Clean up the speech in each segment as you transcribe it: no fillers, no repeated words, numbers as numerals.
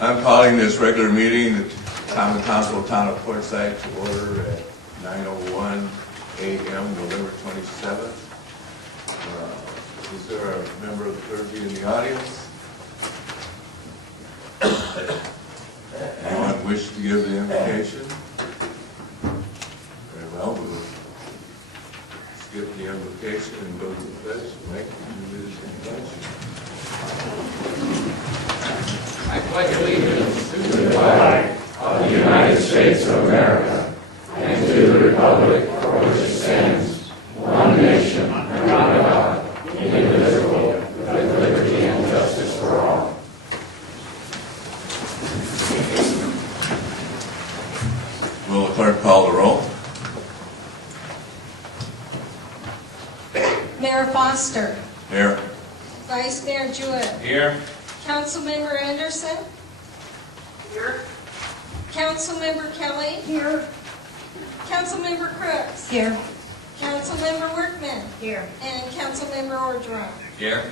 I'm calling this regular meeting of the Common Council of Town of Portside to order at 9:01 a.m. November 27th. Is there a member of the clergy in the audience? Anyone wish to give the invocation? Very well, we'll skip the invocation and go to the pledge. Mike, can you do this invocation? I pledge allegiance to the flag of the United States of America and to the republic for which it stands, one nation, under God, indivisible, with liberty and justice for all. Will the clerk call the roll? Mayor Foster. Here. Vice Mayor Jewett. Here. Councilmember Anderson. Here. Councilmember Kelly. Here. Councilmember Crooks. Here. Councilmember Workman. Here. And Councilmember Orgeron. Here.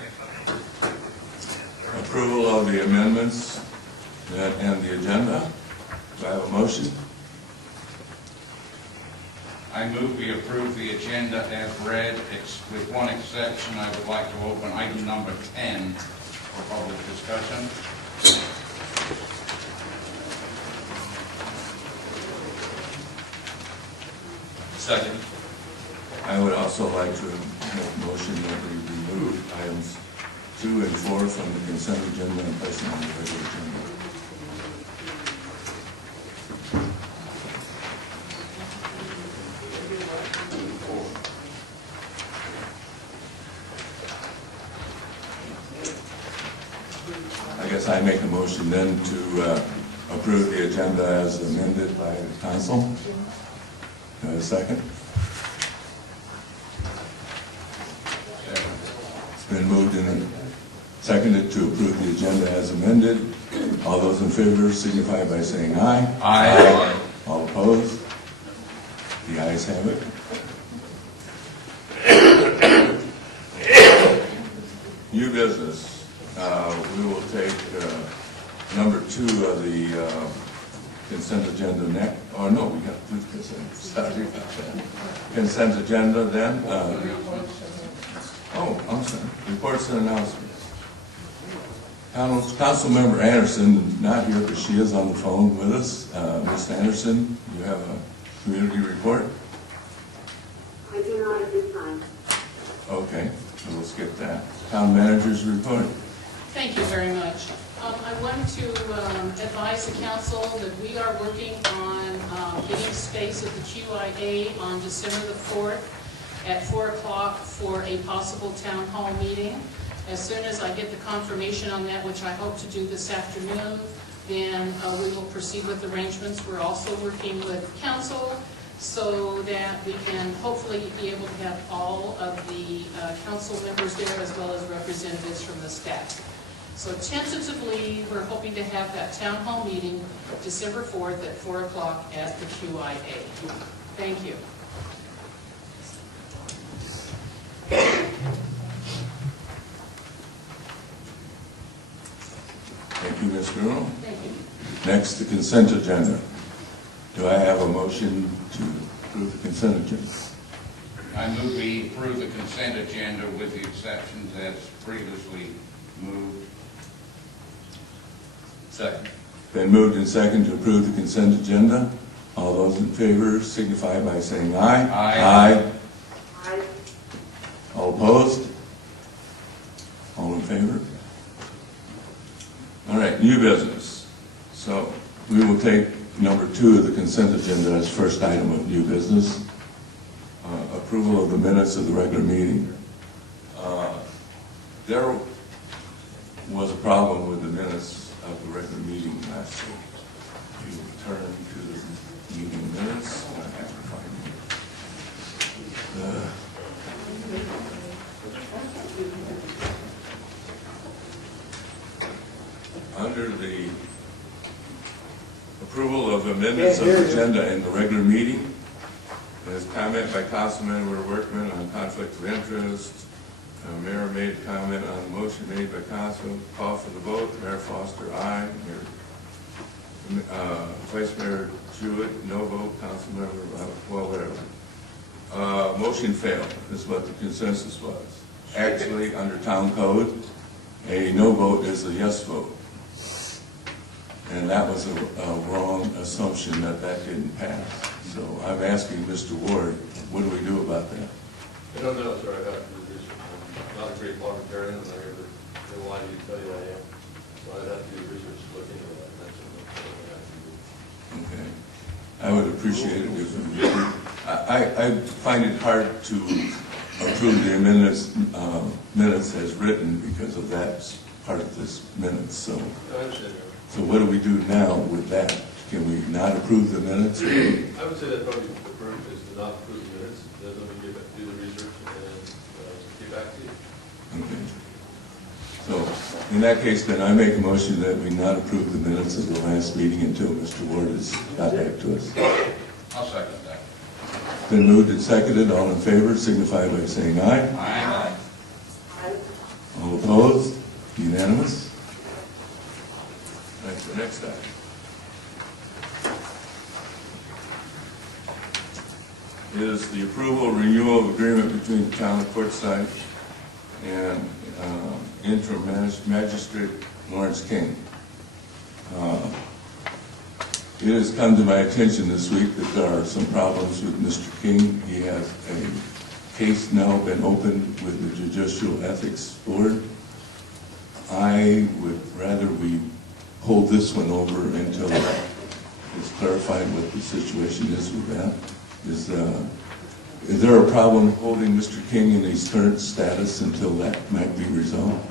Approval of the amendments and the agenda. Do I have a motion? I move we approve the agenda as read, with one exception. I would like to open item number 10 for public discussion. Second. I would also like to make a motion that we remove items 2 and 4 from the consent agenda and place them on the regular agenda. I guess I make a motion then to approve the agenda as amended by the council. Do I have a second? It's been moved and seconded to approve the agenda as amended. All those in favor signify by saying aye. Aye. All opposed? The ayes have it. New business. We will take number 2 of the consent agenda next. Oh no, we got to do consent. Sorry about that. Consent agenda then. I'm sorry. Reports and announcements. Councilmember Anderson, not here, but she is on the phone with us. Ms. Anderson, you have a community report? I do not at this time. Okay, so we'll skip that. Town manager's report. Thank you very much. I want to advise the council that we are working on getting space at the QIA on December the 4th at 4 o'clock for a possible town hall meeting. As soon as I get the confirmation on that, which I hope to do this afternoon, then we will proceed with arrangements. We're also working with council so that we can hopefully be able to have all of the council members there as well as representatives from the staff. So tentatively, we're hoping to have that town hall meeting December 4th at 4 o'clock at the QIA. Thank you. Thank you, Ms. Bruno. Thank you. Next, the consent agenda. Do I have a motion to approve the consent agenda? I move we approve the consent agenda with the exceptions as previously moved. Second. Been moved and seconded to approve the consent agenda. All those in favor signify by saying aye. Aye. Aye. All opposed? All in favor? All right, new business. So we will take number 2 of the consent agenda as first item of new business. Approval of the minutes of the regular meeting. There was a problem with the minutes of the regular meeting last week. We will turn to the meeting minutes. I have to find them. Under the approval of amendments of the agenda in the regular meeting, there's comment by Councilmember Workman on conflict of interest. Mayor made comment on the motion made by Council. Call for the vote. Mayor Foster, aye. Mayor Vice Mayor Jewett, no vote, Councilmember, well, whatever. Motion failed, is what the consensus was. Actually, under town code, a no vote is a yes vote. And that was a wrong assumption that didn't pass. So I'm asking Mr. Ward, what do we do about that? I don't know, sir. I'd have to do research. I'm not a great parliamentarian, and I never lie to you to tell you I am. So I'd have to do research to look into that. That's what I have to do. Okay. I would appreciate it if we, I find it hard to approve the minutes as written because of that part of this minutes. So, I understand, Mayor. so what do we do now with that? Can we not approve the minutes? I would say that probably the prudent is to not approve the minutes, then let me do the research and then get back to you. Okay. So, in that case, then I make a motion that we not approve the minutes of the last meeting until Mr. Ward has got back to us. I'll second that. Been moved and seconded. All in favor signify by saying aye. Aye. Aye. All opposed? Unanimous? That's the next item. Is the approval renewal of agreement between the town of Quartzsite and interim magistrate Lawrence King. It has come to my attention this week that there are some problems with Mr. King. He has a case now been opened with the Judicial Ethics Board. I would rather we hold this one over until it's clarified what the situation is with that. Is there a problem holding Mr. King in his current status until that might be resolved?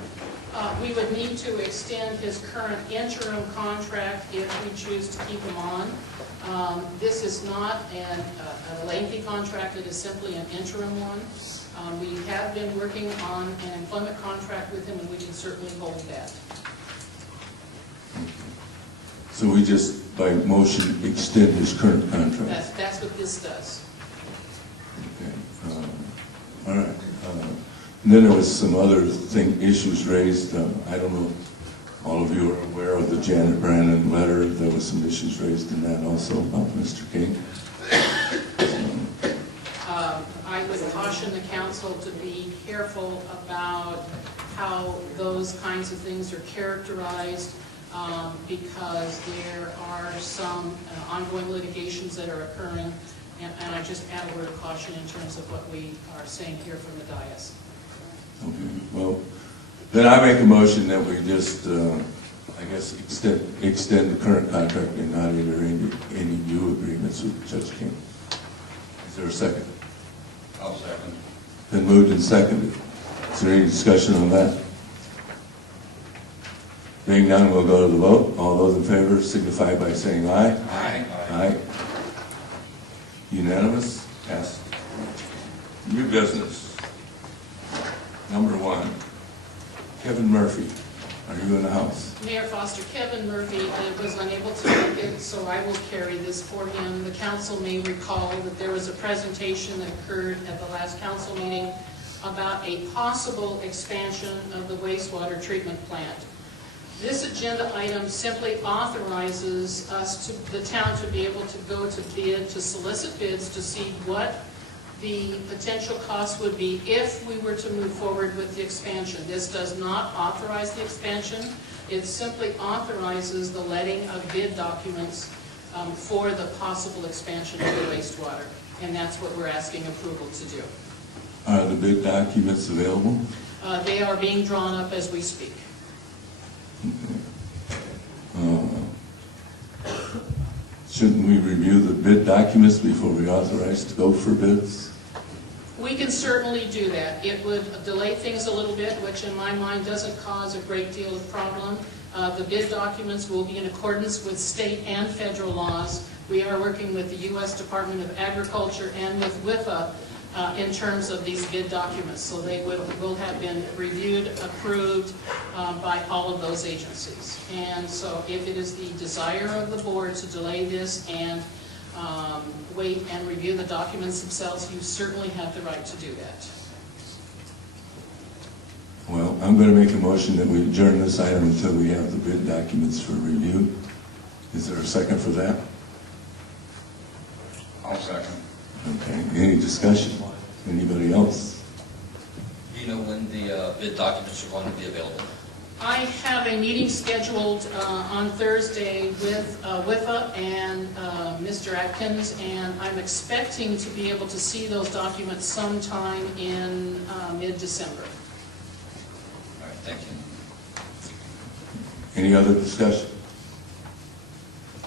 We would need to extend his current interim contract if we choose to keep him on. This is not a lengthy contract, it is simply an interim one. We have been working on an employment contract with him, and we can certainly hold that. So we just, by motion, extend his current contract? That's what this does. Okay. All right. And then there was some other issues raised. I don't know if all of you are aware of the Janet Brandon letter. There was some issues raised in that also about Mr. King. I would caution the council to be careful about how those kinds of things are characterized because there are some ongoing litigations that are occurring, and I just add a word of caution in terms of what we are saying here from the dais. Okay. Well, then I make a motion that we just, I guess, extend the current contract and not enter any new agreements with Judge King. Is there a second? I'll second. Been moved and seconded. Is there any discussion on that? Being none, we'll go to the vote. All those in favor signify by saying aye. Aye. Aye. Unanimous? Passed. New business. Number 1. Kevin Murphy, are you in the house? Mayor Foster, Kevin Murphy was unable to make it, so I will carry this for him. The council may recall that there was a presentation that occurred at the last council meeting about a possible expansion of the wastewater treatment plant. This agenda item simply authorizes us, the town, to be able to go to bid, to solicit bids to see what the potential cost would be if we were to move forward with the expansion. This does not authorize the expansion. It simply authorizes the letting of bid documents for the possible expansion of the wastewater. And that's what we're asking approval to do. Are the bid documents available? They are being drawn up as we speak. Shouldn't we review the bid documents before we authorize to go for bids? We can certainly do that. It would delay things a little bit, which in my mind doesn't cause a great deal of problem. The bid documents will be in accordance with state and federal laws. We are working with the U.S. Department of Agriculture and with WIFA in terms of these bid documents. So they will have been reviewed, approved by all of those agencies. And so if it is the desire of the board to delay this and wait and review the documents themselves, you certainly have the right to do that. Well, I'm going to make a motion that we adjourn this item until we have the bid documents for review. Is there a second for that? I'll second. Okay, any discussion? Anybody else? Do you know when the bid documents are going to be available? I have a meeting scheduled on Thursday with WIFA and Mr. Atkins, and I'm expecting to be able to see those documents sometime in mid-December. All right, thank you. Any other discussion?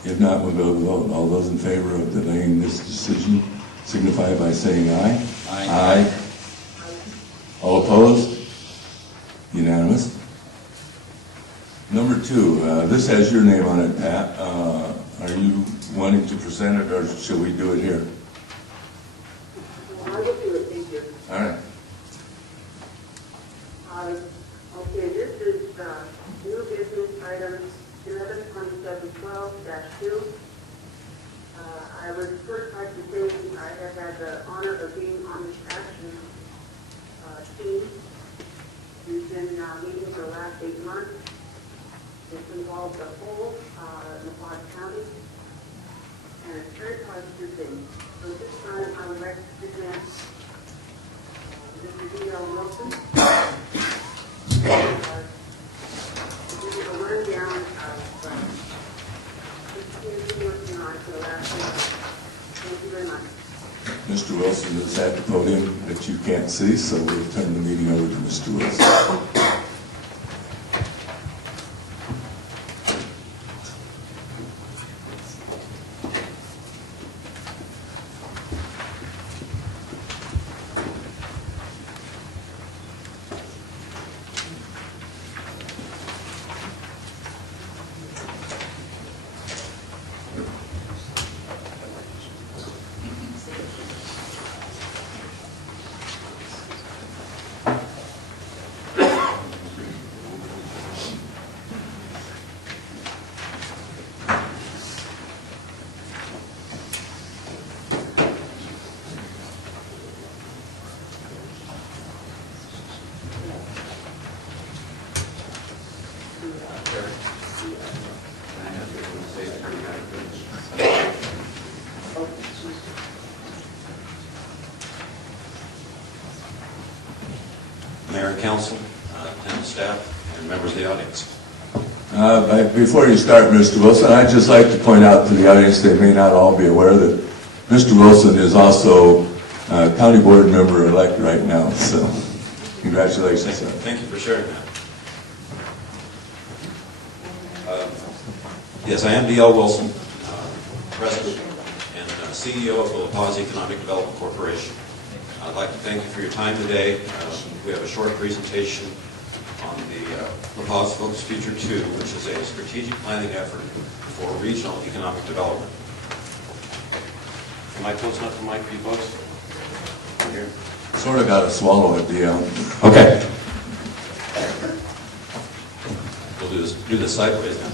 If not, we'll go to the vote. All those in favor of delaying this decision signify by saying aye. Aye. All opposed? Unanimous. Number 2, this has your name on it, Pat. Are you wanting to present it, or should we do it here? I will do it, thank you. All right. Okay, this is new business items 112712-2. I would first like to say I have had the honor of being on this action team. We've been meeting for the last 8 months. It's involved the whole LaFosse County, and it's very positive thing. So this time I would like to present Mr. D.L. Wilson. Give you a rundown of what he's been working on for the last year. Thank you very much. Mr. Wilson is at the podium that you can't see, so we'll turn the meeting over to Mr. Wilson. Mayor and Council, town staff, and members of the audience. Before you start, Mr. Wilson, I'd just like to point out to the audience, they may not all be aware that Mr. Wilson is also county board member-elect right now, so congratulations, sir. Thank you for sharing that. Yes, I am D.L. Wilson, President and CEO of the LaPaz Economic Development Corporation. I'd like to thank you for your time today. We have a short presentation on the LaPaz Focus Future 2, which is a strategic planning effort for regional economic development. Am I close enough to the mic for you folks? Here. Sort of got to swallow it, D.L. Okay. We'll do this sideways now.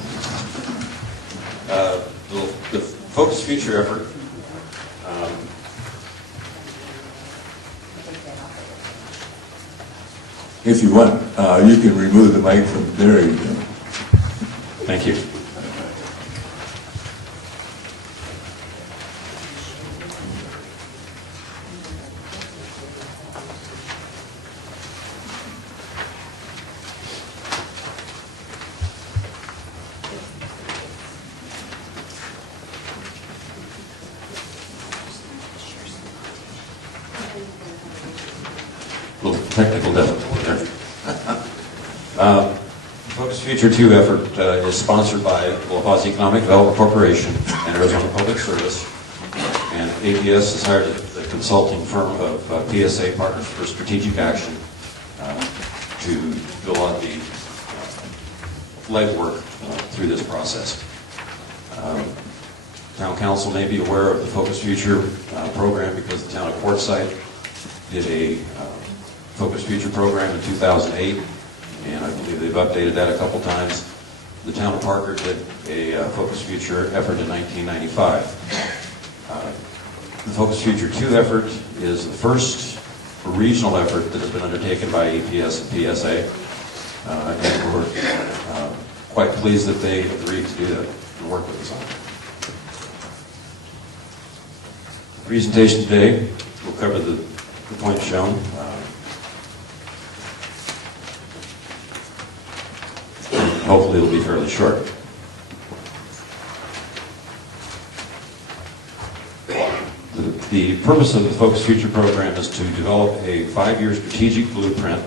The Focus Future effort If you want, you can remove the mic from there. You go. Thank you. Little technical difficulty there. Focus Future 2 effort is sponsored by the LaPaz Economic Development Corporation and Arizona Public Service, and APS has hired the consulting firm of PSA Partners for Strategic Action to do a lot of the legwork through this process. Town Council may be aware of the Focus Future program because the town of Quartzsite did a Focus Future program in 2008, and I believe they've updated that a couple times. The town of Parker did a Focus Future effort in 1995. The Focus Future 2 effort is the first regional effort that has been undertaken by APS and PSA, and we're quite pleased that they agreed to do that and work with us on it. The presentation today will cover the points shown. Hopefully it'll be fairly short. The purpose of the Focus Future program is to develop a 5-year strategic blueprint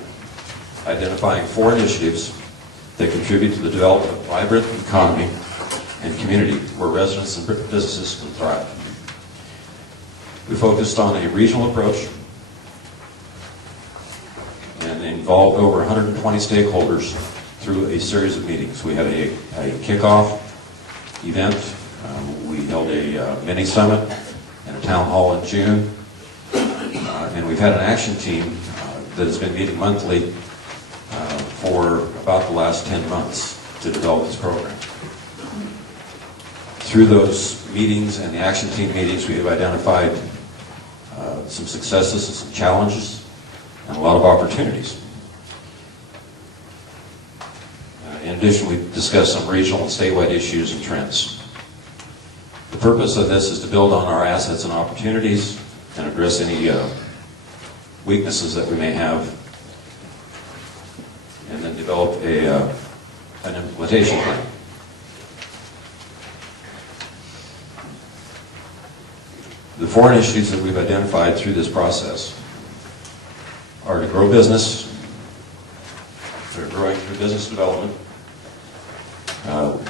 identifying 4 initiatives that contribute to the development of a vibrant economy and community where residents and businesses can thrive. We focused on a regional approach and involved over 120 stakeholders through a series of meetings. We had a kickoff event. We held a mini summit and a town hall in June. And we've had an action team that has been meeting monthly for about the last 10 months to develop this program. Through those meetings and the action team meetings, we have identified some successes and some challenges and a lot of opportunities. In addition, we discussed some regional and statewide issues and trends. The purpose of this is to build on our assets and opportunities and address any weaknesses that we may have, and then develop an implementation plan. The 4 initiatives that we've identified through this process are to grow business. They're growing through business development,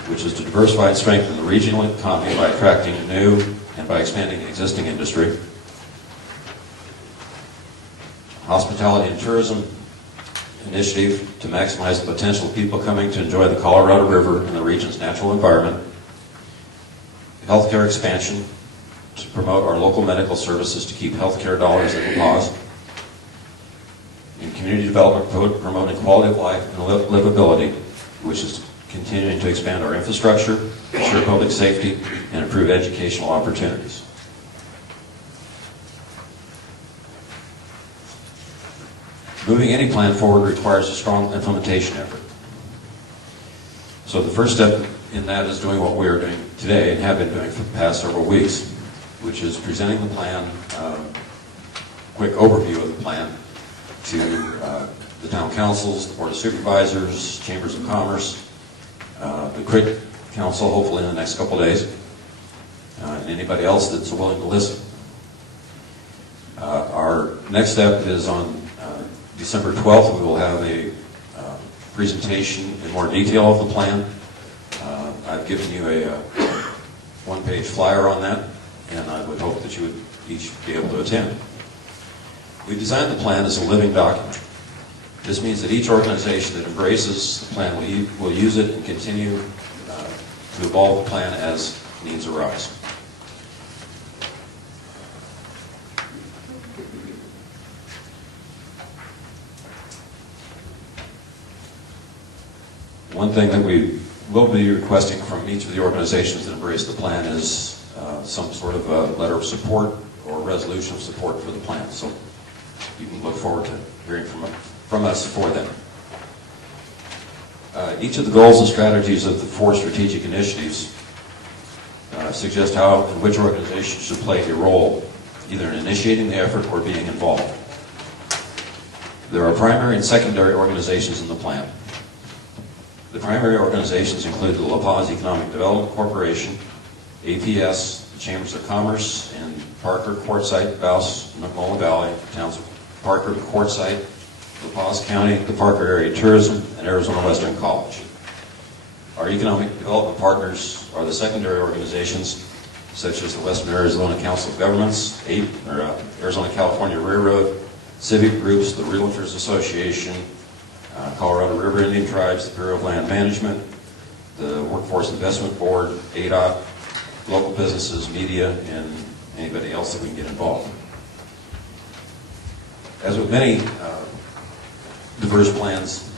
which is to diversify and strengthen the regional economy by attracting new and by expanding existing industry. Hospitality and tourism initiative to maximize the potential of people coming to enjoy the Colorado River and the region's natural environment. Healthcare expansion to promote our local medical services to keep healthcare dollars at La Paz. In community development, promoting quality of life and livability, which is continuing to expand our infrastructure, ensure public safety, and improve educational opportunities. Moving any plan forward requires a strong implementation effort. So the first step in that is doing what we are doing today and have been doing for the past several weeks, which is presenting the plan, quick overview of the plan to the town councils, the board of supervisors, chambers of commerce, the CRIT council, hopefully in the next couple of days, and anybody else that's willing to listen. Our next step is on December 12th. We will have a presentation in more detail of the plan. I've given you a one-page flyer on that, and I would hope that you would each be able to attend. We designed the plan as a living document. This means that each organization that embraces the plan will use it and continue to evolve the plan as needs arise. One thing that we will be requesting from each of the organizations that embrace the plan is some sort of a letter of support or resolution of support for the plan. So you can look forward to hearing from us for them. Each of the goals and strategies of the 4 strategic initiatives suggest how and which organization should play a role, either in initiating the effort or being involved. There are primary and secondary organizations in the plan. The primary organizations include the La Paz Economic Development Corporation, APS, the Chambers of Commerce, and Parker, Quartzsite, Baus, McMullen Valley, towns of Parker, Quartzsite, La Paz County, the Parker Area Tourism, and Arizona Western College. Our economic development partners are the secondary organizations, such as the Western Arizona Council of Governments, Arizona California Railroad, civic groups, the Realtors Association, Colorado River Indian Tribes, the Bureau of Land Management, the Workforce Investment Board, ADOT, local businesses, media, and anybody else that we can get involved. As with many diverse plans,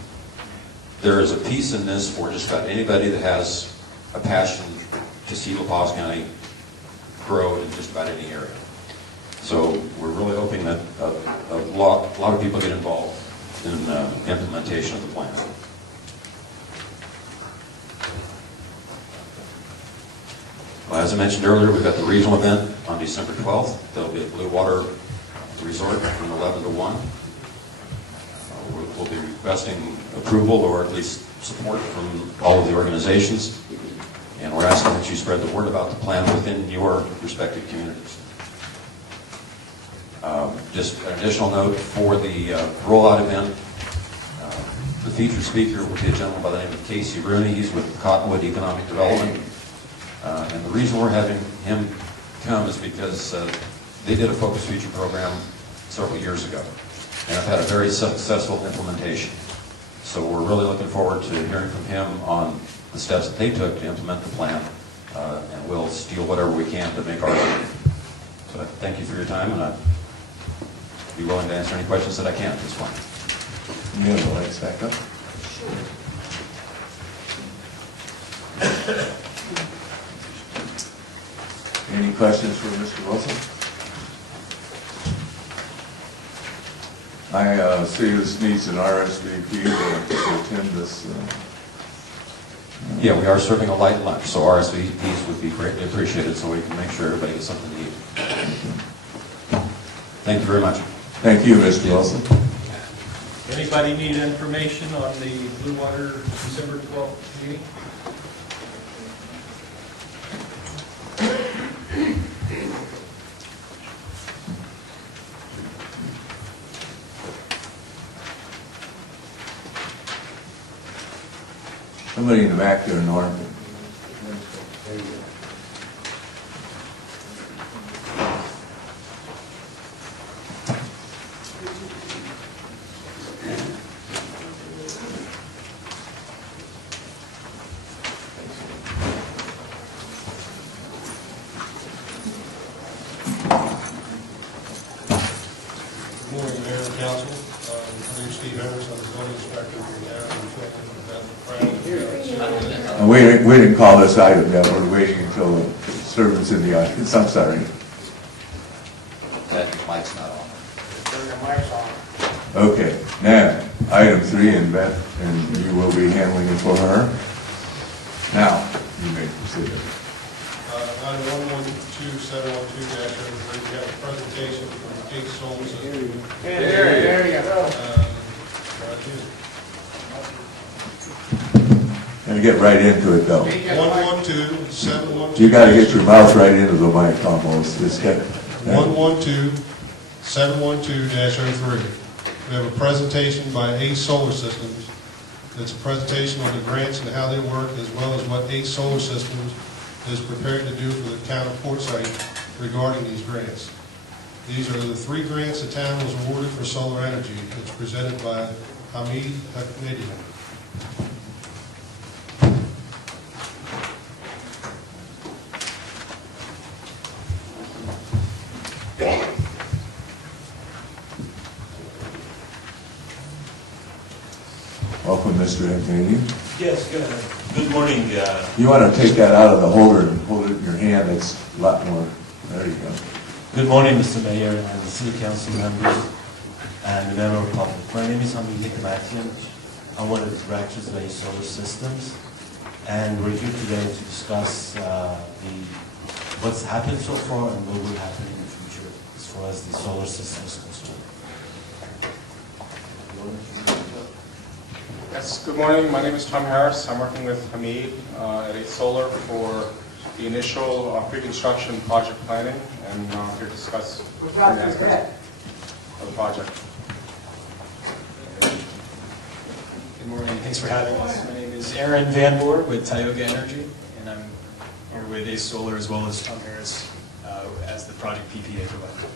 there is a piece in this for just about anybody that has a passion to see La Paz County grow in just about any area. So we're really hoping that a lot of people get involved in implementation of the plan. Well, as I mentioned earlier, we've got the regional event on December 12th. There'll be at Blue Water Resort from 11 to 1. We'll be requesting approval or at least support from all of the organizations. And we're asking that you spread the word about the plan within your respective communities. Just an additional note for the rollout event, the featured speaker will be a gentleman by the name of Casey Rooney. He's with Cottonwood Economic Development. And the reason we're having him come is because they did a focus feature program several years ago and have had a very successful implementation. So we're really looking forward to hearing from him on the steps that they took to implement the plan, and we'll steal whatever we can to make ours work. So I thank you for your time, and I'd be willing to answer any questions that I can at this point. You have the lights back up? Any questions for Mr. Wilson? I see this needs an RSVP to attend this. Yeah, we are serving a light lunch, so RSVPs would be greatly appreciated so we can make sure everybody gets something to eat. Thank you very much. Thank you, Mr. Wilson. Anybody need information on the Blue Water December 12th meeting? Somebody in the back there, Norm. Good morning, Mayor and Council. My name is Steve Evans. I'm the zoning inspector for the town of We didn't call this item yet. We're waiting until the servant's in the audience. I'm sorry. That mic's not on. Okay, now, item 3, and Beth, and you will be handling it for her. Now, you may proceed. Item 112712-03, we have a presentation from Kate Solis. There you go. And get right into it, though. 112-712. You got to get your mouth right into the mic almost. Just get. 112-712-03. We have a presentation by ACE Solar Systems. It's a presentation on the grants and how they work, as well as what ACE Solar Systems is prepared to do for the town of Portside regarding these grants. These are the 3 grants the town was awarded for solar energy. It's presented by Hamid Hakmedian. Welcome, Mr. Anthony. Yes, good morning. You want to take that out of the holder and hold it in your hand. It's a lot more. There you go. Good morning, Mr. Mayor and the City Council members and the member of the public. My name is Hamid Hikmatian. I'm one of the directors of ACE Solar Systems, and we're here today to discuss what's happened so far and what will happen in the future as far as the solar system is concerned. Yes, good morning. My name is Tom Harris. I'm working with Hamid at ACE Solar for the initial pre-construction project planning, and here to discuss the aspects of the project. Good morning. Thanks for having us. My name is Aaron Van Boer with Tioga Energy, and I'm here with ACE Solar as well as Tom Harris as the project PPA provider.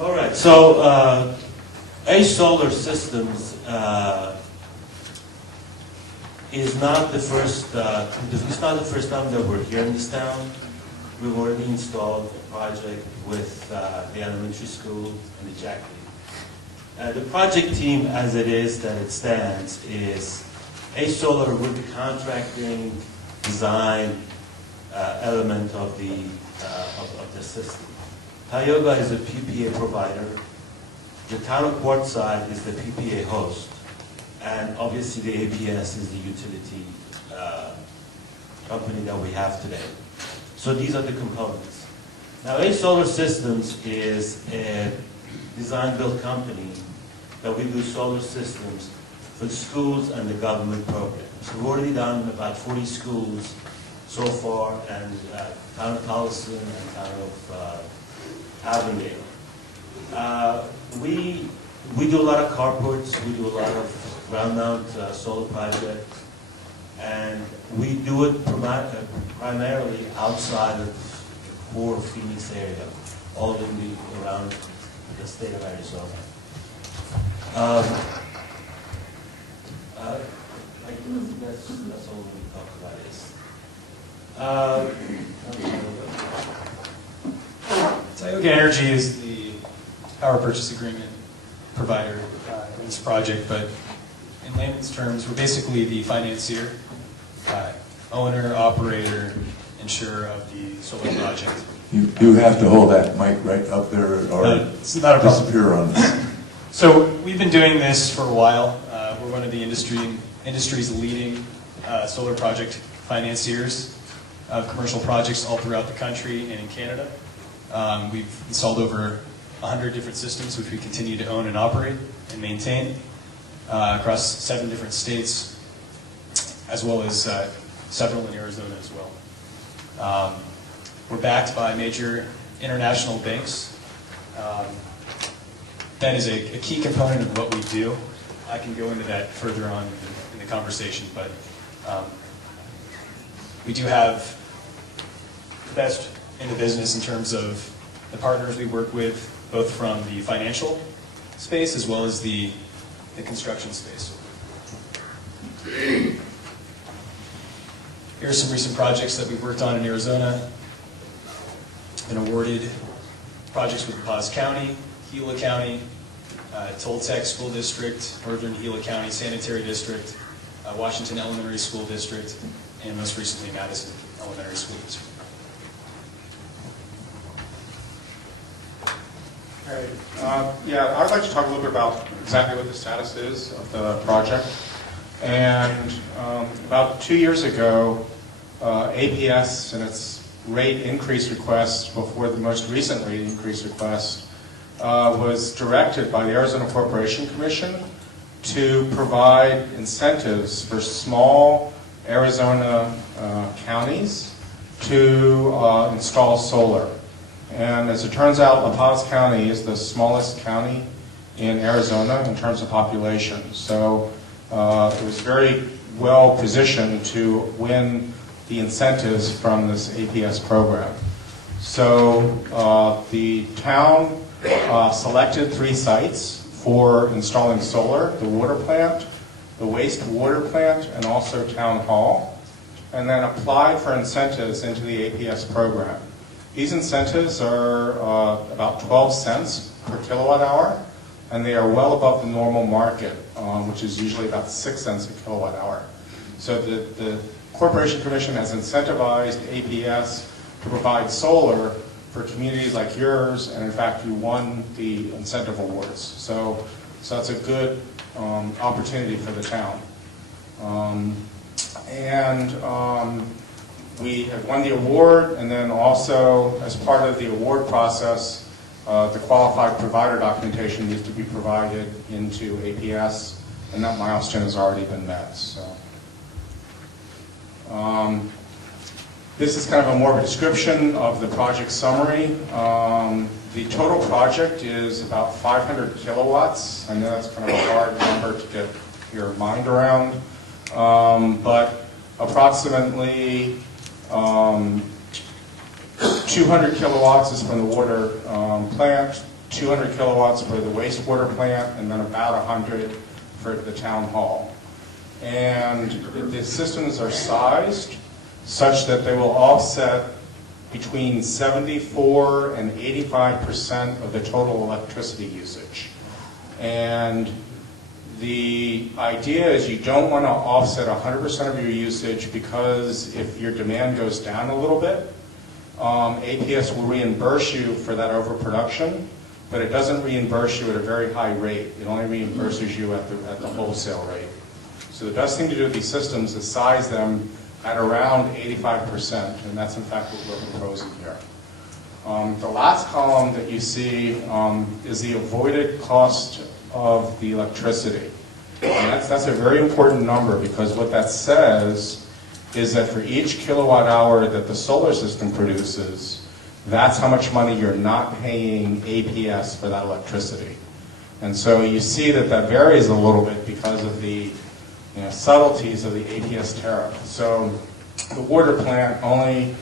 All right, so ACE Solar Systems is not the first. It's not the first time that we're here in this town. We've already installed a project with the elementary school and the Jack League. The project team, as it is that it stands, is ACE Solar with the contracting design element of the system. Tioga is a PPA provider. The town of Portside is the PPA host, and obviously the APS is the utility company that we have today. So these are the components. Now, A Solar Systems is a design-build company that we do solar systems for schools and the government programs. So we've already done about 40 schools so far, and town of Towson and town of Avondale. We do a lot of carports, we do a lot of ground mount solar projects, and we do it primarily outside of the core Phoenix area, all around the state of Arizona. I think that's all we talk about is. Tioga Energy is the power purchase agreement provider in this project, but in layman's terms, we're basically the financier, owner, operator, insurer of the solar project. You have to hold that mic right up there or It's not a problem. disappear on us. So we've been doing this for a while. We're one of the industry's leading solar project financiers of commercial projects all throughout the country and in Canada. We've installed over 100 different systems, which we continue to own and operate and maintain across 7 different states, as well as several in Arizona as well. We're backed by major international banks. That is a key component of what we do. I can go into that further on in the conversation, but we do have the best in the business in terms of the partners we work with, both from the financial space as well as the construction space. Here are some recent projects that we've worked on in Arizona. Been awarded projects with Paz County, Gila County, Toltec School District, Northern Gila County Sanitary District, Washington Elementary School District, and most recently Madison Elementary School District. Okay. Yeah, I'd like to talk a little bit about exactly what the status is of the project. And about 2 years ago, APS and its rate increase request before the most recent rate increase request was directed by the Arizona Corporation Commission to provide incentives for small Arizona counties to install solar. And as it turns out, La Paz County is the smallest county in Arizona in terms of population. So it was very well positioned to win the incentives from this APS program. So the town selected 3 sites for installing solar: the water plant, the wastewater plant, and also town hall, and then applied for incentives into the APS program. These incentives are about 12 cents per kilowatt hour, and they are well above the normal market, which is usually about 6 cents a kilowatt hour. So the Corporation Commission has incentivized APS to provide solar for communities like yours, and in fact you won the incentive awards. So that's a good opportunity for the town. We have won the award, and then also as part of the award process, the qualified provider documentation needs to be provided into APS, and that milestone has already been met. So. This is kind of a more of a description of the project summary. The total project is about 500 kilowatts. I know that's kind of a hard number to get your mind around, but approximately 200 kilowatts is from the water plant, 200 kilowatts for the wastewater plant, and then about 100 for the town hall. And the systems are sized such that they will offset between 74 and 85% of the total electricity usage. And the idea is you don't want to offset 100% of your usage, because if your demand goes down a little bit, APS will reimburse you for that overproduction, but it doesn't reimburse you at a very high rate. It only reimburses you at the wholesale rate. So the best thing to do with these systems is size them at around 85%, and that's in fact what we're proposing here. The last column that you see is the avoided cost of the electricity. And that's a very important number, because what that says is that for each kilowatt hour that the solar system produces, that's how much money you're not paying APS for that electricity. And so you see that that varies a little bit because of the subtleties of the APS tariff. So the water plant only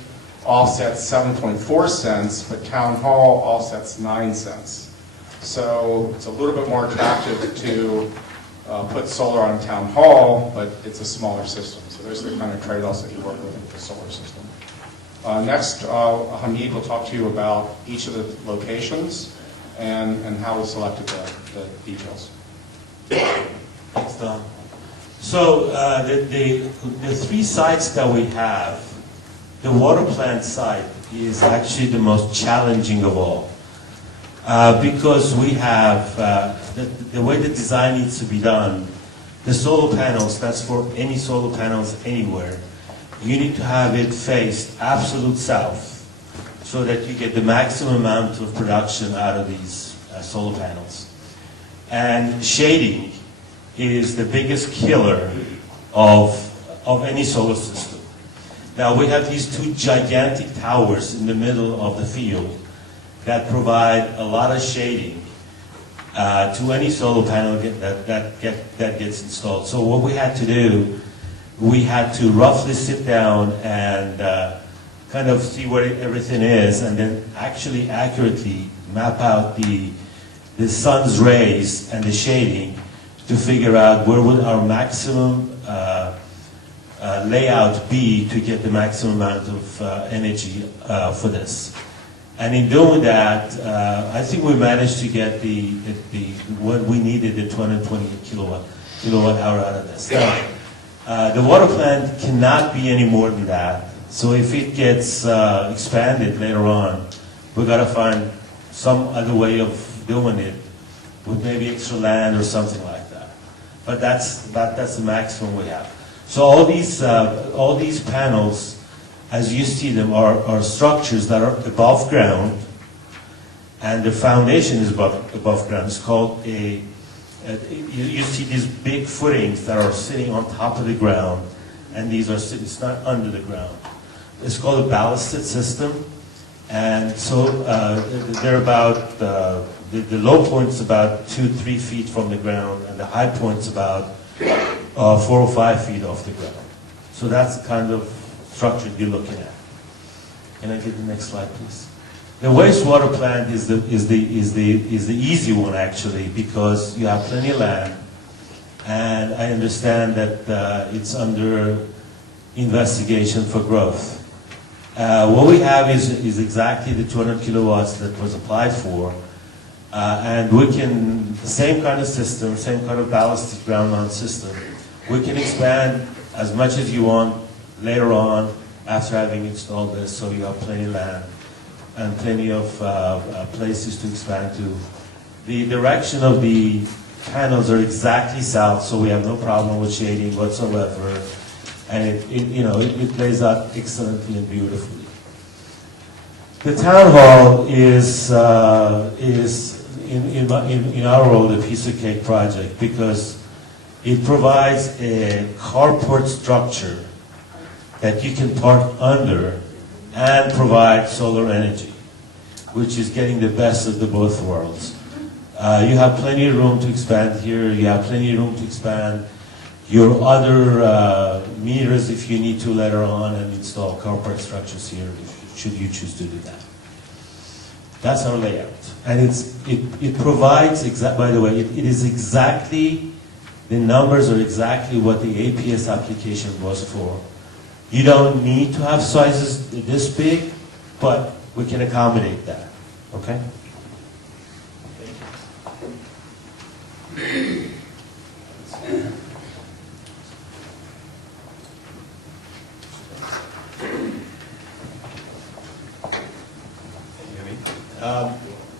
offsets 7.4 cents, but town hall offsets 9 cents. So it's a little bit more attractive to put solar on town hall, but it's a smaller system. So there's the kind of trade-offs that you work with the solar system. Next, Hamid will talk to you about each of the locations and how we selected the details. Thanks, Don. So the three sites that we have, the water plant site is actually the most challenging of all. Because we have, the way the design needs to be done, the solar panels, that's for any solar panels anywhere, you need to have it faced absolute south so that you get the maximum amount of production out of these solar panels. And shading is the biggest killer of any solar system. Now we have these two gigantic towers in the middle of the field that provide a lot of shading to any solar panel that gets installed. So what we had to do, we had to roughly sit down and kind of see where everything is, and then actually accurately map out the sun's rays and the shading to figure out where would our maximum layout be to get the maximum amount of energy for this. And in doing that, I think we managed to get what we needed, the 220 kilowatt hour out of this. Now, the water plant cannot be any more than that. So if it gets expanded later on, we've got to find some other way of doing it with maybe extra land or something like that. But that's the maximum we have. So all these panels, as you see them, are structures that are above ground, and the foundation is above ground. It's called you see these big footings that are sitting on top of the ground, and these are it's not under the ground. It's called a ballasted system, and so they're about the low point's about 2-3 feet from the ground, and the high point's about 4 or 5 feet off the ground. So that's the kind of structure you're looking at. Can I get the next slide, please? The wastewater plant is the easy one actually, because you have plenty of land, and I understand that it's under investigation for growth. What we have is exactly the 200 kilowatts that was applied for, and we can, same kind of system, same kind of ballasted ground mount system, we can expand as much as you want later on after having installed this, so you have plenty of land and plenty of places to expand to. The direction of the panels are exactly south, so we have no problem with shading whatsoever, and it plays out excellently and beautifully. The town hall is in our world a piece of cake project, because it provides a carport structure that you can park under and provide solar energy, which is getting the best of the both worlds. You have plenty of room to expand here. You have plenty of room to expand your other meters if you need to later on, and install carport structures here should you choose to do that. That's our layout. And it provides, by the way, it is exactly, the numbers are exactly what the APS application was for. You don't need to have sizes this big, but we can accommodate that, okay?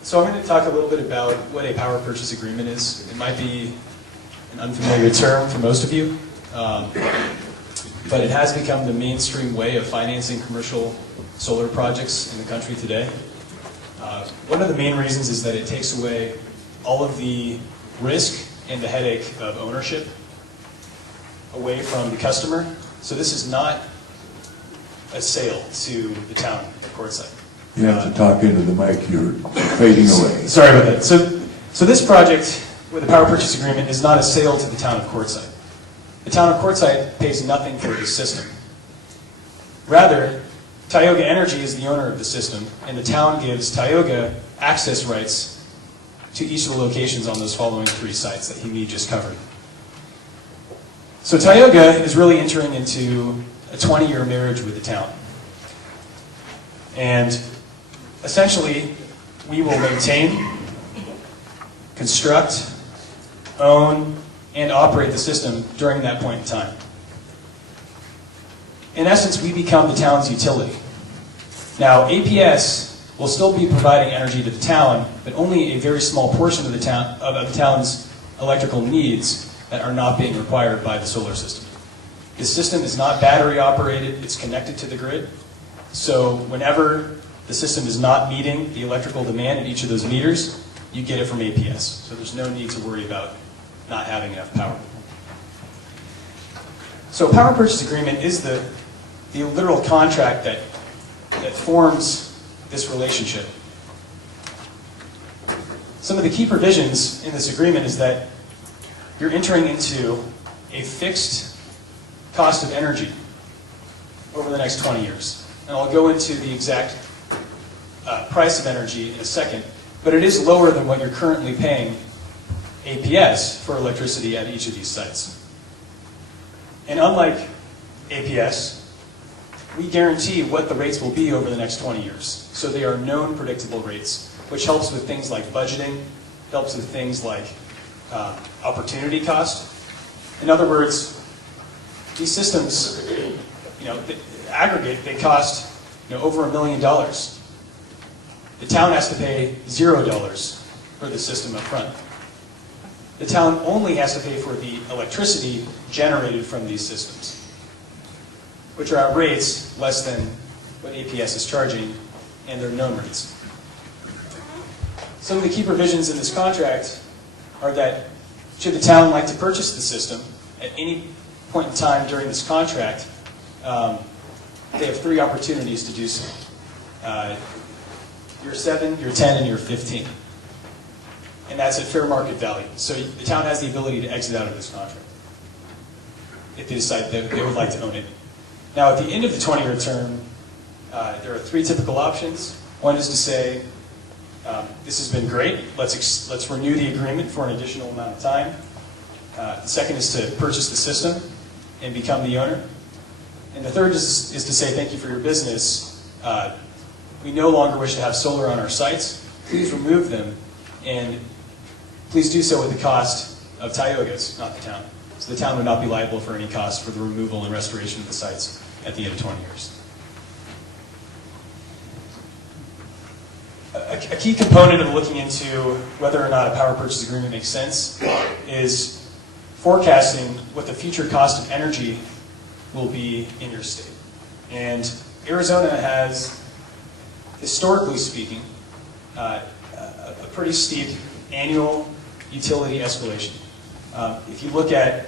So I'm going to talk a little bit about what a power purchase agreement is. It might be an unfamiliar term for most of you. but it has become the mainstream way of financing commercial solar projects in the country today. One of the main reasons is that it takes away all of the risk and the headache of ownership away from the customer. So this is not a sale to the town at Quartzsite. You have to talk into the mic, you're fading away. Sorry about that. So this project with the power purchase agreement is not a sale to the town of Quartzsite. The town of Quartzsite pays nothing for this system. Rather, Tioga Energy is the owner of the system, and the town gives Tioga access rights to each of the locations on those following 3 sites that he just covered. So Tioga is really entering into a 20-year marriage with the town. And essentially, we will maintain, construct, own, and operate the system during that point in time. In essence, we become the town's utility. Now, APS will still be providing energy to the town, but only a very small portion of the town's electrical needs that are not being required by the solar system. This system is not battery operated, it's connected to the grid. So whenever the system is not meeting the electrical demand at each of those meters, you get it from APS. So there's no need to worry about not having enough power. So a power purchase agreement is the literal contract that forms this relationship. Some of the key provisions in this agreement is that you're entering into a fixed cost of energy over the next 20 years. And I'll go into the exact price of energy in a second, but it is lower than what you're currently paying APS for electricity at each of these sites. And unlike APS, we guarantee what the rates will be over the next 20 years. So they are known predictable rates, which helps with things like budgeting, helps with things like opportunity cost. In other words, these systems, aggregate, they cost over $1 million. The town has to pay $0 for the system up front. The town only has to pay for the electricity generated from these systems, which are at rates less than what APS is charging, and they're known rates. Some of the key provisions in this contract are that should the town like to purchase the system at any point in time during this contract, they have 3 opportunities to do so. Year 7, year 10, and year 15. And that's at fair market value. So the town has the ability to exit out of this contract if they decide that they would like to own it. Now, at the end of the 20-year term, there are 3 typical options. One is to say, this has been great, let's renew the agreement for an additional amount of time. The second is to purchase the system and become the owner. And the third is to say, thank you for your business. We no longer wish to have solar on our sites. Please remove them, and please do so with the cost of Tioga's, not the town. So the town would not be liable for any cost for the removal and restoration of the sites at the end of 20 years. A key component of looking into whether or not a power purchase agreement makes sense is forecasting what the future cost of energy will be in your state. And Arizona has, historically speaking, a pretty steep annual utility escalation. If you look at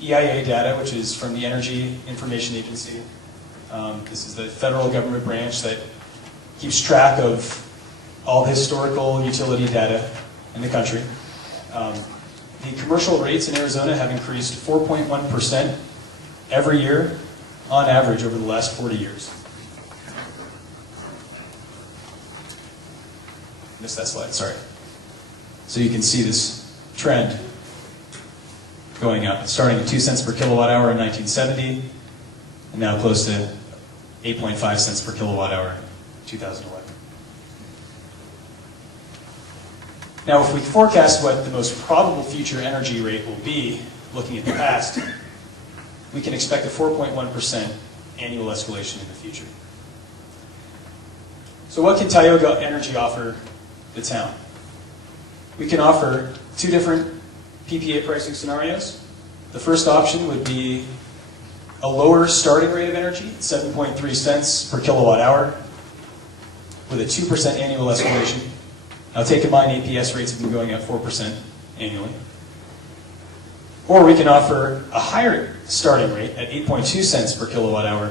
EIA data, which is from the Energy Information Agency, this is the federal government branch that keeps track of all the historical utility data in the country. The commercial rates in Arizona have increased 4.1% every year on average over the last 40 years. Missed that slide, sorry. So you can see this trend going up, starting at 2 cents per kilowatt hour in 1970, and now close to 8.5 cents per kilowatt hour in 2011. Now, if we forecast what the most probable future energy rate will be, looking at the past, we can expect a 4.1% annual escalation in the future. So what can Tioga Energy offer the town? We can offer 2 different PPA pricing scenarios. The first option would be a lower starting rate of energy, 7.3 cents per kilowatt hour, with a 2% annual escalation. Now take in mind APS rates have been going up 4% annually. Or we can offer a higher starting rate at 8.2 cents per kilowatt hour,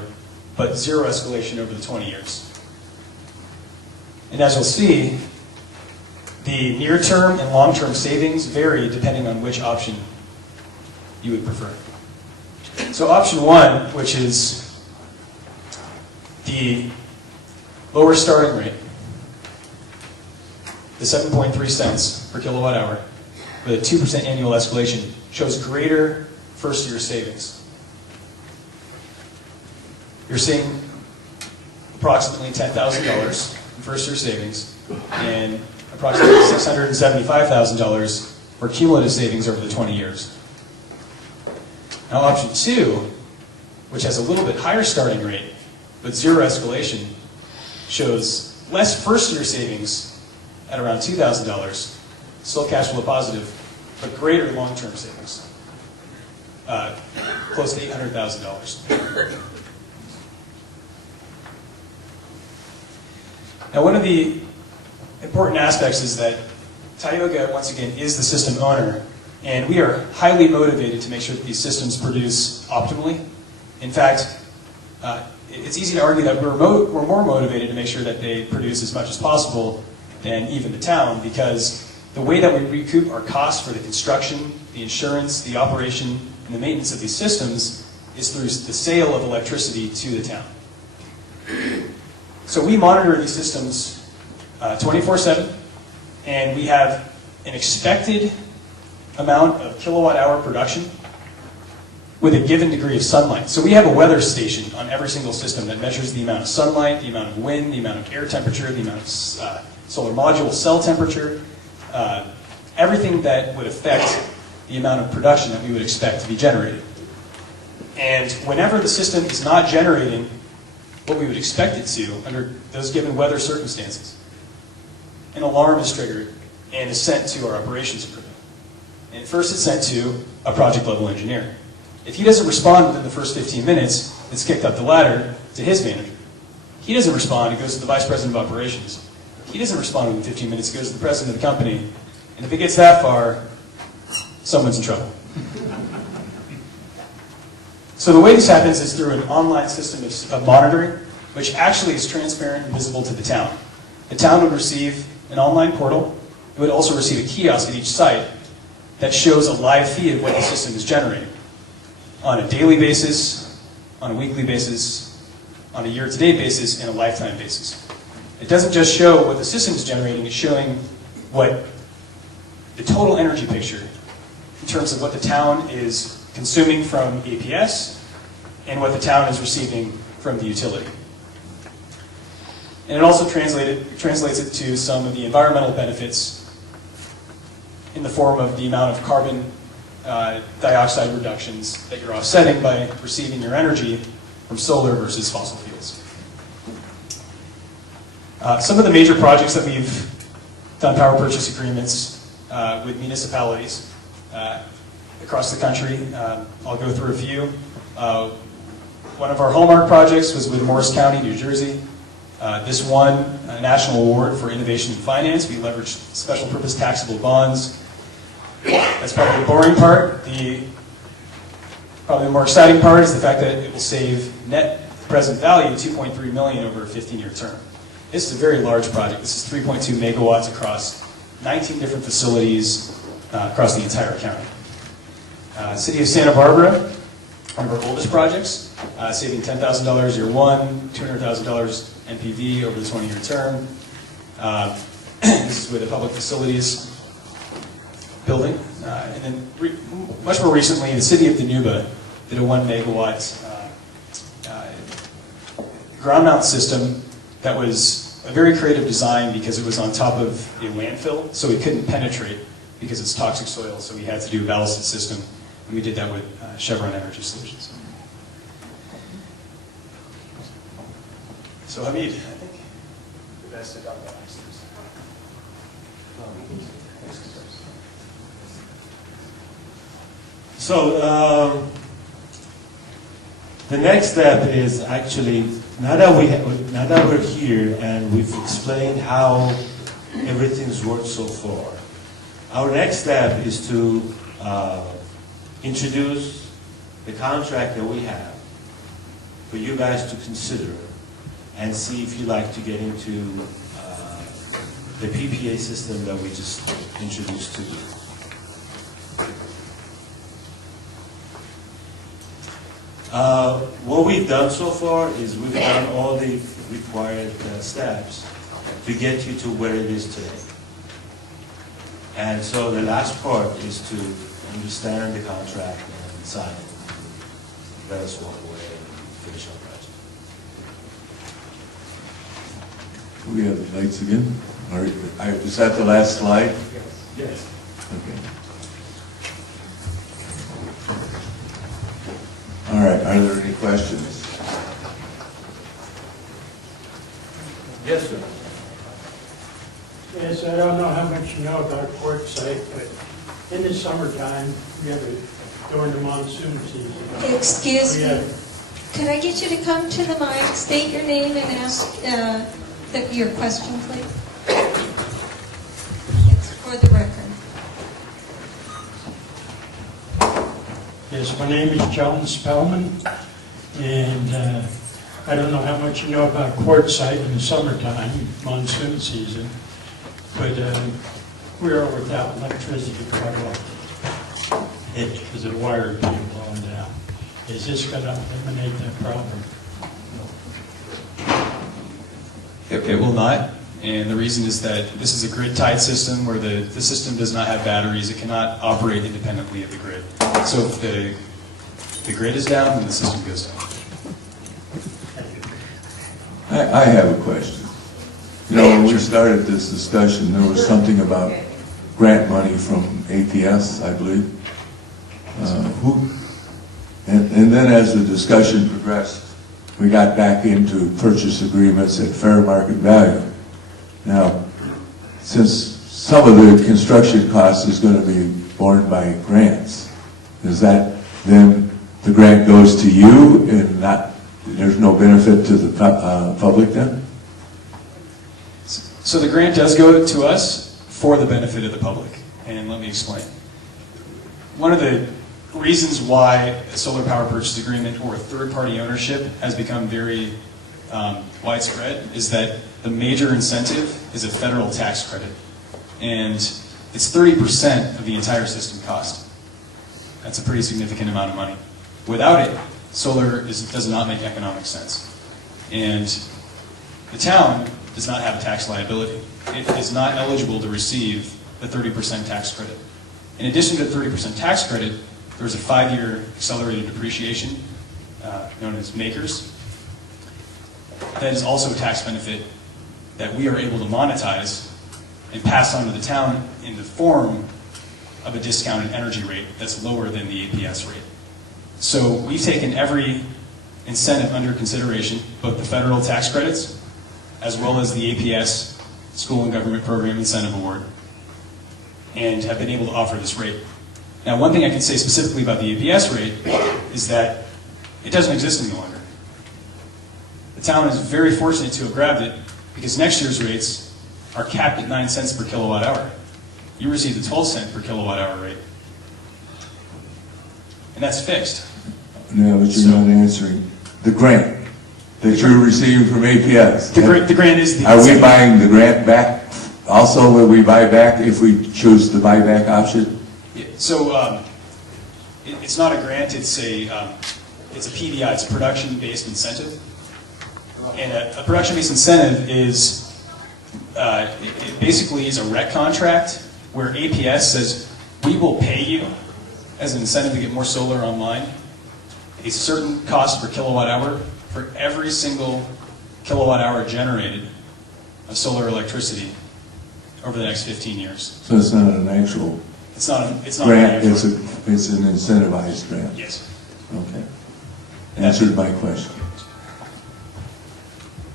but zero escalation over the 20 years. And as you'll see, the near-term and long-term savings vary depending on which option you would prefer. So option one, which is the lower starting rate, the 7.3 cents per kilowatt hour, with a 2% annual escalation, shows greater first-year savings. You're seeing approximately $10,000 in first-year savings and approximately $675,000 for cumulative savings over the 20 years. Now option two, which has a little bit higher starting rate but zero escalation, shows less first-year savings at around $2,000, still cash flow positive, but greater long-term savings, close to $800,000. Now, one of the important aspects is that Tioga, once again, is the system owner, and we are highly motivated to make sure that these systems produce optimally. In fact, it's easy to argue that we're more motivated to make sure that they produce as much as possible than even the town, because the way that we recoup our costs for the construction, the insurance, the operation, and the maintenance of these systems is through the sale of electricity to the town. So we monitor these systems 24/7, and we have an expected amount of kilowatt hour production with a given degree of sunlight. So we have a weather station on every single system that measures the amount of sunlight, the amount of wind, the amount of air temperature, the amount of solar module cell temperature, everything that would affect the amount of production that we would expect to be generated. And whenever the system is not generating what we would expect it to under those given weather circumstances, an alarm is triggered and is sent to our operations equipment. And first it's sent to a project level engineer. If he doesn't respond within the first 15 minutes, it's kicked up the ladder to his manager. He doesn't respond, it goes to the vice president of operations. He doesn't respond within 15 minutes, it goes to the president of the company. And if it gets that far, someone's in trouble. So the way this happens is through an online system of monitoring, which actually is transparent and visible to the town. The town would receive an online portal. It would also receive a kiosk at each site that shows a live feed of what the system is generating on a daily basis, on a weekly basis, on a year-to-date basis, and a lifetime basis. It doesn't just show what the system is generating, it's showing what the total energy picture in terms of what the town is consuming from APS and what the town is receiving from the utility. And it also translates it to some of the environmental benefits in the form of the amount of carbon dioxide reductions that you're offsetting by receiving your energy from solar versus fossil fuels. Some of the major projects that we've done power purchase agreements with municipalities across the country. I'll go through a few. One of our hallmark projects was with Morris County, New Jersey. This won a national award for innovation in finance. We leveraged special purpose taxable bonds. That's probably the boring part. Probably the more exciting part is the fact that it will save net present value $2.3 million over a 15-year term. This is a very large project. This is 3.2 megawatts across 19 different facilities across the entire county. City of Santa Barbara, one of our oldest projects, saving $10,000 year one, $200,000 NPV over the 20-year term. This is with the public facilities building. And then much more recently, the city of Danuba did a 1 megawatt ground mount system that was a very creative design because it was on top of a landfill, so it couldn't penetrate because it's toxic soil, so we had to do a ballasted system, and we did that with Chevron Energy Solutions. So Hamid, I think the best to talk about next Thursday. So, The next step is actually, now that we're here and we've explained how everything's worked so far, our next step is to introduce the contract that we have for you guys to consider and see if you'd like to get into the PPA system that we just introduced to you. What we've done so far is we've done all the required steps to get you to where it is today. And so the last part is to understand the contract and sign it. Let us walk away and finish our project. We have the lights again? All right, is that the last slide? Yes. Okay. All right, are there any questions? Yes, sir. Yes, I don't know how much you know about Quartzsite, but in the summertime, during the monsoon season. Excuse me, could I get you to come to the mic, state your name and ask your question, please? It's for the record. Yes, my name is John Spellman, and I don't know how much you know about Quartzsite in the summertime, monsoon season, but we are without electricity quite often because of the wire being blown down. Is this going to eliminate that problem? It will not, and the reason is that this is a grid-tied system where the system does not have batteries. It cannot operate independently of the grid. So if the grid is down, then the system goes down. I have a question. You know, when we started this discussion, there was something about grant money from APS, I believe. And then as the discussion progressed, we got back into purchase agreements at fair market value. Now, since some of the construction cost is going to be borne by grants, is that then the grant goes to you and there's no benefit to the public then? So the grant does go to us for the benefit of the public, and let me explain. One of the reasons why a solar power purchase agreement or third-party ownership has become very widespread is that the major incentive is a federal tax credit, and it's 30% of the entire system cost. That's a pretty significant amount of money. Without it, solar does not make economic sense. And the town does not have a tax liability. It is not eligible to receive the 30% tax credit. In addition to the 30% tax credit, there's a 5-year accelerated depreciation, known as MAKERS. That is also a tax benefit that we are able to monetize and pass on to the town in the form of a discounted energy rate that's lower than the APS rate. So we've taken every incentive under consideration, both the federal tax credits as well as the APS School and Government Program Incentive Award, and have been able to offer this rate. Now, one thing I can say specifically about the APS rate is that it doesn't exist any longer. The town is very fortunate to have grabbed it because next year's rates are capped at 9 cents per kilowatt hour. You receive the 12 cent per kilowatt hour rate. And that's fixed. No, but you're not answering the grant that you're receiving from APS. The grant is the... Are we buying the grant back? Also, will we buy back if we choose the buyback option? Yeah, so it's not a grant, it's a PDI, it's a production-based incentive. And a production-based incentive is, it basically is a REC contract where APS says, we will pay you as an incentive to get more solar online, a certain cost per kilowatt hour for every single kilowatt hour generated of solar electricity over the next 15 years. So it's not an actual It's not grant, it's an incentivized grant? Yes. Okay. Answered my question.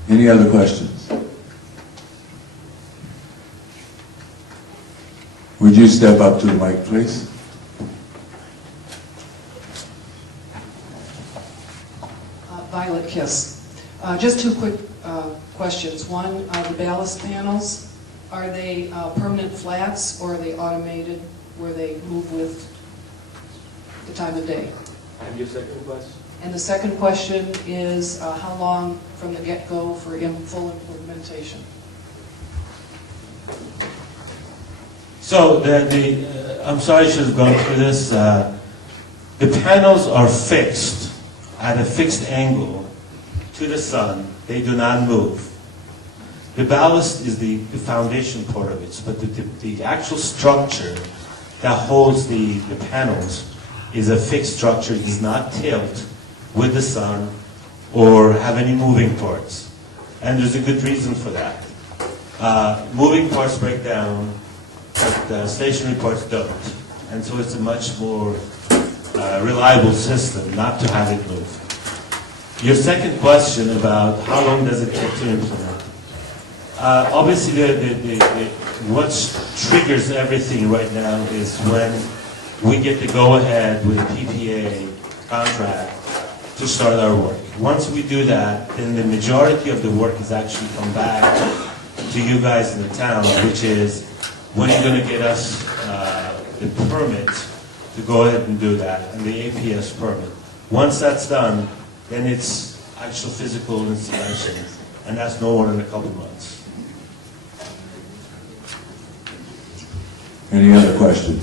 Any other questions? Would you step up to the mic, please? Violet Kiss. Just two quick questions. One, the ballast panels, are they permanent flats or are they automated where they move with the time of day? And your second question? And the second question is how long from the get-go for full implementation? So I'm sorry I should have gone through this. The panels are fixed at a fixed angle to the sun. They do not move. The ballast is the foundation part of it, but the actual structure that holds the panels is a fixed structure. It does not tilt with the sun or have any moving parts. And there's a good reason for that. Moving parts break down, but the stationary parts don't. And so it's a much more reliable system not to have it move. Your second question about how long does it take to implement? Obviously, what triggers everything right now is when we get to go ahead with a PPA contract to start our work. Once we do that, then the majority of the work is actually come back to you guys in the town, which is when you're going to get us the permit to go ahead and do that, and the APS permit. Once that's done, then it's actual physical installation, and that's no more than a couple months. Any other questions?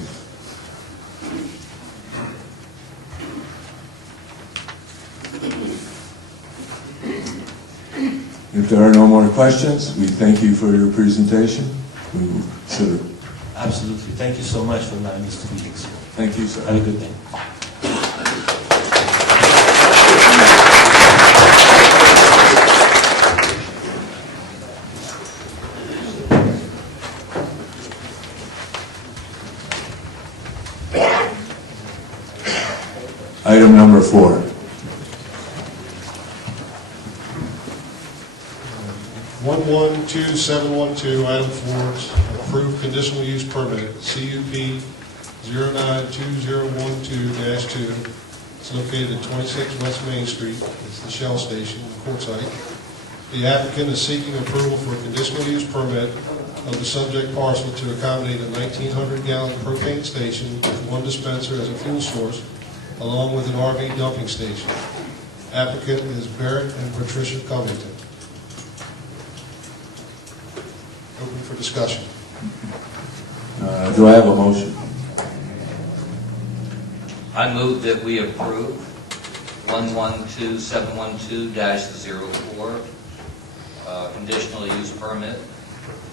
If there are no more questions, we thank you for your presentation. We will consider. Absolutely. Thank you so much for allowing us to be here. Thank you, sir. Have a good day. Item number 4. 112712, item 4, approved conditional use permit, CUP 092012-2. It's located at 26 West Main Street. It's the Shell Station, the court site. The applicant is seeking approval for a conditional use permit of the subject parcel to accommodate a 1,900-gallon propane station with one dispenser as a fuel source, along with an RV dumping station. Applicant is Barrett and Patricia Covington. Open for discussion. Do I have a motion? I move that we approve 112712-04, conditional use permit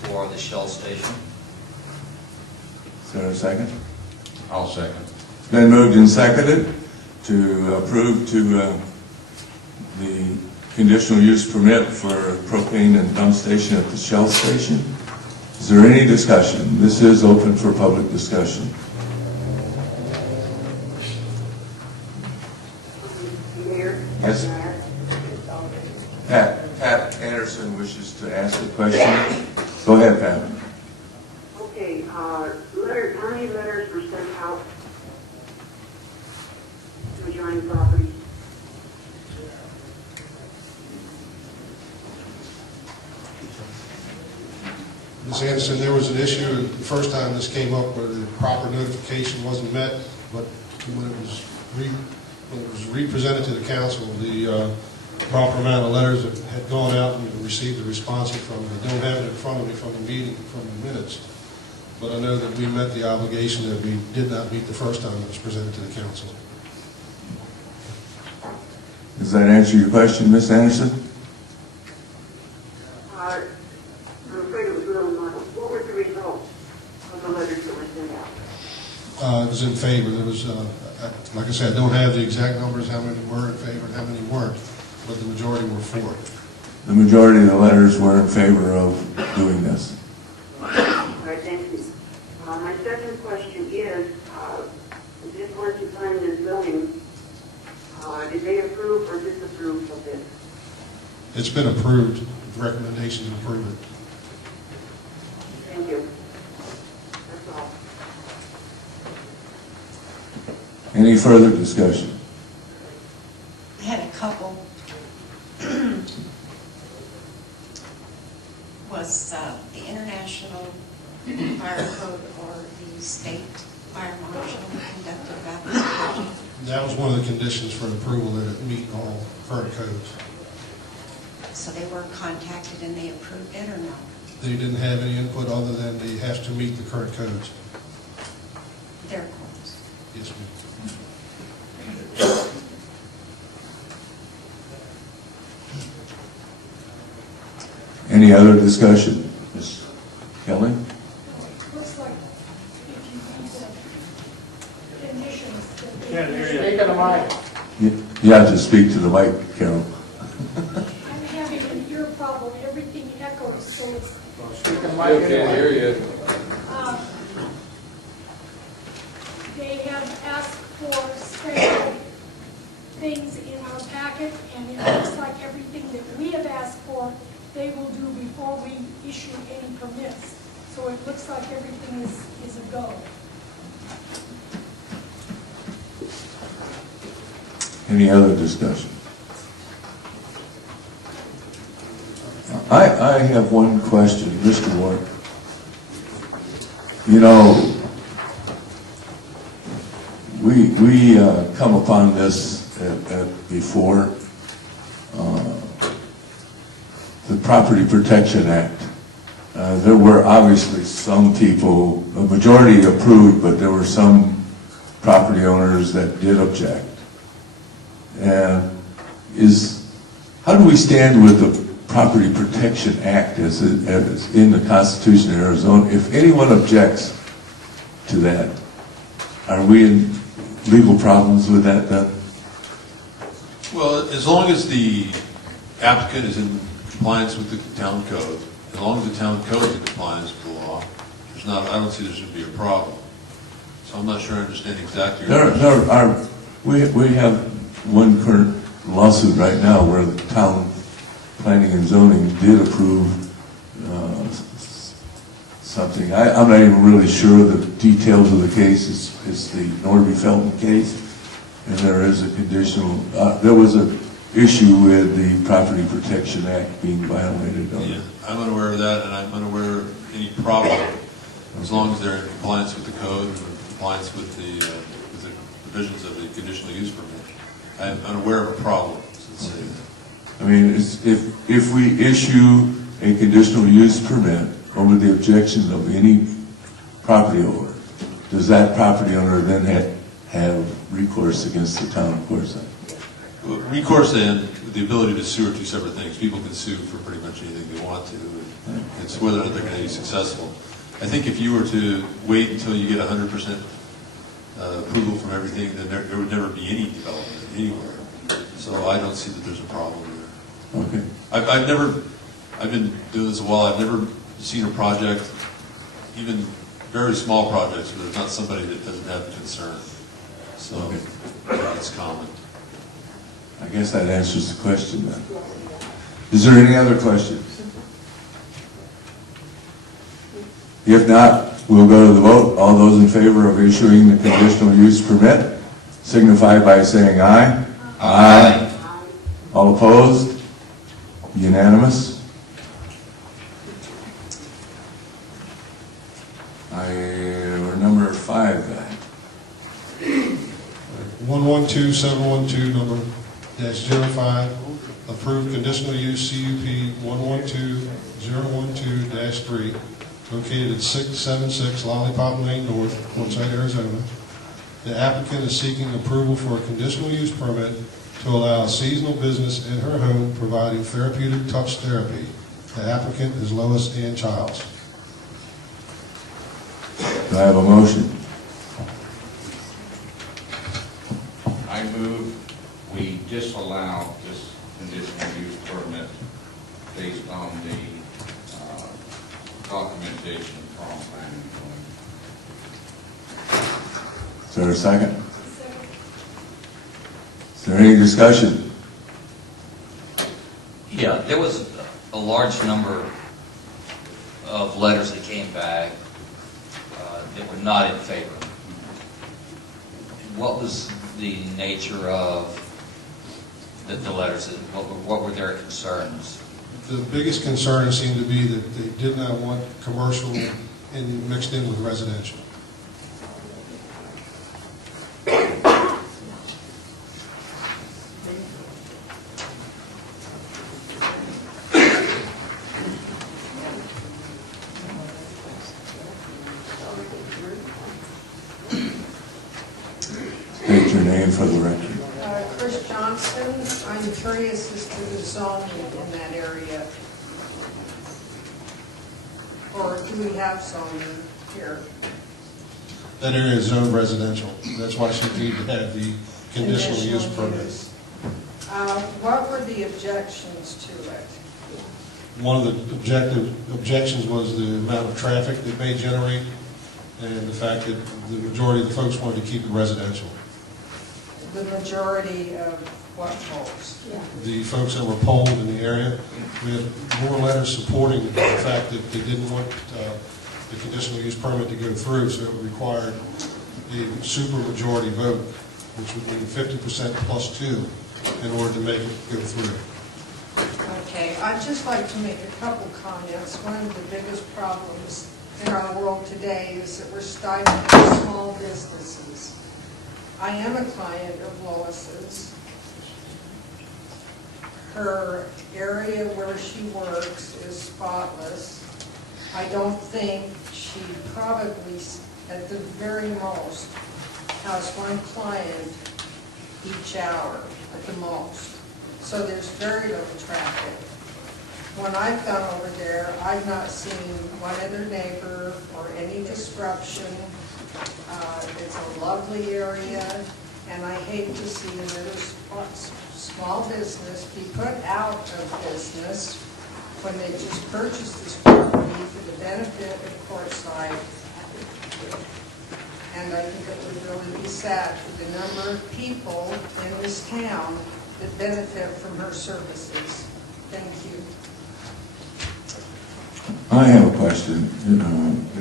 for the Shell station. Is there a second? I'll second. It's been moved and seconded to approve the conditional use permit for propane and dump station at the Shell station. Is there any discussion? This is open for public discussion. Mayor? Yes. Pat Anderson wishes to ask a question. Go ahead, Pat. Okay, how many letters were sent out to adjoining properties? Ms. Anderson, there was an issue the first time this came up where the proper notification wasn't met, but when it was re-presented to the council, the proper amount of letters that had gone out and received a response from them. I don't have it in front of me from the meeting, from the minutes, but I know that we met the obligation that we did not meet the first time it was presented to the council. Does that answer your question, Ms. Anderson? I'm afraid it was real muddled. What were the results of the letters that were sent out? It was in favor. There was, like I said, I don't have the exact numbers, how many were in favor and how many weren't, but the majority were for it. The majority of the letters were in favor of doing this. All right, thank you. My second question is, this once you find this building, did they approve or disapprove of this? It's been approved, recommendations to approve it. Thank you. That's all. Any further discussion? I had a couple. was the international fire code or the state fire marshal who conducted that inspection? That was one of the conditions for approval, that it meet all current codes. So they were contacted and they approved it or no? They didn't have any input other than they have to meet the current codes. Their codes. Yes, ma'am. Any other discussion? Ms. Kelly? Looks like if you meet the conditions that they... Can't hear you. Speak in the mic. You have to speak to the mic, Carol. I'm having an ear problem, everything echoes, so it's... Speak in the mic. Can't hear you. They have asked for special things in our packet, and it looks like everything that we have asked for, they will do before we issue any permits. So it looks like everything is a go. Any other discussion? I have one question, Mr. Ward. You know, we come upon this before. The Property Protection Act. There were obviously some people, a majority approved, but there were some property owners that did object. And how do we stand with the Property Protection Act as in the Constitution of Arizona? If anyone objects to that, are we in legal problems with that then? Well, as long as the applicant is in compliance with the town code, as long as the town code is in compliance with the law, I don't see there should be a problem. So I'm not sure I understand exactly. We have one current lawsuit right now where the town planning and zoning did approve something. I'm not even really sure the details of the case. It's the Norby Felton case, and there is a conditional. There was an issue with the Property Protection Act being violated. Yeah, I'm unaware of that, and I'm unaware of any problem as long as they're in compliance with the code and in compliance with the provisions of the conditional use permit. I'm unaware of a problem. I mean, if we issue a conditional use permit over the objection of any property owner, does that property owner then have recourse against the town, of course? Recourse and the ability to sue are two separate things. People can sue for pretty much anything they want to. It's whether or not they're going to be successful. I think if you were to wait until you get 100% approval from everything, then there would never be any development anywhere. So I don't see that there's a problem there. Okay. I've been doing this a while. I've never seen a project, even very small projects, where there's not somebody that doesn't have a concern. So it's common. I guess that answers the question then. Is there any other questions? If not, we'll go to the vote. All those in favor of issuing the conditional use permit signify by saying aye. Aye. All opposed? Unanimous? We're number 5 then. 112712, number -05, approved conditional use CUP 112012-3, located at 676 Lollipop Lane North, Quartzsite, Arizona. The applicant is seeking approval for a conditional use permit to allow a seasonal business in her home providing therapeutic touch therapy. The applicant is Lois Ann Childs. Do I have a motion? I move we disallow this conditional use permit based on the documentation from planning and zoning. Is there a second? Is there any discussion? Yeah, there was a large number of letters that came back that were not in favor. What was the nature of the letters? What were their concerns? The biggest concern seemed to be that they did not want commercial mixed in with residential. State your name for the record. Chris Johnson, I'm curious as to the zoning in that area. Or do we have zoning here? That area is zoned residential. That's why she needed to have the conditional use permit. What were the objections to it? One of the objections was the amount of traffic that may generate and the fact that the majority of the folks wanted to keep it residential. The majority of what folks? The folks that were polled in the area, we had more letters supporting the fact that they didn't want the conditional use permit to go through, so it required a super majority vote, which would mean 50% plus 2 in order to make it go through. Okay, I'd just like to make a couple comments. One of the biggest problems in our world today is that we're stifling small businesses. I am a client of Lois's. Her area where she works is spotless. I don't think she probably, at the very most, has one client each hour at the most. So there's very little traffic. When I've gone over there, I've not seen one other neighbor or any disruption. It's a lovely area, and I hate to see another small business be put out of business when they just purchased this property for the benefit of Courtside. And I think it would really be sad for the number of people in this town that benefit from her services. Thank you. I have a question.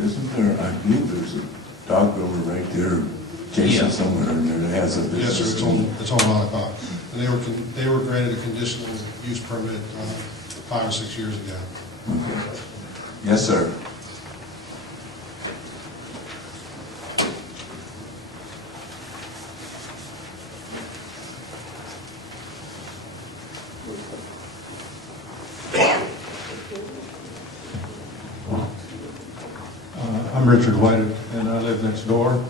Isn't there, I believe there's a dog builder right there, Jason somewhere in there that has a business. Yes, sir, it's on Lollipop. And they were granted a conditional use permit 5 or 6 years ago. Okay. Yes, sir. I'm Richard White, and I live next door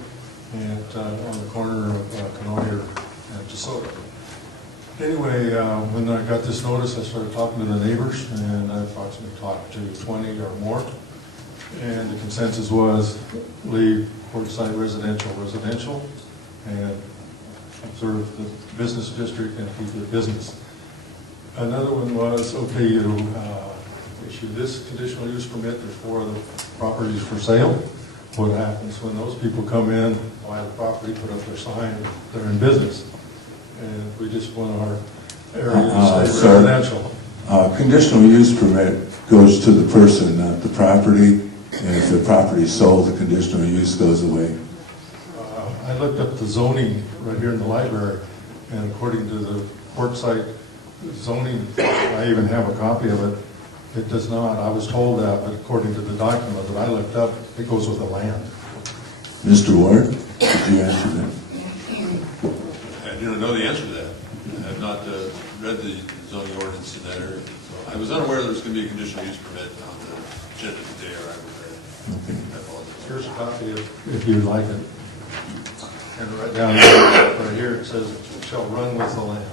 and on the corner of Canoyer and DeSoto. Anyway, when I got this notice, I started talking to the neighbors, and I approximately talked to 20 or more. And the consensus was leave Courtside residential, and observe the business district and keep it business. Another one was, okay, you issue this conditional use permit, there's 4 other properties for sale. What happens when those people come in, buy the property, put up their sign, they're in business? And we just want our area to stay residential. Conditional use permit goes to the person, not the property. And if the property is sold, the conditional use goes away. I looked up the zoning right here in the library, and according to the Courtside zoning, I even have a copy of it. It does not. I was told that, but according to the document that I looked up, it goes with the land. Mr. Ward, did you answer that? I do not know the answer to that. I have not read the zoning ordinance in that area. So I was unaware there was going to be a conditional use permit on the agenda today, or I would read it. Okay. I apologize. Here's a copy if you'd like it. And right down here, right here, it says, it shall run with the land.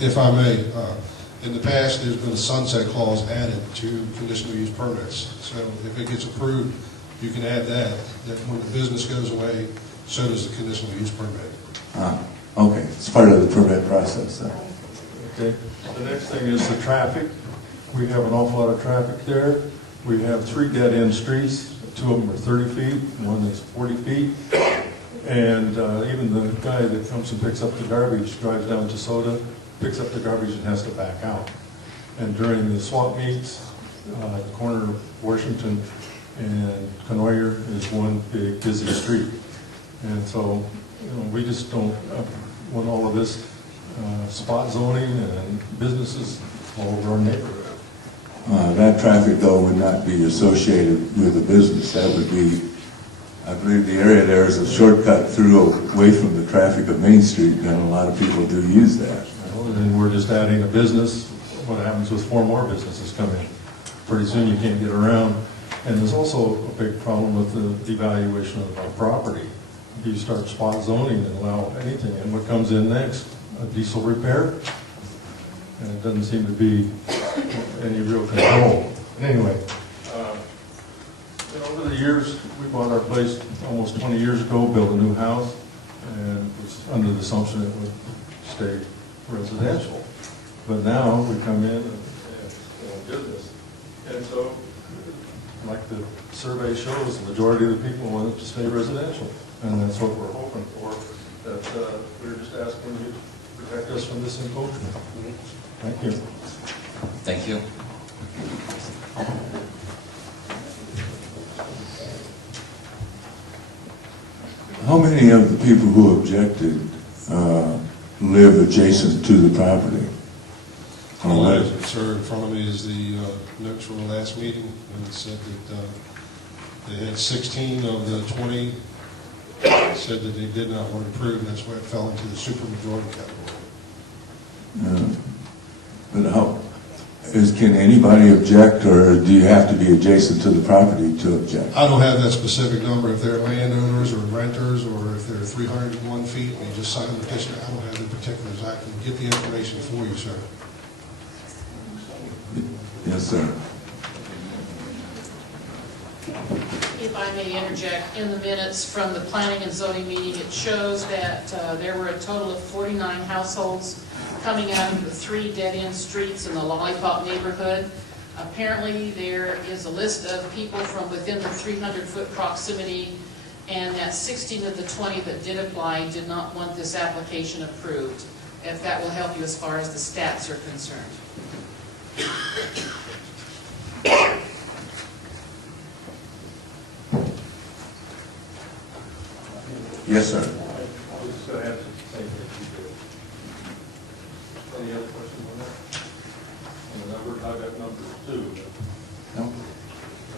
If I may, in the past, there's been a sunset clause added to conditional use permits. So if it gets approved, you can add that when the business goes away, so does the conditional use permit. Okay, it's part of the permit process then. Okay. The next thing is the traffic. We have an awful lot of traffic there. We have 3 dead-end streets. 2 of them are 30 feet, one is 40 feet. And even the guy that comes and picks up the garbage drives down to Soda, picks up the garbage and has to back out. And during the swap meets, the corner of Washington and Canoyer is one big busy street. And so, we just don't want all of this spot zoning and businesses all over our neighborhood. That traffic, though, would not be associated with a business. That would be, I believe the area there is a shortcut through away from the traffic of Main Street, and a lot of people do use that. And we're just adding a business. What happens with 4 more businesses come in? Pretty soon you can't get around. And there's also a big problem with the evaluation of our property. If you start spot zoning and allow anything, and what comes in next? A diesel repair? And it doesn't seem to be any real control. Anyway, over the years, we bought our place almost 20 years ago, built a new house, and was under the assumption it would stay residential. But now we come in and business. And so, like the survey shows, the majority of the people want it to stay residential. And that's what we're hoping for, that we're just asking you to protect us from this encroachment. Thank you. Thank you. How many of the people who objected live adjacent to the property? Sir, in front of me is the notes from the last meeting, and it said that they had 16 of the 20 said that they did not want to approve, and that's why it fell into the supermajority category. But can anybody object, or do you have to be adjacent to the property to object? I don't have that specific number. If they're landowners or renters, or if they're 301 feet and they just sign the petition, I don't have the particulars. I can get the information for you, sir. Yes, sir. If I may interject, in the minutes from the planning and zoning meeting, it shows that there were a total of 49 households coming out of the 3 dead-end streets in the Lollipop neighborhood. Apparently, there is a list of people from within the 300-foot proximity, and that 16 of the 20 that did apply did not want this application approved, if that will help you as far as the stats are concerned. Yes, sir. Any other questions on that? On the number, I got number 2. No.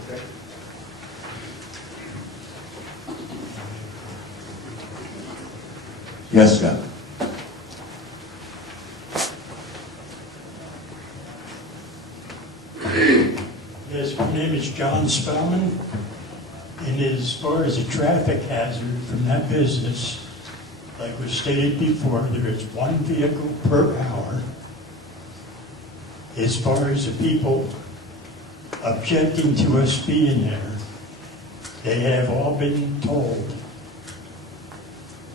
Okay. Yes, sir. Yes, my name is John Spellman, and as far as a traffic hazard from that business, like was stated before, there is 1 vehicle per hour. As far as the people objecting to us being there, they have all been told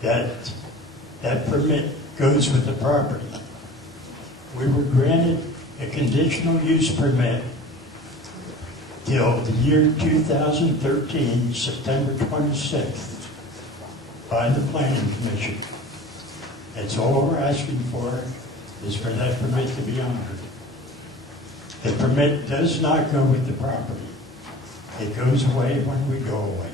that that permit goes with the property. We were granted a conditional use permit till the year 2013, September 26th, by the Planning Commission. That's all we're asking for, is for that permit to be honored. The permit does not go with the property. It goes away when we go away.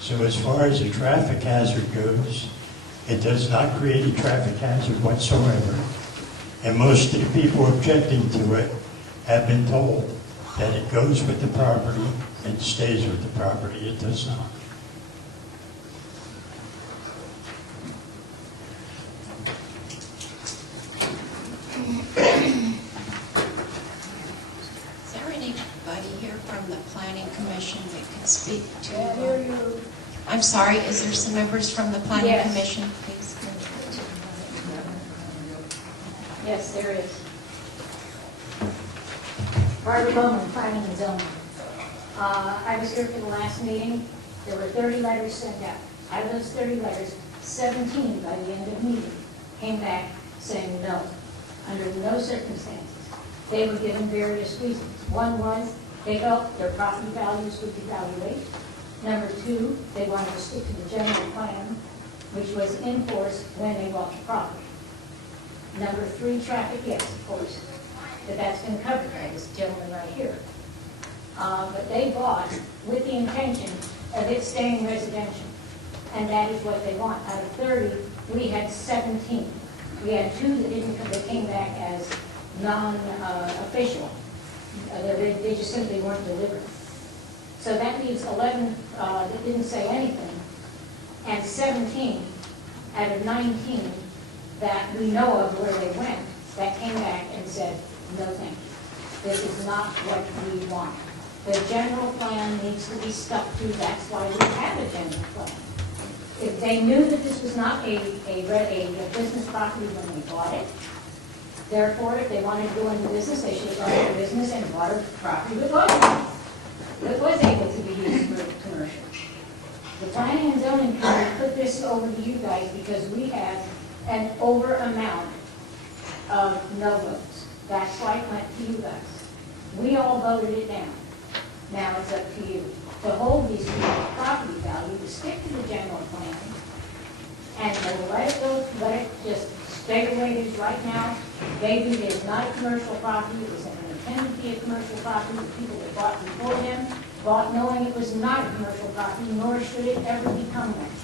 So as far as the traffic hazard goes, it does not create a traffic hazard whatsoever. And most of the people objecting to it have been told that it goes with the property and stays with the property. It does not. Is there anybody here from the Planning Commission that can speak to? I'm sorry, is there some members from the Planning Yes. Commission, please? Yes, there is. Barbara Bowman, Planning and Zoning. I was here for the last meeting. There were 30 letters sent out. Out of those 30 letters, 17 by the end of the meeting came back saying no, under no circumstances. They were given various reasons. One was they felt their property values would devaluate. Number 2, they wanted to stick to the general plan, which was in force when they bought the property. Number 3, traffic, yes, of course, but that's been covered by this gentleman right here. But they bought with the intention of it staying residential. and that is what they want. Out of 30, we had 17. We had 2 that came back as non-official. They just simply weren't delivered. So that leaves 11 that didn't say anything, and 17 out of 19 that we know of where they went, that came back and said, no thank you. This is not what we want. The general plan needs to be stuck to. That's why we have a general plan. If they knew that this was not a business property when they bought it, therefore, if they wanted to go into business, they should have gone into business and bought a property that was able to be used for commercial. The Planning and Zoning Committee put this over to you guys because we had an over amount of no votes. That's why it went to you guys. We all voted it down. Now it's up to you to hold these people at property value, to stick to the general plan, and to let it go, let it just stay the way it is right now. Maybe it is not a commercial property. It was intended to be a commercial property. The people that bought before him bought knowing it was not a commercial property, nor should it ever become one.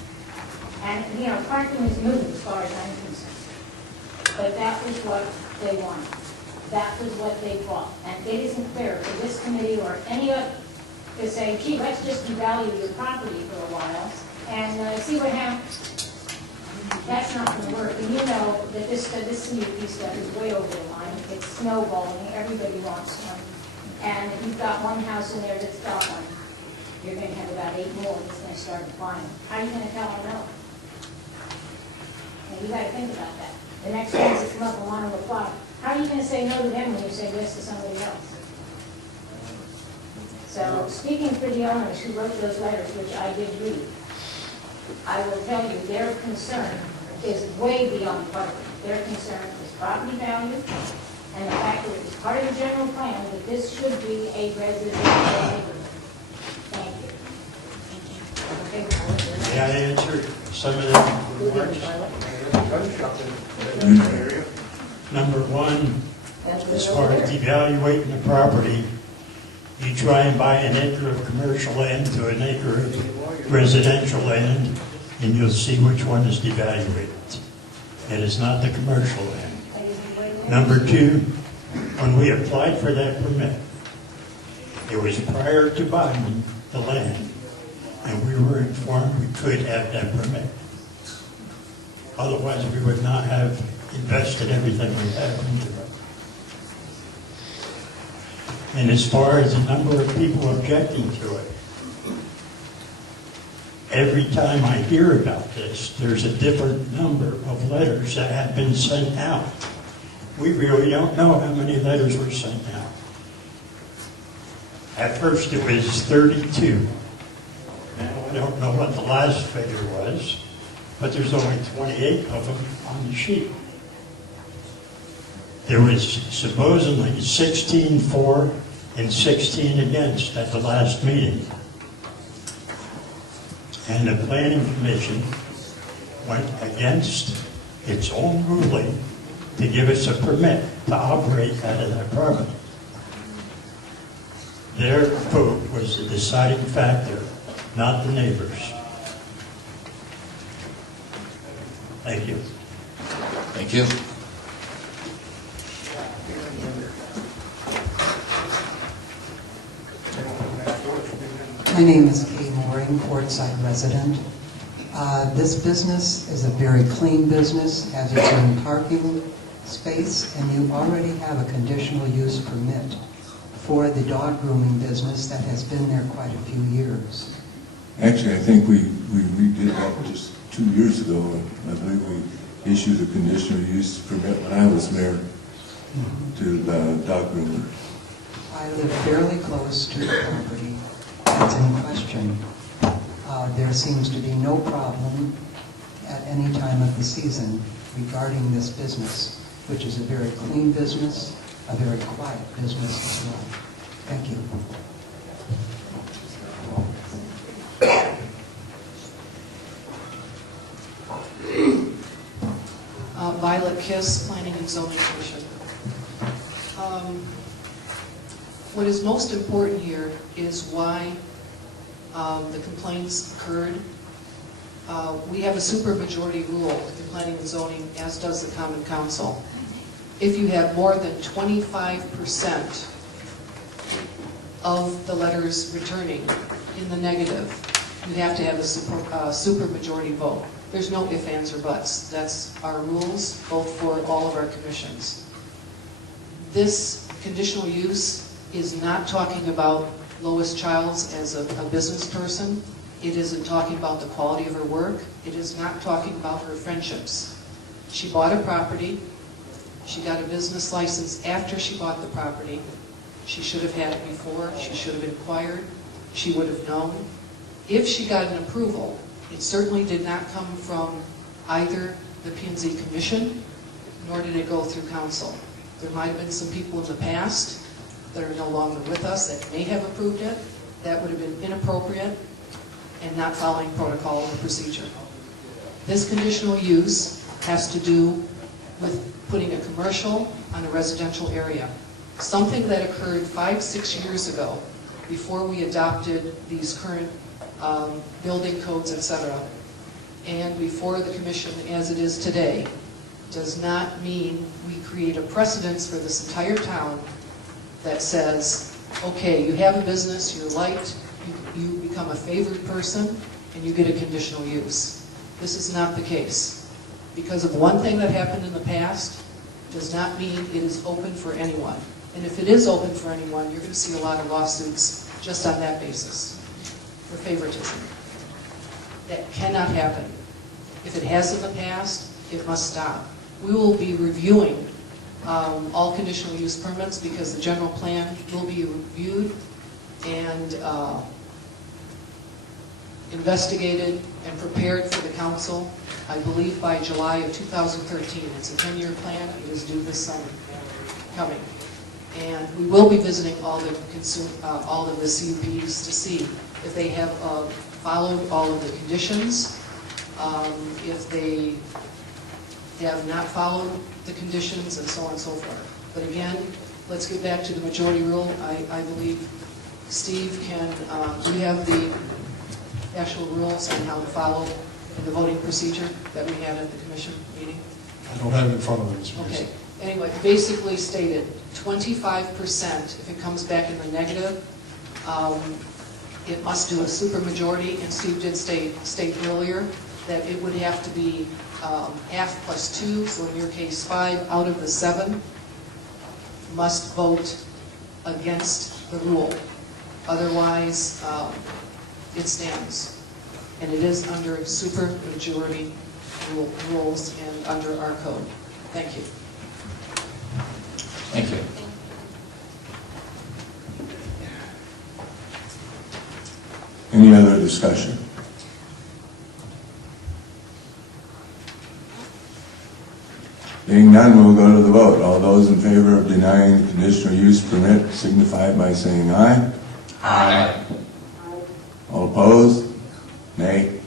And, you know, parking is moved as far as I'm concerned. But that was what they wanted. That was what they bought. And it isn't fair for this committee or any other to say, gee, let's just devalue your property for a while and see what happens. That's not going to work. And you know that this CUP stuff is way over the line. It's snowballing. Everybody wants one. And if you've got one house in there that's got one, you're going to have about 8 more that's going to start applying. How are you going to tell them no? And you got to think about that. The next ones that come up and want to apply, how are you going to say no to them when you say yes to somebody else? So, speaking for the owners who wrote those letters, which I did read, I will tell you their concern is way beyond parking. Their concern is property value and the fact that it's part of the general plan that this should be a residential neighborhood. Thank you. May I answer some of them? Number one, as far as evaluating the property, you try and buy an acre of commercial land to an acre of residential land, and you'll see which one is devaluated. It is not the commercial land. Number two, when we applied for that permit, it was prior to buying the land, and we were informed we could have that permit. Otherwise, we would not have invested everything we have into it. And as far as the number of people objecting to it, every time I hear about this, there's a different number of letters that have been sent out. We really don't know how many letters were sent out. At first it was 32. Now I don't know what the last figure was, but there's only 28 of them on the sheet. There was supposedly 16 for and 16 against at the last meeting. And the Planning Commission went against its own ruling to give us a permit to operate out of that property. Their vote was the deciding factor, not the neighbors. Thank you. Thank you. My name is Kay Mooring, Portside resident. This business is a very clean business, has its own parking space, and you already have a conditional use permit for the dog grooming business that has been there quite a few years. Actually, I think we redid that just 2 years ago. I believe we issued a conditional use permit when I was mayor to the dog groomer. I live fairly close to the property that's in question. There seems to be no problem at any time of the season regarding this business, which is a very clean business, a very quiet business as well. Thank you. Violet Kiss, Planning and Zoning Commission. What is most important here is why the complaints occurred We have a supermajority rule in planning and zoning, as does the Common Council. If you have more than 25% of the letters returning in the negative, you have to have a supermajority vote. There's no ifs, ands, or buts. That's our rules, both for all of our commissions. This conditional use is not talking about Lois Childs as a business person. It isn't talking about the quality of her work. It is not talking about her friendships. She bought a property. She got a business license after she bought the property. She should have had it before. She should have inquired. She would have known. If she got an approval, it certainly did not come from either the P&Z Commission, nor did it go through council. There might have been some people in the past that are no longer with us that may have approved it. That would have been inappropriate and not following protocol or procedure. This conditional use has to do with putting a commercial on a residential area. Something that occurred 5-6 years ago before we adopted these current building codes, etc., and before the commission as it is today, does not mean we create a precedence for this entire town that says, okay, you have a business, you're liked, you become a favored person, and you get a conditional use. This is not the case. Because of one thing that happened in the past does not mean it is open for anyone. And if it is open for anyone, you're going to see a lot of lawsuits just on that basis for favoritism. That cannot happen. If it has in the past, it must stop. We will be reviewing all conditional use permits because the general plan will be reviewed and investigated and prepared for the council, I believe by July of 2013. It's a 10-year plan. It is due this summer coming. And we will be visiting all of the CUPs to see if they have followed all of the conditions, if they have not followed the conditions, and so on and so forth. But again, let's get back to the majority rule. I believe Steve can, we have the actual rules on how to follow the voting procedure that we had at the commission meeting. I don't have it in front of me, Ms. Reese. Okay. Anyway, basically stated 25%, if it comes back in the negative, it must do a supermajority, and Steve did state earlier that it would have to be half plus 2, so in your case 5 out of the 7 must vote against the rule. Otherwise, it stands. And it is under supermajority rules and under our code. Thank you. Thank you. Any other discussion? Being none, we'll go to the vote. All those in favor of denying the conditional use permit signify by saying aye. Aye. All opposed? Nay.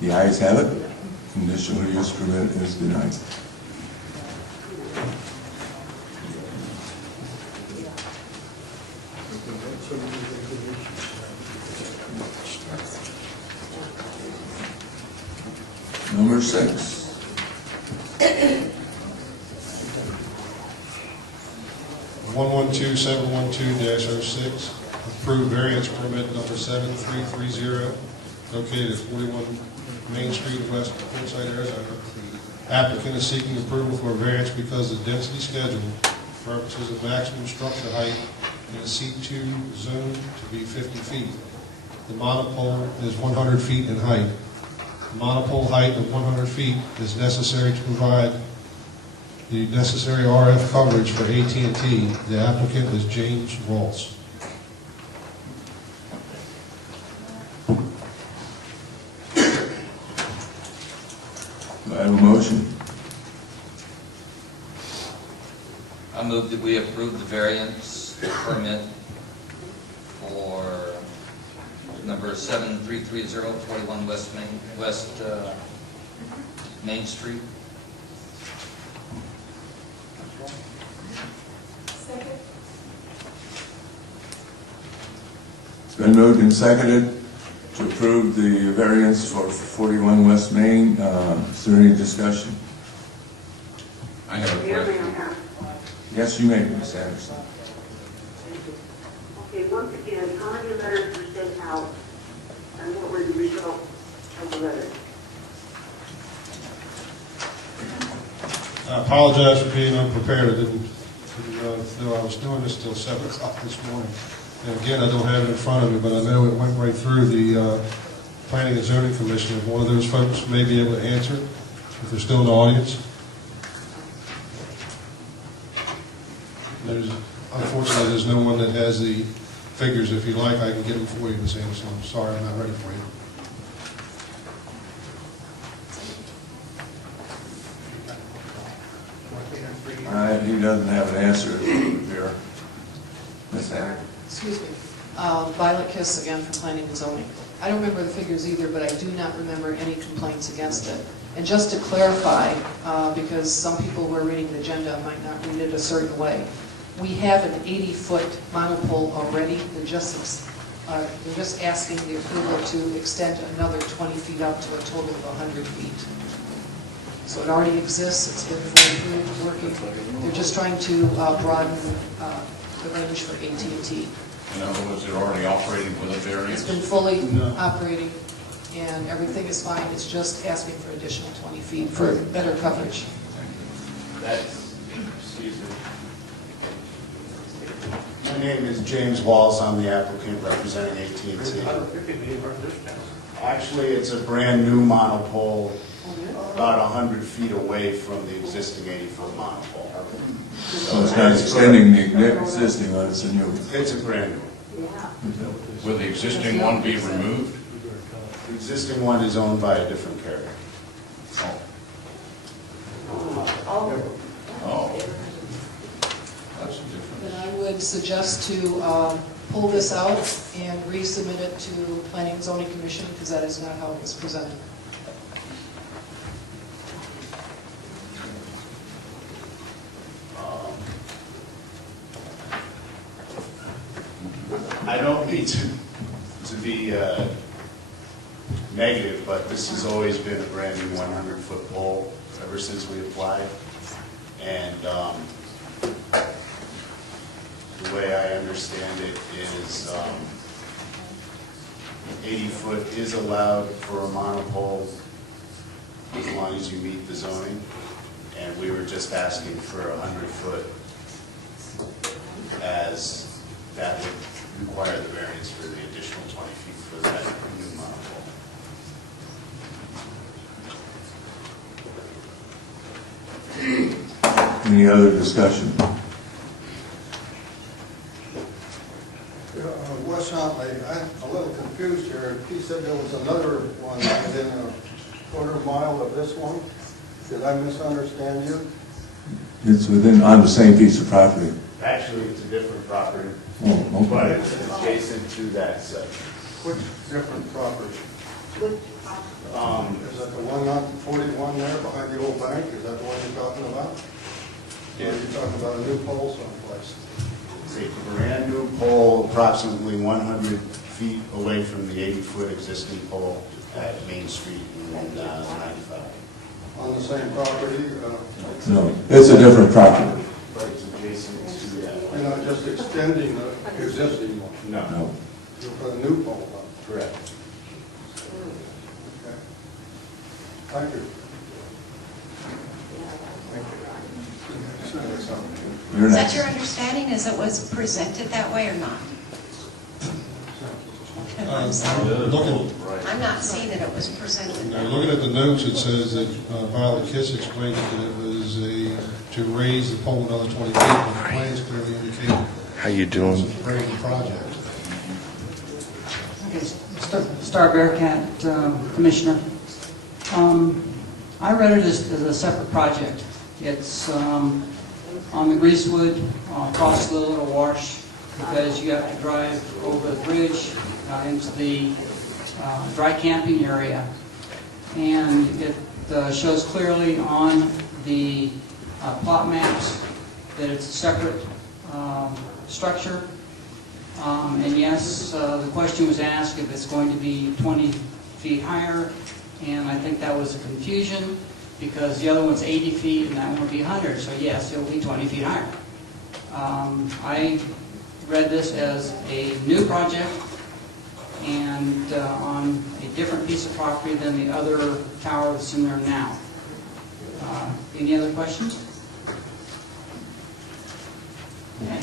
The ayes have it. Conditional use permit is denied. Number 6. One 11712-06, approved variance permit number 7330, located at 41 Main Street, West Portside, Arizona. Applicant is seeking approval for a variance because the density schedule purposes of maximum structure height in a C2 zone to be 50 feet. The monopole is 100 feet in height. The monopole height of 100 feet is necessary to provide the necessary RF coverage for AT&T. The applicant is James Waltz. Do I have a motion? I move that we approve the variance permit for number 7330, 41 West Main Street. Second. It's been moved and seconded to approve approve the variance for 41 West Main. Is there any discussion? I have a question. Yes, you may, Ms. Anderson. Okay, once again, how many letters were sent out, and what were the results of the letters? I apologize for being unprepared. I didn't know I was doing this till 7 o'clock this morning. And again, I don't have it in front of me, but I know it went right through the Planning and Zoning Commission. If one of those folks may be able to answer, if they're still in the audience. Unfortunately, there's no one that has the figures. If you like, I can get them for you, Ms. Anderson. I'm sorry, I'm not ready for you. He doesn't have an answer here. Ms. Anderson. Excuse me. Violet Kiss again from Planning and Zoning. I don't remember the figures either, but I do not remember any complaints against it. And just to clarify, because some people who are reading the agenda might not read it a certain way, we have an 80-foot monopole already. They're just asking the approval to extend another 20 feet up to a total of 100 feet. So it already exists. It's been fully approved, working. They're just trying to broaden the range for AT&T. In other words, they're already operating with a variance? It's been fully operating, and everything is fine. It's just asking for additional 20 feet for better coverage. Excuse me. My name is James Walls. I'm the applicant representing AT&T. Actually, it's a brand-new monopole, about 100 feet away from the existing 80-foot monopole. So it's not extending the existing one, it's a new one. It's a brand new. Will the existing one be removed? The existing one is owned by a different carrier. Oh. That's a difference. Then I would suggest to pull this out and resubmit it to Planning and Zoning Commission, because that is not how it was presented. I don't mean to be negative, but this has always been a brand new 100-foot pole ever since we applied. And the way I understand it is 80 foot is allowed for a monopole as long as you meet the zoning. And we were just asking for 100 foot, as that would require the variance for the additional 20 feet for that new monopole. Any other discussion? Wes Huntley, I'm a little confused here. He said there was another one within a quarter mile of this one. Did I misunderstand you? It's on the same piece of property. Actually, it's a different property, Oh, but okay. it's adjacent to that section. Which different property? Um, Is that the one on 41 there behind the old bank? Is that the one you're talking about? Yeah. Or are you talking about a new pole someplace? It's a brand new pole, approximately 100 feet away from the 80-foot existing pole at Main Street in 95. On the same property? No, it's a different property. But it's adjacent to that. You're not just extending the existing one? No. You'll put a new pole up? Correct. Okay. Thank you. You're Is next. that your understanding, as it was presented that way or not? I'm sorry. I'm not seeing that it was presented Now, that way. looking at the notes, it says that Violet Kiss explained that it was to raise the pole another 20 feet, but the plans clearly indicate How you doing? it's a brand new project. Okay, Star Bearcat, Commissioner. I read it as a separate project. It's on the Greasewood, across the little wash, because you have to drive over the bridge into the dry camping area. And it shows clearly on the plot maps that it's a separate structure. And yes, the question was asked if it's going to be 20 feet higher, and I think that was a confusion, because the other one's 80 feet and that one will be 100, so yes, it'll be 20 feet higher. I read this as a new project and on a different piece of property than the other tower that's in there now. Any other questions? Okay.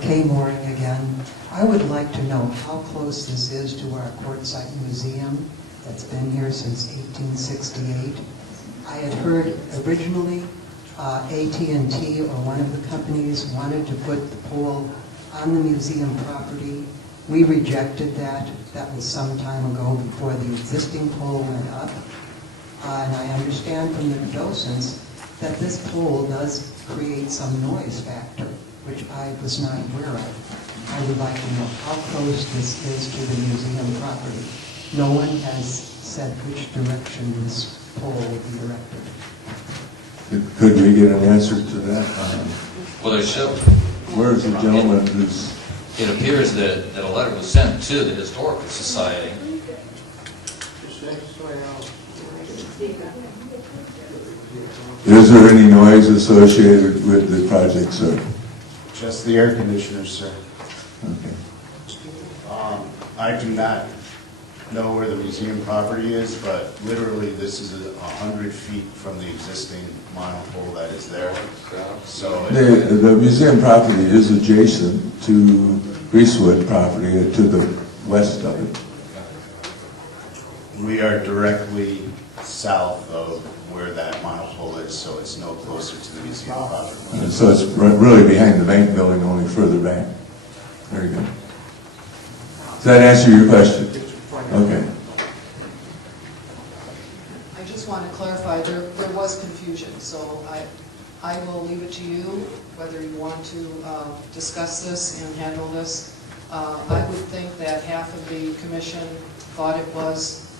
Kay Mooring again. I would like to know how close this is to our Quartzsite Museum that's been here since 1868. I had heard originally AT&T or one of the companies wanted to put the pole on the museum property. We rejected that. That was some time ago before the existing pole went up. And I understand from the docents that this pole does create some noise factor, which I was not aware of. I would like to know how close this is to the museum property. No one has said which direction this pole will be directed. Could we get an answer to that? Well, there's so, Where's the gentleman who's... it appears that a letter was sent to the Historical Society. Is there any noise associated with the project, sir? Just the air conditioners, sir. Okay. I do not know where the museum property is, but literally this is 100 feet from the existing monopole that is there. So The museum property is adjacent to Greasewood property to the west of it. we are directly south of where that monopole is, so it's no closer to the museum property. And so it's really behind the bank building, only further back. Very good. Does that answer your question? Okay. I just want to clarify, there was confusion, so I will leave it to you whether you want to discuss this and handle this. I would think that half of the commission thought it was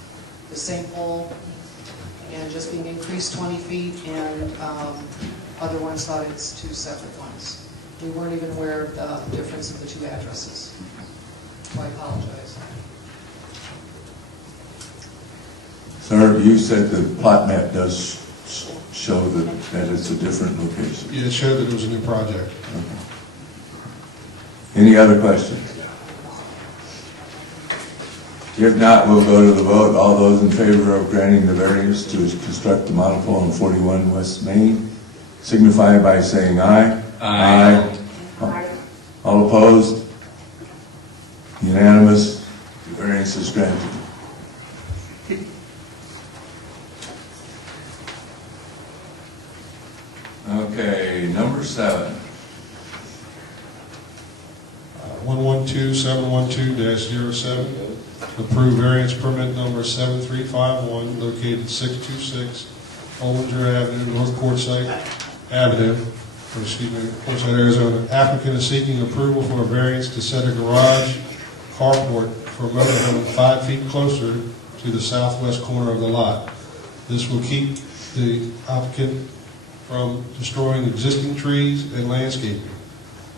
the same pole and just being increased 20 feet, and other ones thought it's two separate ones. We weren't even aware of the difference of the two addresses. So I apologize. Sir, you said the plot map does show that it's a different location. Yeah, it showed that it was a new project. Okay. Any other questions? If not, we'll go to the vote. All those in favor of granting the variance to construct the monopole on 41 West Main signify by saying aye. Aye. Aye. All opposed? Unanimous. The variance is granted. Okay, number 7. 112712-07, approve variance permit number 7351, located 626 Ollinger Avenue, North Quartzsite Avenue, Quartzsite, Arizona. Applicant is seeking approval for a variance to set a garage carport for a motorhome 5 feet closer to the southwest corner of the lot. This will keep the applicant from destroying existing trees and landscaping.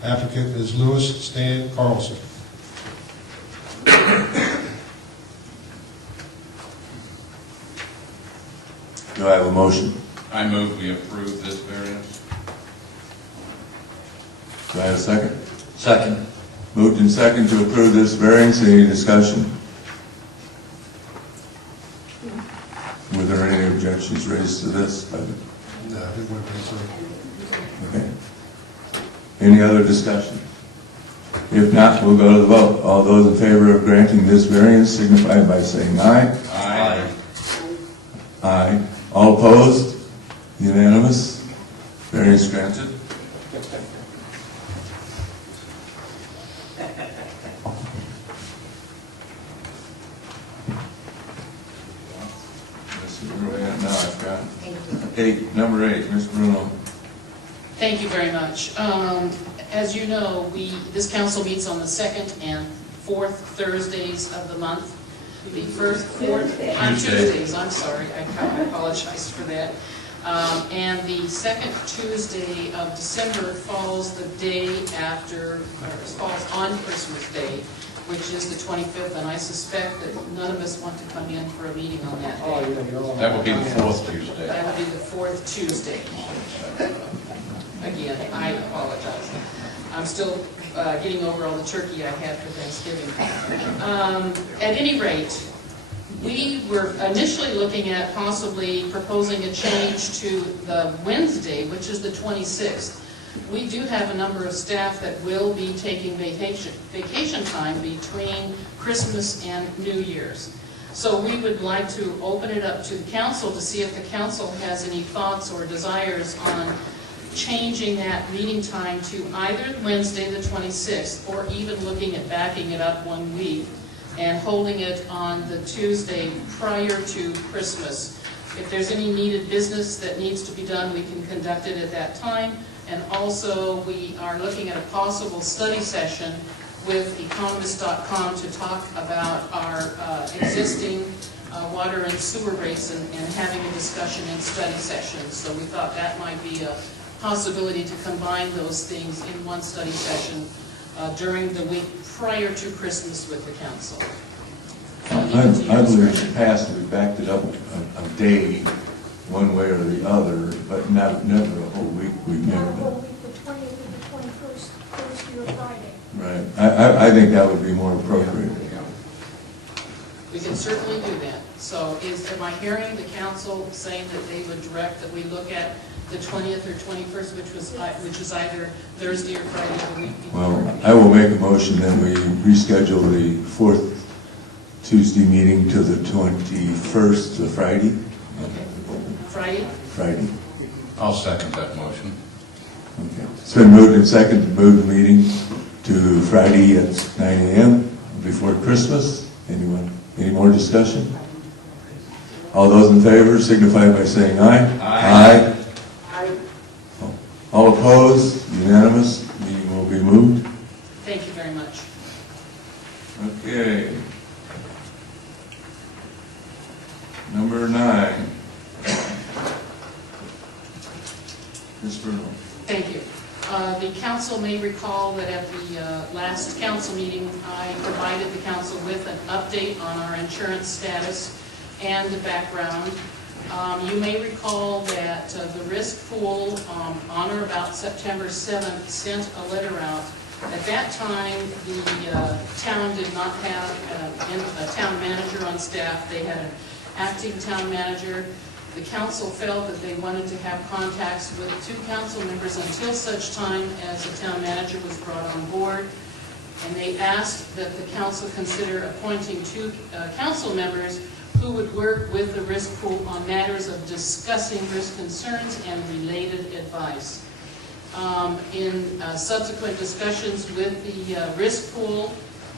Applicant is Louis Stan Carlson. Do I have a motion? I move we approve this variance. Do I have a second? Second. Moved in second to approve this variance. Any discussion? Were there any objections raised to this? No, it wouldn't be so. Okay. Any other discussion? If not, we'll go to the vote. All those in favor of granting this variance signify by saying aye. Aye. Aye. All opposed? Unanimous? Variance granted. Let's see where we at now. I've got 8, number 8, Ms. Bruno. Thank you very much. As you know, this council meets on the second and fourth Thursdays of the month. The first, fourth, on Tuesdays, I'm sorry, I apologize for that. And the second Tuesday of December falls the day after, or falls on Christmas Day, which is the 25th, and I suspect that none of us want to come in for a meeting on that day. That would be the fourth Tuesday. That would be the fourth Tuesday. Again, I apologize. I'm still getting over all the turkey I had for Thanksgiving. At any rate, we were initially looking at possibly proposing a change to the Wednesday, which is the 26th. We do have a number of staff that will be taking vacation time between Christmas and New Year's. So we would like to open it up to the council to see if the council has any thoughts or desires on changing that meeting time to either Wednesday the 26th or even looking at backing it up 1 week and holding it on the Tuesday prior to Christmas. If there's any needed business that needs to be done, we can conduct it at that time. And also, we are looking at a possible study session with economist.com to talk about our existing water and sewer rates and having a discussion in study sessions. So we thought that might be a possibility to combine those things in one study session during the week prior to Christmas with the council. I believe in the past we backed it up a day, one way or the other, but never a whole week. We've never Not a whole done. week, the 20th and the 21st, Thursday or Friday. Right. I think that would be more appropriate. We can certainly do that. So am I hearing the council saying that they would direct that we look at the 20th or 21st, which is either Thursday or Friday of the week before? Well, I will make a motion that we reschedule the fourth Tuesday meeting to the 21st, the Friday. Friday? Friday. I'll second that motion. Okay. It's been moved and seconded to move the meeting to Friday at 9 a.m. before Christmas. Anyone? Any more discussion? All those in favor signify by saying aye. Aye. I, All opposed? Unanimous. Meeting will be moved. Thank you very much. Okay. Number 9. Ms. Bruno. Thank you. The council may recall that at the last council meeting, I provided the council with an update on our insurance status and the background. You may recall that the risk pool on or about September 7th sent a letter out. At that time, the town did not have a town manager on staff. They had an acting town manager. The council felt that they wanted to have contacts with 2 council members until such time as a town manager was brought on board. And they asked that the council consider appointing 2 council members who would work with the risk pool on matters of discussing risk concerns and related advice. In subsequent discussions with the risk pool,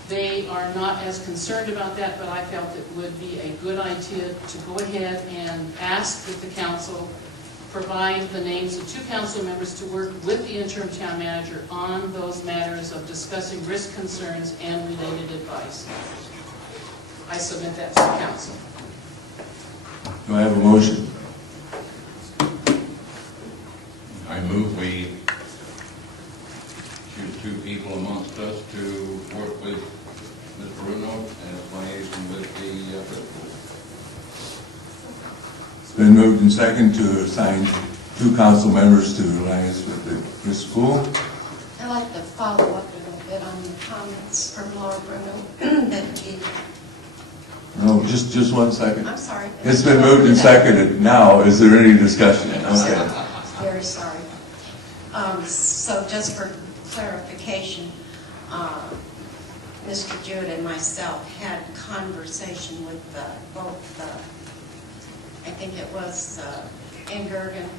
they are not as concerned about that, but I felt it would be a good idea to go ahead and ask that the council provide the names of 2 council members to work with the interim town manager on those matters of discussing risk concerns and related advice. I submit that to the council. Do I have a motion? I move we choose 2 people amongst us to work with Ms. Bruno as liaison with the risk pool. It's been moved and seconded to assign 2 council members to liaise with the risk pool. I'd like to follow up a little bit on the comments from Laura Bruno that you... No, just 1 second. I'm sorry. It's been moved and seconded. Now, is there any discussion? Okay. Very sorry. So just for clarification, Mr. Jewett and myself had conversation with both, I think it was Gergen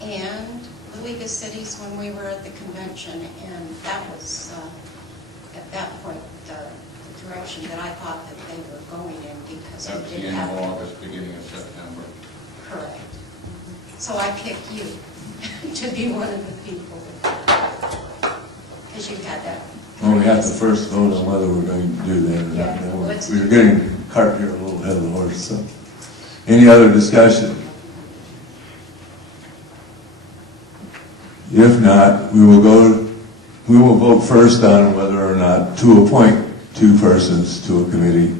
and the League of Cities when we were at the convention, and that was, at that point, the direction that I thought that they were going in, because That's we the did end have... of August, beginning of September. Correct. So I picked you to be one of the people, because you had that. Well, we have to first vote on whether we're going to do that or not. Yeah. We're getting the cart here a little ahead of the horse, so. Any other discussion? If not, we will vote first on whether or not to appoint two persons to a committee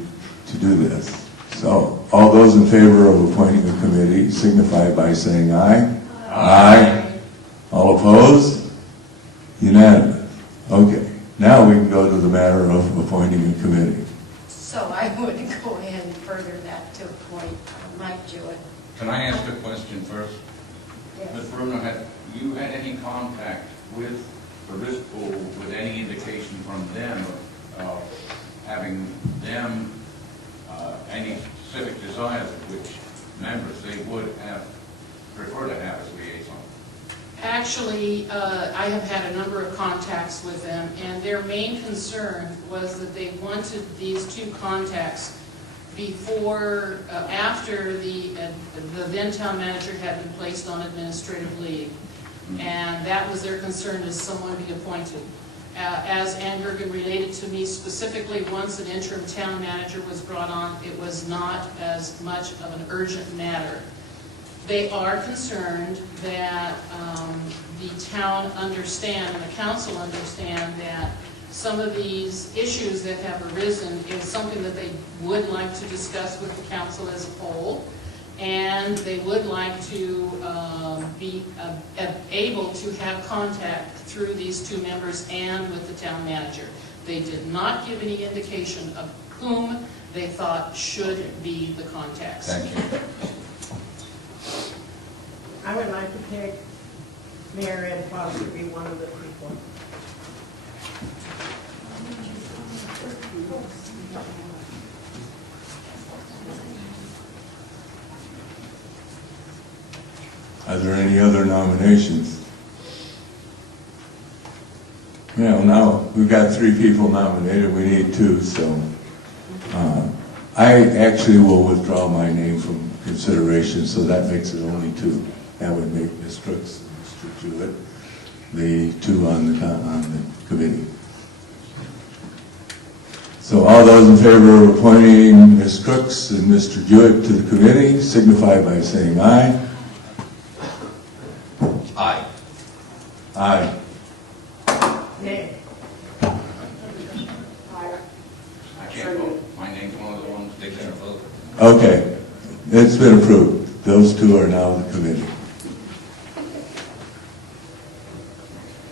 to do this. So, all those in favor of appointing a committee signify by saying aye. Aye. All opposed? Unanimous. Okay. Now we can go to the matter of appointing a committee. So I would go ahead and further that to appoint Mike Jewett. Can I ask a question first? Yes. Ms. Bruno, have you had any contact with the risk pool, with any indication from them of having them, any specific desires of which members they would have, prefer to have as liaison? Actually, I have had a number of contacts with them, and their main concern was that they wanted these two contacts before, after the then town manager had been placed on administrative leave. And that was their concern, is someone be appointed. As Ann Gergen related to me specifically, once an interim town manager was brought on, it was not as much of an urgent matter. They are concerned that the town understand and the council understand that some of these issues that have arisen is something that they would like to discuss with the council as a whole, and they would like to be able to have contact through these two members and with the town manager. They did not give any indication of whom they thought should be the contacts. Thank you. I would like to pick Mayor Ed Foster to be one of the people. Are there any other nominations? Well, now we've got 3 people nominated, we need 2, so I actually will withdraw my name from consideration, so that makes it only 2. That would make Ms. Crooks and Mr. Jewett the 2 on the committee. So all those in favor of appointing Ms. Crooks and Mr. Jewett to the committee signify by saying aye. Aye. Aye. Nay. I can't vote. My name's one of the ones they can't vote. Okay, it's been approved. Those 2 are now the committee.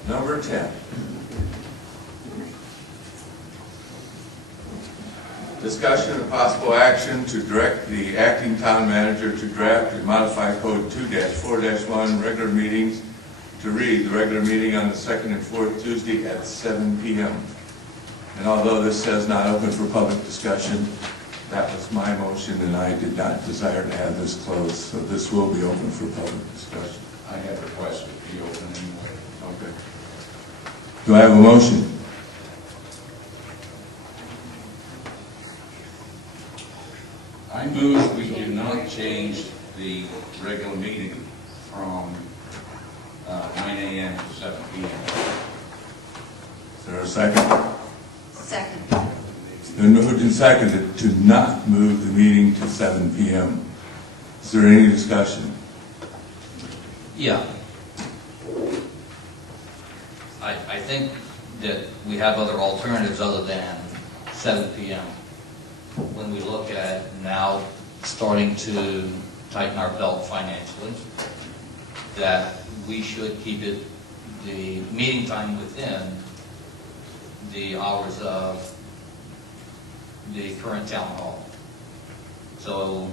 Number 10. Discussion of possible action to direct the acting town manager to draft and modify Code 2-4-1 regular meetings to read the regular meeting on the 2nd and 4th Tuesday at 7 p.m. And although this says not open for public discussion, that was my motion, and I did not desire to have this closed, so this will be open for public discussion. I have requested to be open anyway. Okay. Do I have a motion? I move we do not change the regular meeting from 9 a.m. to 7 p.m. Is there a second? Second. It's been moved and seconded to not move the meeting to 7 p.m. Is there any discussion? Yeah. I think that we have other alternatives other than 7 p.m. When we look at now starting to tighten our belt financially, that we should keep it, the meeting time within the hours of the current town hall. So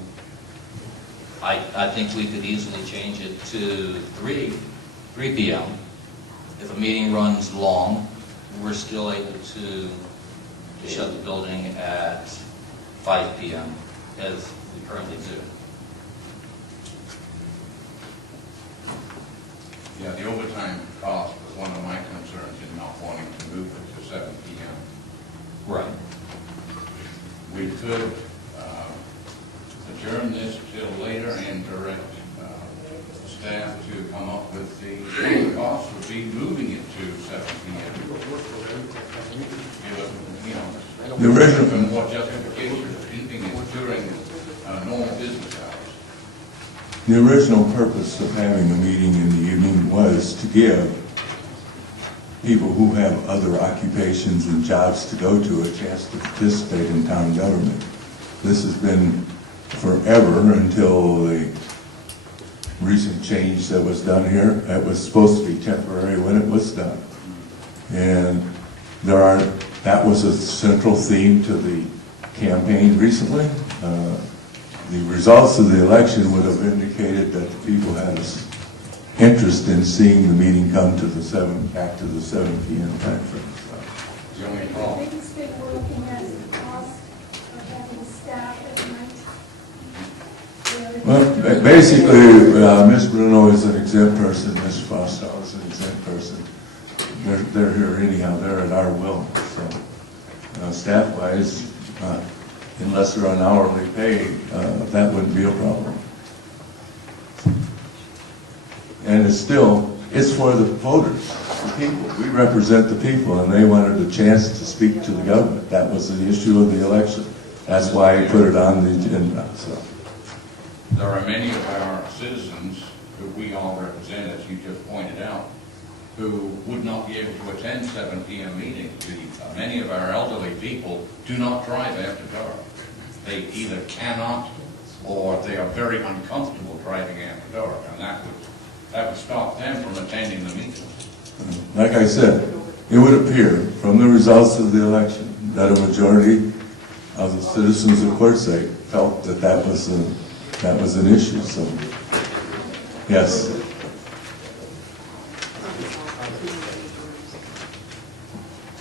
I think we could easily change it to 3 p.m. If a meeting runs long, we're still able to shut the building at 5 p.m. as we currently do. Yeah, the overtime cost was one of my concerns in not wanting to move it to 7 p.m. Right. We could adjourn this till later and direct staff to come up with the cost would be moving it to 7 p.m. The original- And more justification for keeping it during normal business hours. The original purpose of having a meeting in the evening was to give people who have other occupations and jobs to go to a chance to participate in town government. This has been forever until the recent change that was done here. It was supposed to be temporary when it was done. And that was a central theme to the campaign recently. The results of the election would have indicated that the people had an interest in seeing the meeting come to back to the 7 p.m. time frame. The biggest thing we're looking at is the cost of having staff at night. Well, basically, Ms. Bruno is an exempt person, Ms. Foster is an exempt person. They're here anyhow, they're at our will. So, staff-wise, unless they're on hourly pay, that wouldn't be a problem. And it's for the voters, the people. We represent the people, and they wanted a chance to speak to the government. That was the issue of the election. That's why I put it on the agenda. So. There are many of our citizens who we all represent, as you just pointed out, who would not be able to attend 7 p.m. meetings. Many of our elderly people do not drive after dark. They either cannot or they are very uncomfortable driving after dark, and that would stop them from attending the meeting. Like I said, it would appear from the results of the election that a majority of the citizens of Quartzsite felt that was an issue. So, yes.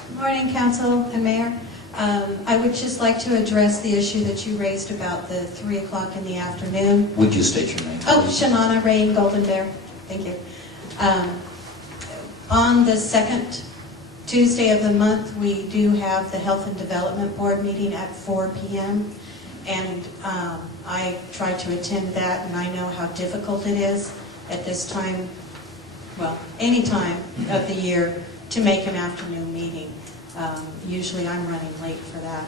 Good morning, Council and Mayor. I would just like to address the issue that you raised about the 3 o'clock in the afternoon. Would you state your name? Oh, Shanana Rain Golden Bear. Thank you. On the second Tuesday of the month, we do have the Health and Development Board meeting at 4 p.m. And I try to attend that, and I know how difficult it is at this time, well, any time of the year, to make an afternoon meeting. Usually I'm running late for that.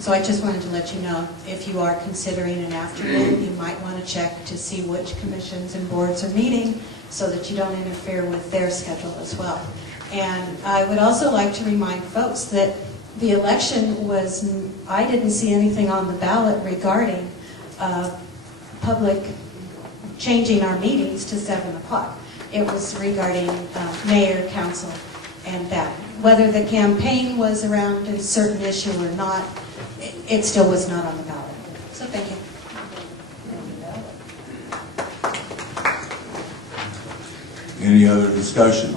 So I just wanted to let you know, if you are considering an afternoon, you might want to check to see which commissions and boards are meeting so that you don't interfere with their schedule as well. And I would also like to remind folks that the election was, I didn't see anything on the ballot regarding public changing our meetings to 7 o'clock. It was regarding mayor, council, and that. Whether the campaign was around a certain issue or not, it still was not on the ballot. So thank you. Any other discussion?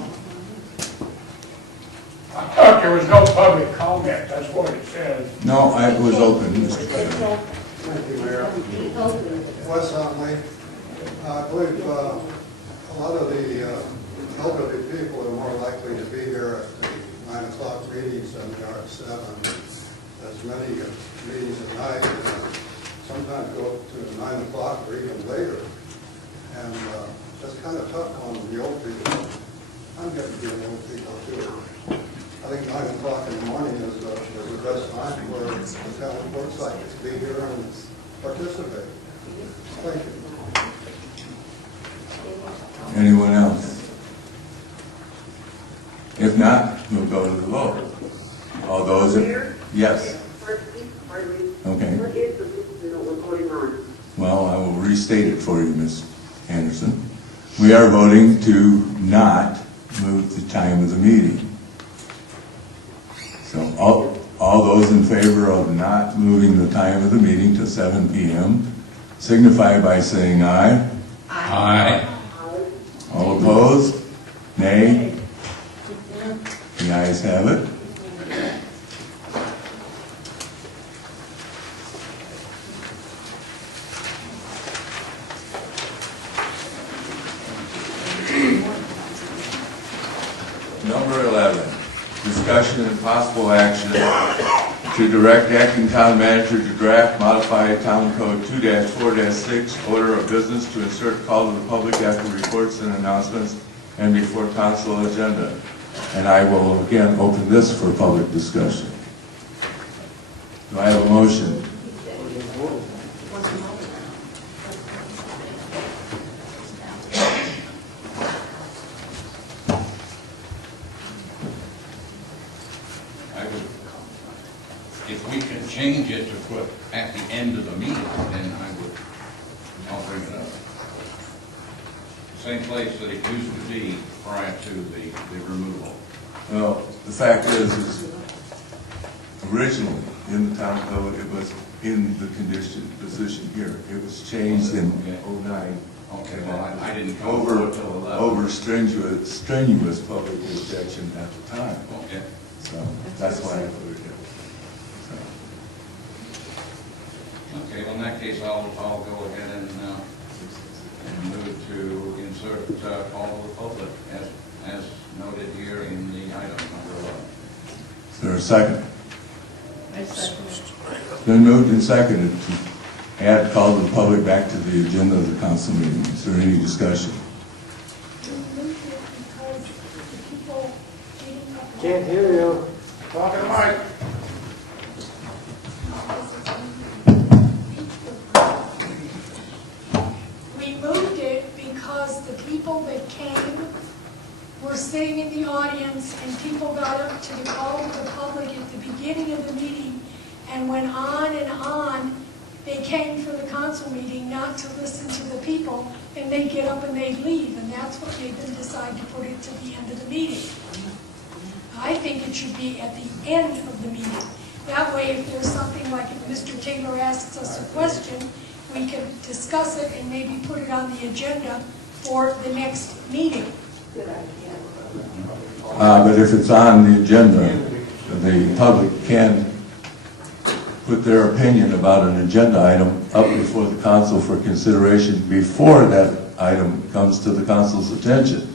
I thought there was no public comment, that's what it says. No, it was open, Mr. Chairman. Thank you, Mayor. Wes Huntley. I believe a lot of the elderly people are more likely to be here at the 9 o'clock meetings than they are at 7. There's many meetings at night that sometimes go to 9 o'clock or even later. And that's kind of tough on the old people. I'm getting to be an old people too. I think 9 o'clock in the morning is the best time for the town of Quartzsite to be here and participate. Thank you. Anyone else? If not, we'll go to the vote. All those in... Yes. Okay. What is the movement we're voting on? Well, I will restate it for you, Ms. Anderson. We are voting to not move the time of the meeting. So all those in favor of not moving the time of the meeting to 7 p.m. signify by saying aye. Aye. All opposed? Nay? The ayes have it. Number 11, discussion and possible action to direct acting town manager to draft modified town code 2-4-6 order of business to insert call to the public after reports and announcements and before council agenda. And I will again open this for public discussion. Do I have a motion? I would, if we can change it to put at the end of the meeting, then I'll bring it up. Same place that it used to be prior to the removal. Well, the fact is originally in the town code, it was in the position here. It was changed in '09. Okay, well, I didn't come Over till 11. over strenuous public objection at the time. Okay. So that's why I put it here. Okay, well, in that case, I'll go ahead and move to insert call to the public as noted here in the item number 11. Is there a second? I second it. It's been moved and seconded to add call to the public back to the agenda of the council meeting. Is there any discussion? Can't hear you. Talking to Mike. We moved it because the people that came were sitting in the audience and people got up to the call of the public at the beginning of the meeting and went on and on. They came for the council meeting not to listen to the people, and they'd get up and they'd leave, and that's what made them decide to put it to the end of the meeting. I think it should be at the end of the meeting. That way, if there's something like if Mr. Taylor asks us a question, we can discuss it and maybe put it on the agenda for the next meeting. But if it's on the agenda, the public can put their opinion about an agenda item up before the council for consideration before that item comes to the council's attention.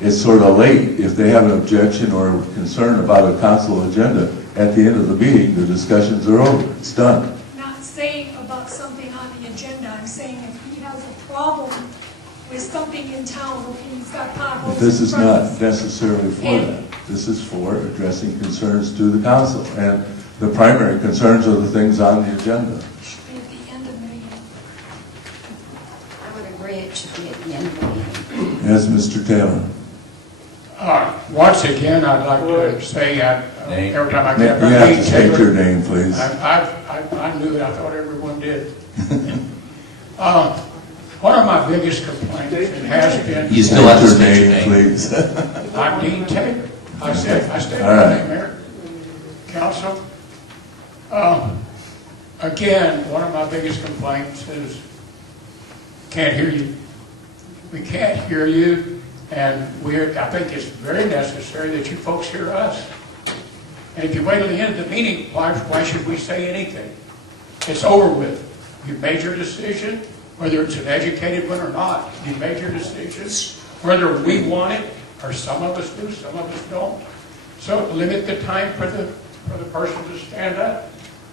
It's sort of late. If they have an objection or concern about a council agenda, at the end of the meeting, the discussions are over. It's done. Not saying about something on the agenda, I'm saying if he has a problem with something in town, okay, he's got potholes. But this is in front of not us. necessarily for that. This is for addressing concerns to the council. And the primary concerns are the things on the agenda. It should be at the end of the meeting. I would agree it should be at the end of the meeting. Yes, Mr. Taylor. Once again, I'd like to say, every time I You get have to state your name, please. I knew it, I thought everyone did. One of my biggest complaints, it has been... You still have to State state your your name, name. please. I'm Dean Taylor. I stated All my right. name there. Council. Again, one of my biggest complaints is, can't hear you. We can't hear you, and I think it's very necessary that you folks hear us. And if you wait till the end of the meeting, why should we say anything? It's over with. You've made your decision, whether it's an educated one or not. You've made your decisions, whether we want it, or some of us do, some of us don't. So limit the time for the person to stand up.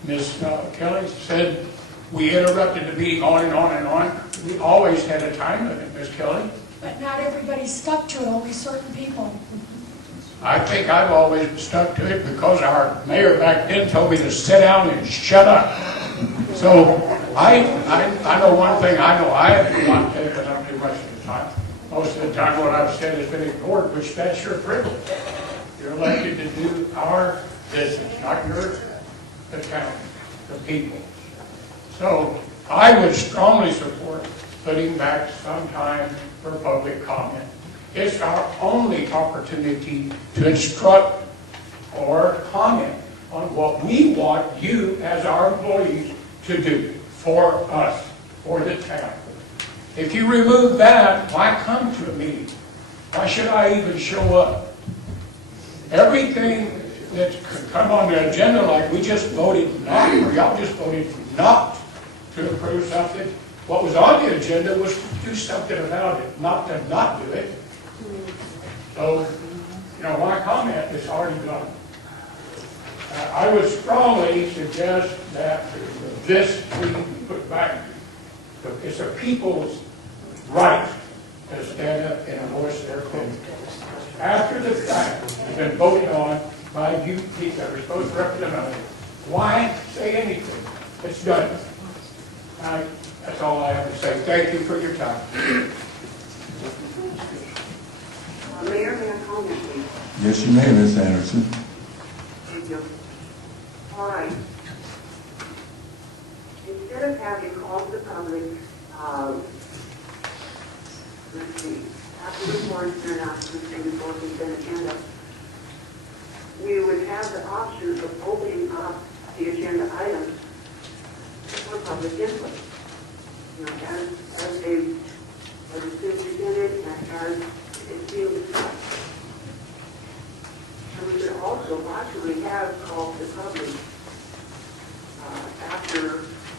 Ms. Kelly said we interrupted the meeting on and on and on. We always had a time limit, Ms. Kelly. But not everybody stuck to it, only certain people. I think I've always stuck to it because our mayor back then told me to sit down and shut up. So I know one thing, I know I have not taken up too much of the time. Most of the time what I've said has been ignored, which that's your privilege. You're elected to do our business, not yours, the town, the people. So I would strongly support putting back some time for public comment. It's our only opportunity to instruct or comment on what we want you as our employees to do for us, for the town. If you remove that, why come to a meeting? Why should I even show up? Everything that could come on the agenda, like we just voted not, or y'all just voted not to approve something, what was on the agenda was to do something about it, not to not do it. So, my comment is already done. I would strongly suggest that this be put back. It's a people's right to stand up and voice their opinion. After the fact has been voted on by you people that are supposed to represent us, why say anything? It's done. That's all I have to say. Thank you for your time. Mayor, may I comment, please? Yes, you may, Ms. Anderson. Thank you. All right. Instead of having called the public, let's see, after reports and announcements and before consent agenda, we would have the option of opening up the agenda items for public input. You know, as been presented and as it's being discussed. And we could also possibly have called the public after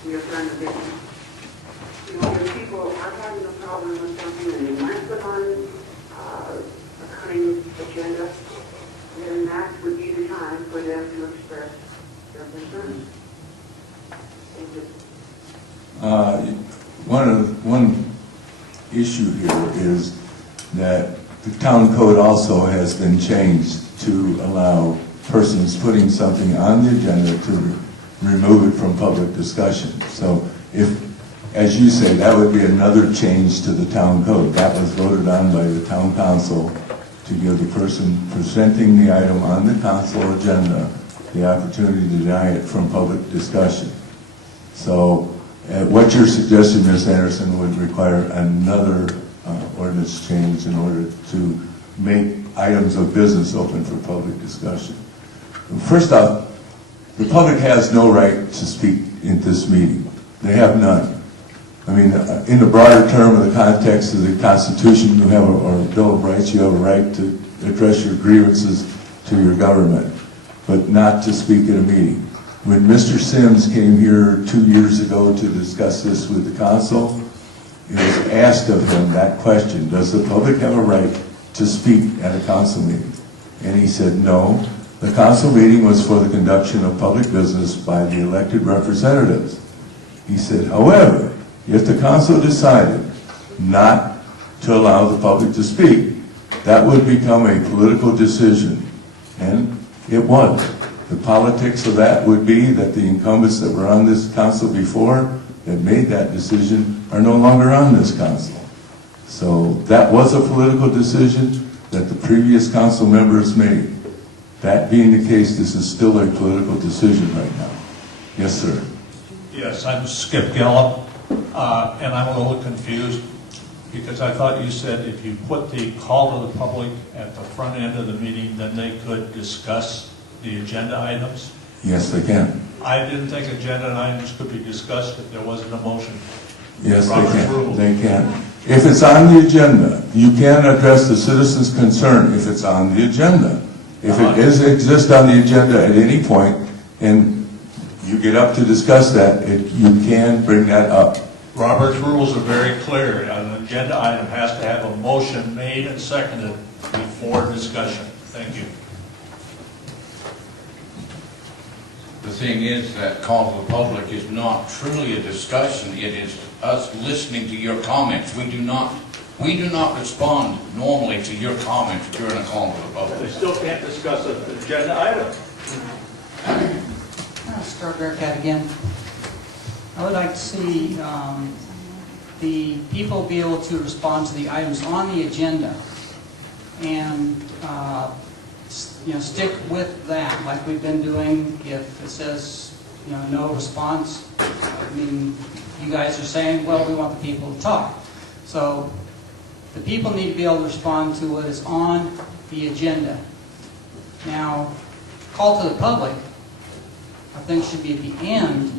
we have done the business. You know, if people are having a problem with something and they want to put on a cunning agenda, then that would be the time for them to express their concerns. Thank you. One issue here is that the town code also has been changed to allow persons putting something on the agenda to remove it from public discussion. So if, as you say, that would be another change to the town code. That was voted on by the town council to give the person presenting the item on the council agenda the opportunity to deny it from public discussion. So what you're suggesting, Ms. Anderson, would require another ordinance change in order to make items of business open for public discussion. First off, the public has no right to speak in this meeting. They have none. I mean, in the broader term of the context of the Constitution, you have, or Bill of Rights, you have a right to address your grievances to your government, but not to speak at a meeting. When Mr. Sims came here 2 years ago to discuss this with the council, it was asked of him that question: does the public have a right to speak at a council meeting? And he said no. The council meeting was for the conduction of public business by the elected representatives. He said, however, if the council decided not to allow the public to speak, that would become a political decision. And it was. The politics of that would be that the incumbents that were on this council before that made that decision are no longer on this council. So that was a political decision that the previous council members made. That being the case, this is still a political decision right now. Yes, sir. Yes, I'm Skip Gallup, and I'm a little confused because I thought you said if you put the call to the public at the front end of the meeting, then they could discuss the agenda items. Yes, they can. I didn't think agenda items could be discussed if there wasn't a motion. Yes, they can. They can. If it's on the agenda, you can address the citizens' concern if it's on the agenda. If it exists on the agenda at any point and you get up to discuss that, you can bring that up. Robert's rules are very clear. An agenda item has to have a motion made and seconded before discussion. Thank you. The thing is that call to the public is not truly a discussion. It is us listening to your comments. We do not respond normally to your comments during a call to the public. They still can't discuss an agenda item. Star Bearcat again. I would like to see the people be able to respond to the items on the agenda and stick with that like we've been doing. If it says no response, I mean, you guys are saying, well, we want the people to talk. So the people need to be able to respond to what is on the agenda. Now, call to the public, I think, should be at the end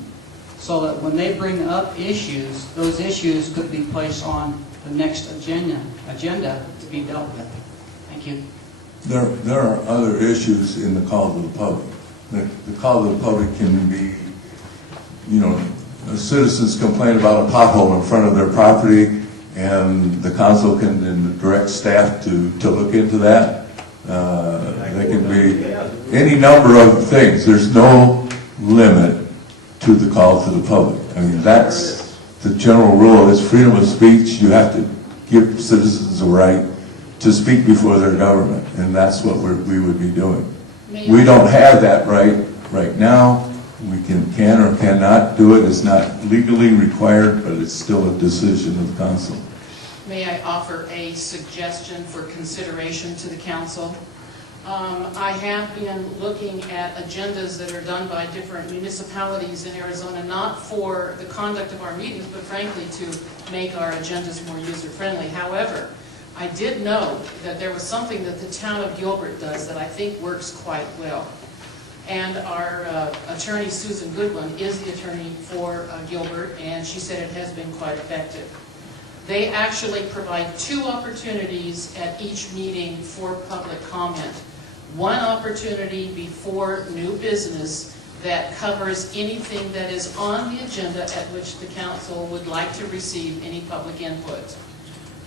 so that when they bring up issues, those issues could be placed on the next agenda to be dealt with. Thank you. There are other issues in the call to the public. The call to the public can be, citizens complain about a pothole in front of their property, and the council can direct staff to look into that. They can be any number of things. There's no limit to the call to the public. I mean, that's the general rule. It's freedom of speech. You have to give citizens a right to speak before their government, and that's what we would be doing. We don't have that right now. We can or cannot do it. It's not legally required, but it's still a decision of the council. May I offer a suggestion for consideration to the council? I have been looking at agendas that are done by different municipalities in Arizona, not for the conduct of our meetings, but frankly to make our agendas more user-friendly. However, I did know that there was something that the town of Gilbert does that I think works quite well. And our attorney, Susan Goodwin, is the attorney for Gilbert, and she said it has been quite effective. They actually provide 2 opportunities at each meeting for public comment. One opportunity before new business that covers anything that is on the agenda at which the council would like to receive any public input.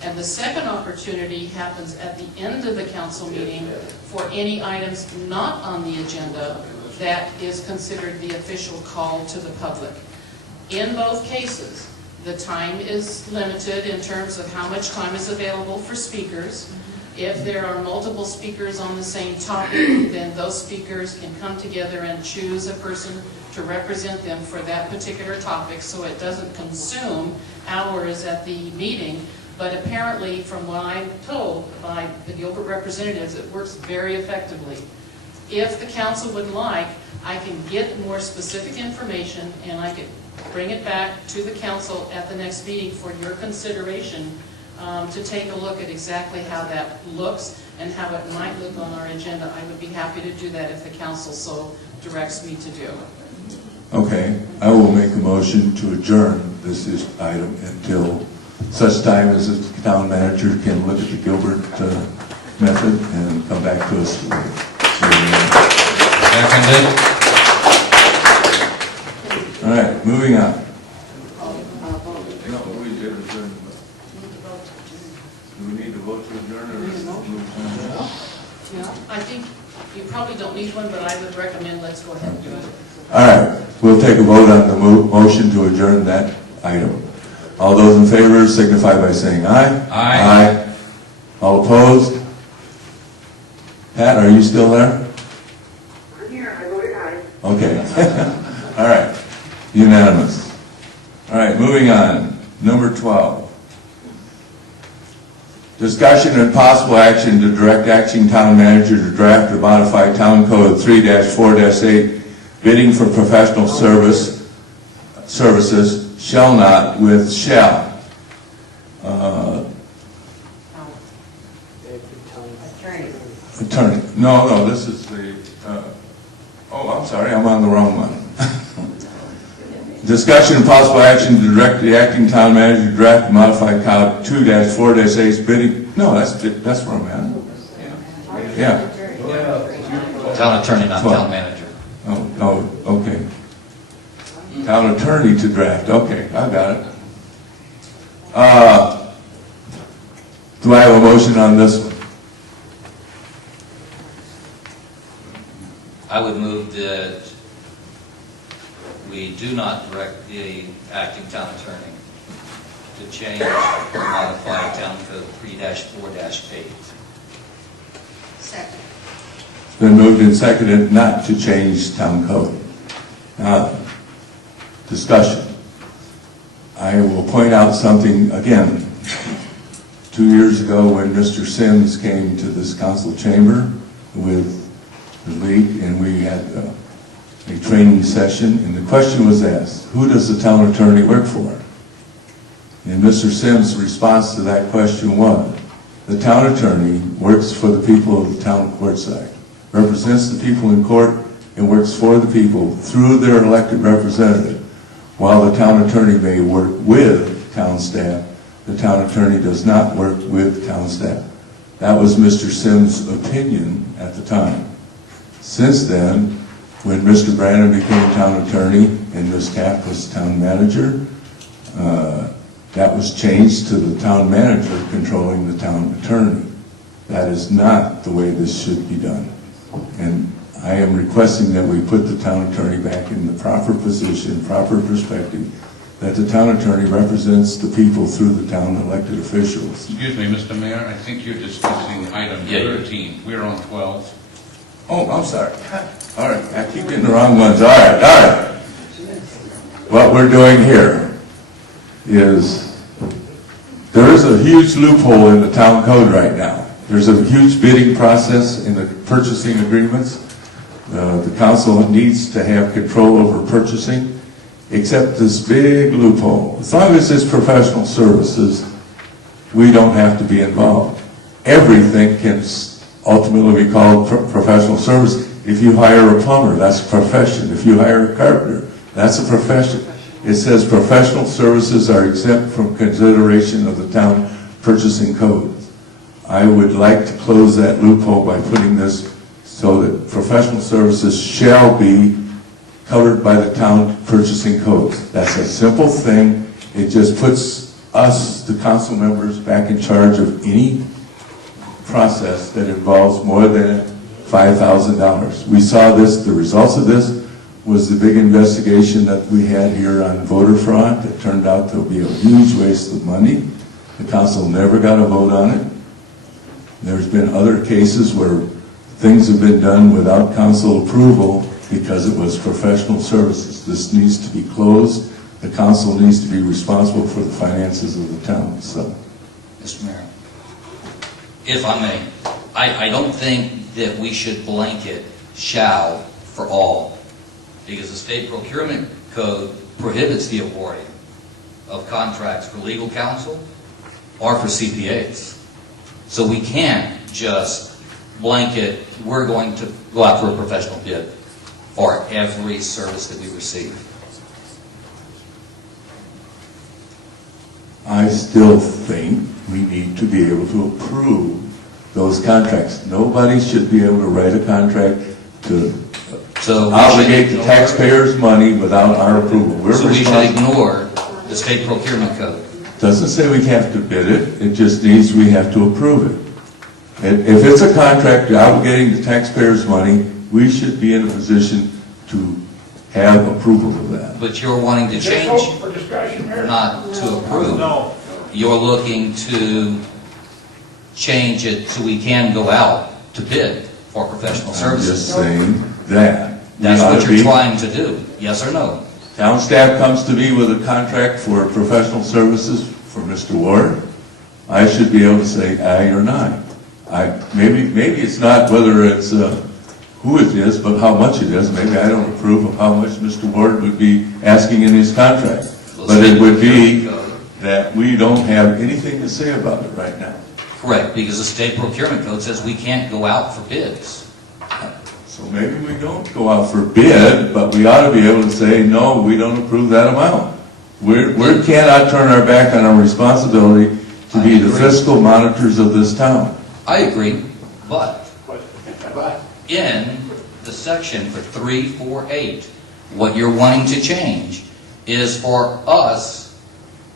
And the second opportunity happens at the end of the council meeting for any items not on the agenda that is considered the official call to the public. In both cases, the time is limited in terms of how much time is available for speakers. If there are multiple speakers on the same topic, then those speakers can come together and choose a person to represent them for that particular topic, so it doesn't consume hours at the meeting. But apparently, from what I'm told by the Gilbert representatives, it works very effectively. If the council would like, I can get more specific information and I could bring it back to the council at the next meeting for your consideration, to take a look at exactly how that looks and how it might look on our agenda. I would be happy to do that if the council so directs me to do. Okay, I will make a motion to adjourn this item until such time as the town manager can look at the Gilbert method and come back to us. Seconded. All right, moving on. No, we did adjourn. Do we need to vote to adjourn or move on? I think you probably don't need one, but I would recommend let's go ahead and do it. All right, we'll take a vote on the motion to adjourn that item. All those in favor signify by saying aye. Aye. All opposed? Pat, are you still there? I'm here, I voted aye. Okay. All right. Unanimous. All right, moving on. Number 12. Discussion and possible action to direct acting town manager to draft or modify Town Code 3-4-8, bidding for professional services, shall not with shall. Attorney. No, this is the, oh, I'm sorry, I'm on the wrong one. Discussion and possible action to direct the acting town manager to draft and modify Code 2-4-8 bidding. No, that's where I'm at. Yeah. Town attorney, not town manager. Oh, okay. Town attorney to draft. Okay, I got it. Do I have a motion on this one? I would move that we do not direct the acting town attorney to change or modify Town Code 3-4-8. Second. It's been moved and seconded not to change town code. Now, discussion. I will point out something again. 2 years ago when Mr. Sims came to this council chamber with the league and we had a training session and the question was asked, who does the town attorney work for? And Mr. Sims' response to that question was, the town attorney works for the people of the town courtside, represents the people in court and works for the people through their elected representative. While the town attorney may work with town staff, the town attorney does not work with town staff. That was Mr. Sims' opinion at the time. Since then, when Mr. Brandon became town attorney and Ms. Taft was town manager, that was changed to the town manager controlling the town attorney. That is not the way this should be done. And I am requesting that we put the town attorney back in the proper position, proper perspective, that the town attorney represents the people through the town elected officials. Excuse me, Mr. Mayor, I think you're discussing item 13. We're on 12. Oh, I'm sorry. All right, I keep getting the wrong ones. All right. What we're doing here is, there is a huge loophole in the town code right now, There's a huge bidding process in the purchasing agreements. The council needs to have control over purchasing, except this big loophole. As long as it's professional services, we don't have to be involved. Everything can ultimately be called professional service. If you hire a plumber, that's a profession. If you hire a carpenter, that's a profession. It says professional services are exempt from consideration of the town purchasing code. I would like to close that loophole by putting this so that professional services shall be covered by the town purchasing codes. That's a simple thing. It just puts us, the council members, back in charge of any process that involves more than $5,000. We saw this, the results of this was the big investigation that we had here on voter fraud. It turned out to be a huge waste of money. The council never got a vote on it. There's been other cases where things have been done without council approval because it was professional services. This needs to be closed. The council needs to be responsible for the finances of the town. So, Mr. Mayor, if I may, I don't think that we should blanket shall for all, because the state procurement code prohibits the awarding of contracts for legal counsel or for CPAs. So we can't just blanket, we're going to go out for a professional bid for every service that we receive. I still think we need to be able to approve those contracts. Nobody should be able to write a contract to obligate the taxpayers' money without our approval. So we should ignore the state procurement code. Doesn't say we have to bid it, it just needs we have to approve it. If it's a contract obligating the taxpayers' money, we should be in a position to have approval of that. But you're wanting to change, not to approve. No. You're looking to change it so we can go out to bid for professional services. I'm just saying that. That's what you're trying to do, yes or no? Town staff comes to me with a contract for professional services for Mr. Ward. I should be able to say aye or nay. Maybe it's not whether it's who it is, but how much it is. Maybe I don't approve of how much Mr. Ward would be asking in his contract. But it would be that we don't have anything to say about it right now. Correct, because the state procurement code says we can't go out for bids. So maybe we don't go out for bid, but we ought to be able to say, no, we don't approve that amount. We cannot turn our back on our responsibility to be the fiscal monitors of this town. I agree, but in the section for 348, what you're wanting to change is for us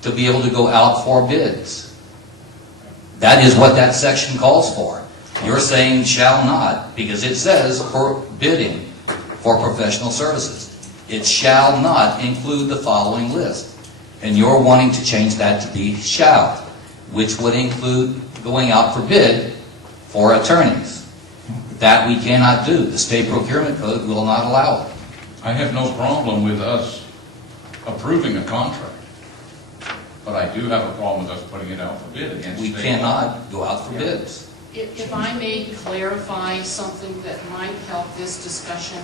to be able to go out for bids. That is what that section calls for. You're saying shall not, because it says for bidding for professional services. It shall not include the following list. And you're wanting to change that to be shall, which would include going out for bid for attorneys. That we cannot do. The state procurement code will not allow it. I have no problem with us approving a contract, but I do have a problem with us putting it out for bid against We state cannot law. go out for bids. If I may clarify something that might help this discussion,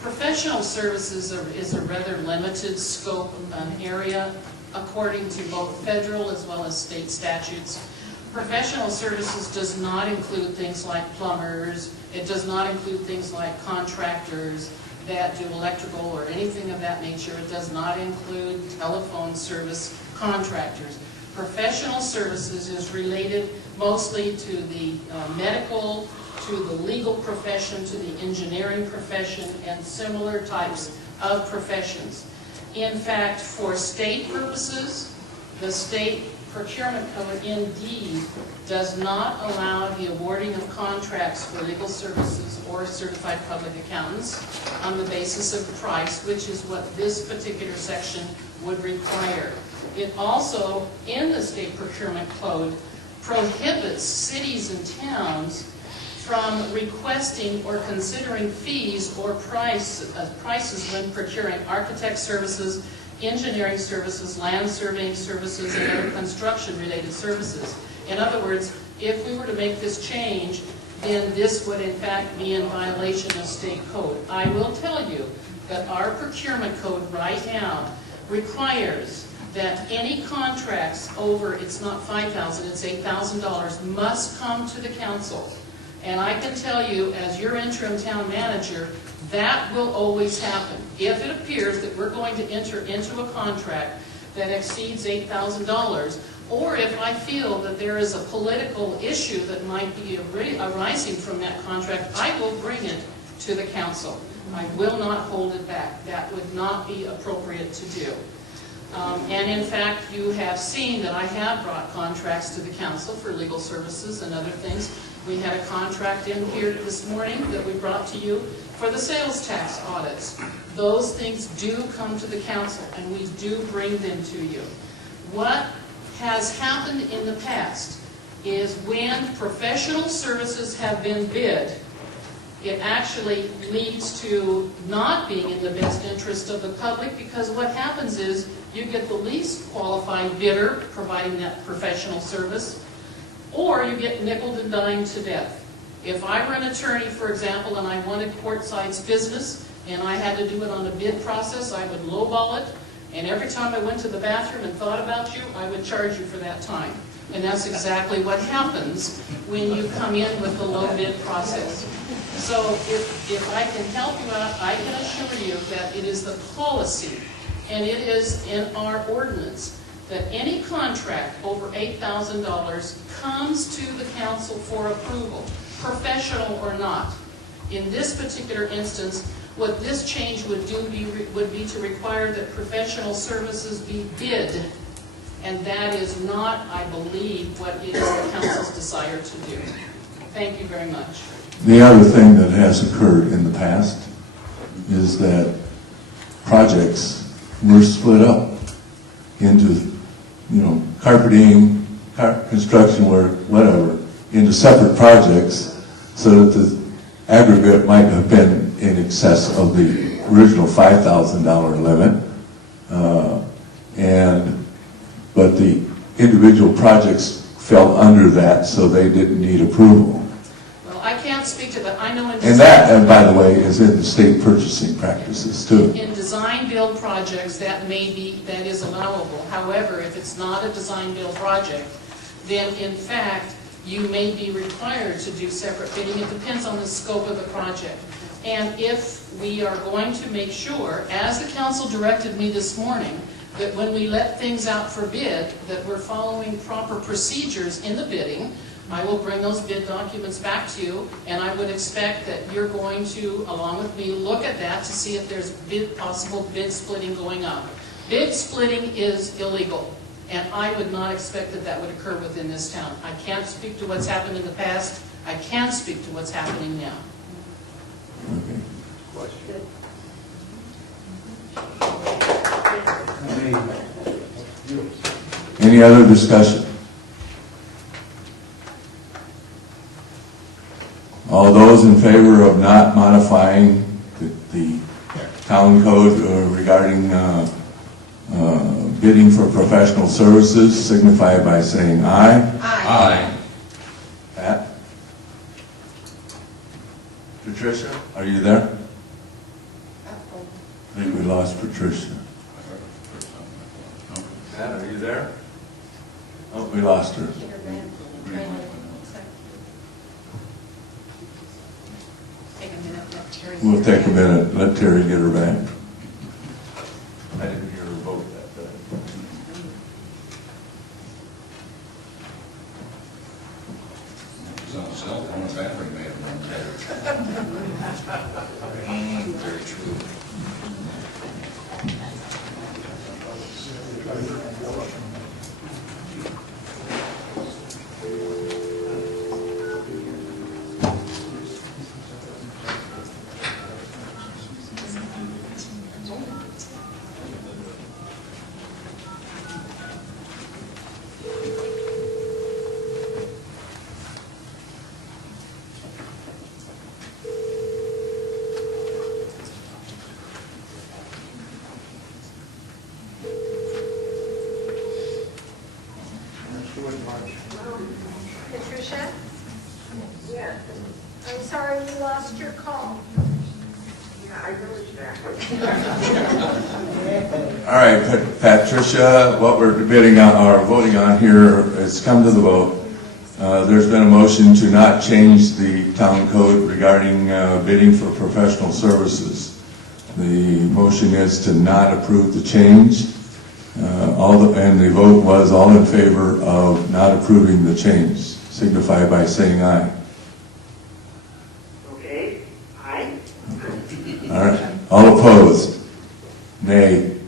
professional services is a rather limited scope area according to both federal as well as state statutes. Professional services does not include things like plumbers, it does not include things like contractors that do electrical or anything of that nature, it does not include telephone service contractors. Professional services is related mostly to the medical, to the legal profession, to the engineering profession, and similar types of professions. In fact, for state purposes, the state procurement code indeed does not allow the awarding of contracts for legal services or certified public accountants on the basis of price, which is what this particular section would require. It also, in the state procurement code, prohibits cities and towns from requesting or considering fees or prices when procuring architect services, engineering services, land surveying services, and other construction-related services. In other words, if we were to make this change, then this would in fact be in violation of state code. I will tell you that our procurement code right now requires that any contracts over, it's not $5,000, it's $8,000, must come to the council. And I can tell you, as your interim town manager, that will always happen. If it appears that we're going to enter into a contract that exceeds $8,000, or if I feel that there is a political issue that might be arising from that contract, I will bring it to the council. I will not hold it back. That would not be appropriate to do. And in fact, you have seen that I have brought contracts to the council for legal services and other things. We had a contract in here this morning that we brought to you for the sales tax audits. Those things do come to the council, and we do bring them to you. What has happened in the past is when professional services have been bid, it actually leads to not being in the best interest of the public, because what happens is you get the least qualified bidder providing that professional service, or you get nickeled and dined to death. If I were an attorney, for example, and I wanted courtside's business, and I had to do it on a bid process, I would lowball it, and every time I went to the bathroom and thought about you, I would charge you for that time. And that's exactly what happens when you come in with the low bid process. So if I can help you out, I can assure you that it is the policy, and it is in our ordinance, that any contract over $8,000 comes to the council for approval, professional or not. In this particular instance, what this change would do would be to require that professional services be bid, and that is not, I believe, what it is the council's desire to do. Thank you very much. The other thing that has occurred in the past is that projects were split up into, carpeting, construction work, whatever, into separate projects, so that the aggregate might have been in excess of the original $5,000 limit, but the individual projects fell under that, so they didn't need approval. Well, I can't speak to that. I know in And that, by the way, is in the state purchasing practices too. in design-build projects, that is allowable. However, if it's not a design-build project, then in fact, you may be required to do separate bidding. It depends on the scope of the project. And if we are going to make sure, as the council directed me this morning, that when we let things out for bid, that we're following proper procedures in the bidding, I will bring those bid documents back to you, and I would expect that you're going to, along with me, look at that to see if there's possible bid splitting going on. Bid splitting is illegal, and I would not expect that that would occur within this town. I can't speak to what's happened in the past. I can speak to what's happening now. Okay. Any other discussion? All those in favor of not modifying the town code regarding bidding for professional services signify by saying aye. Aye. Pat? Patricia, are you there? I think we lost Patricia. Pat, are you there? Oh, we lost her. We'll take a minute, let Terry get her back. I didn't hear her vote that day. It's on cell phone, battery may have run dead. Very true. sorry you lost your call. Yeah, I noticed that. All right, Patricia, what we're debating on, or voting on here, has come to the vote. There's been a motion to not change the town code regarding bidding for professional services. The motion is to not approve the change. And the vote was all in favor of not approving the change. Signify by saying aye. Okay, aye. All right. All opposed? Nay.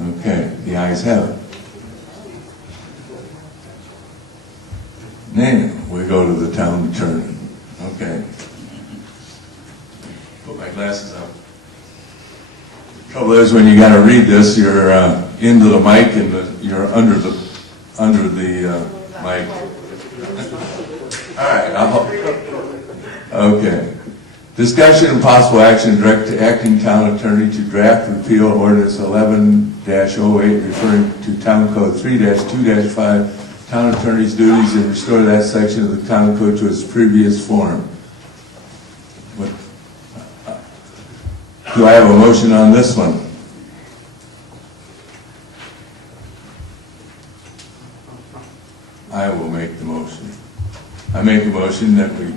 Okay, the ayes have it. Now, we go to the town attorney. Okay. Put my glasses on. Trouble is, when you got to read this, you're into the mic and you're under the mic. All right. Okay. Discussion and possible action direct to acting town attorney to draft repeal ordinance 11-08 referring to town code 3-2-5 town attorney's duties and restore that section of the town code to its previous form. Do I have a motion on this one? I will make the motion. I make a motion that we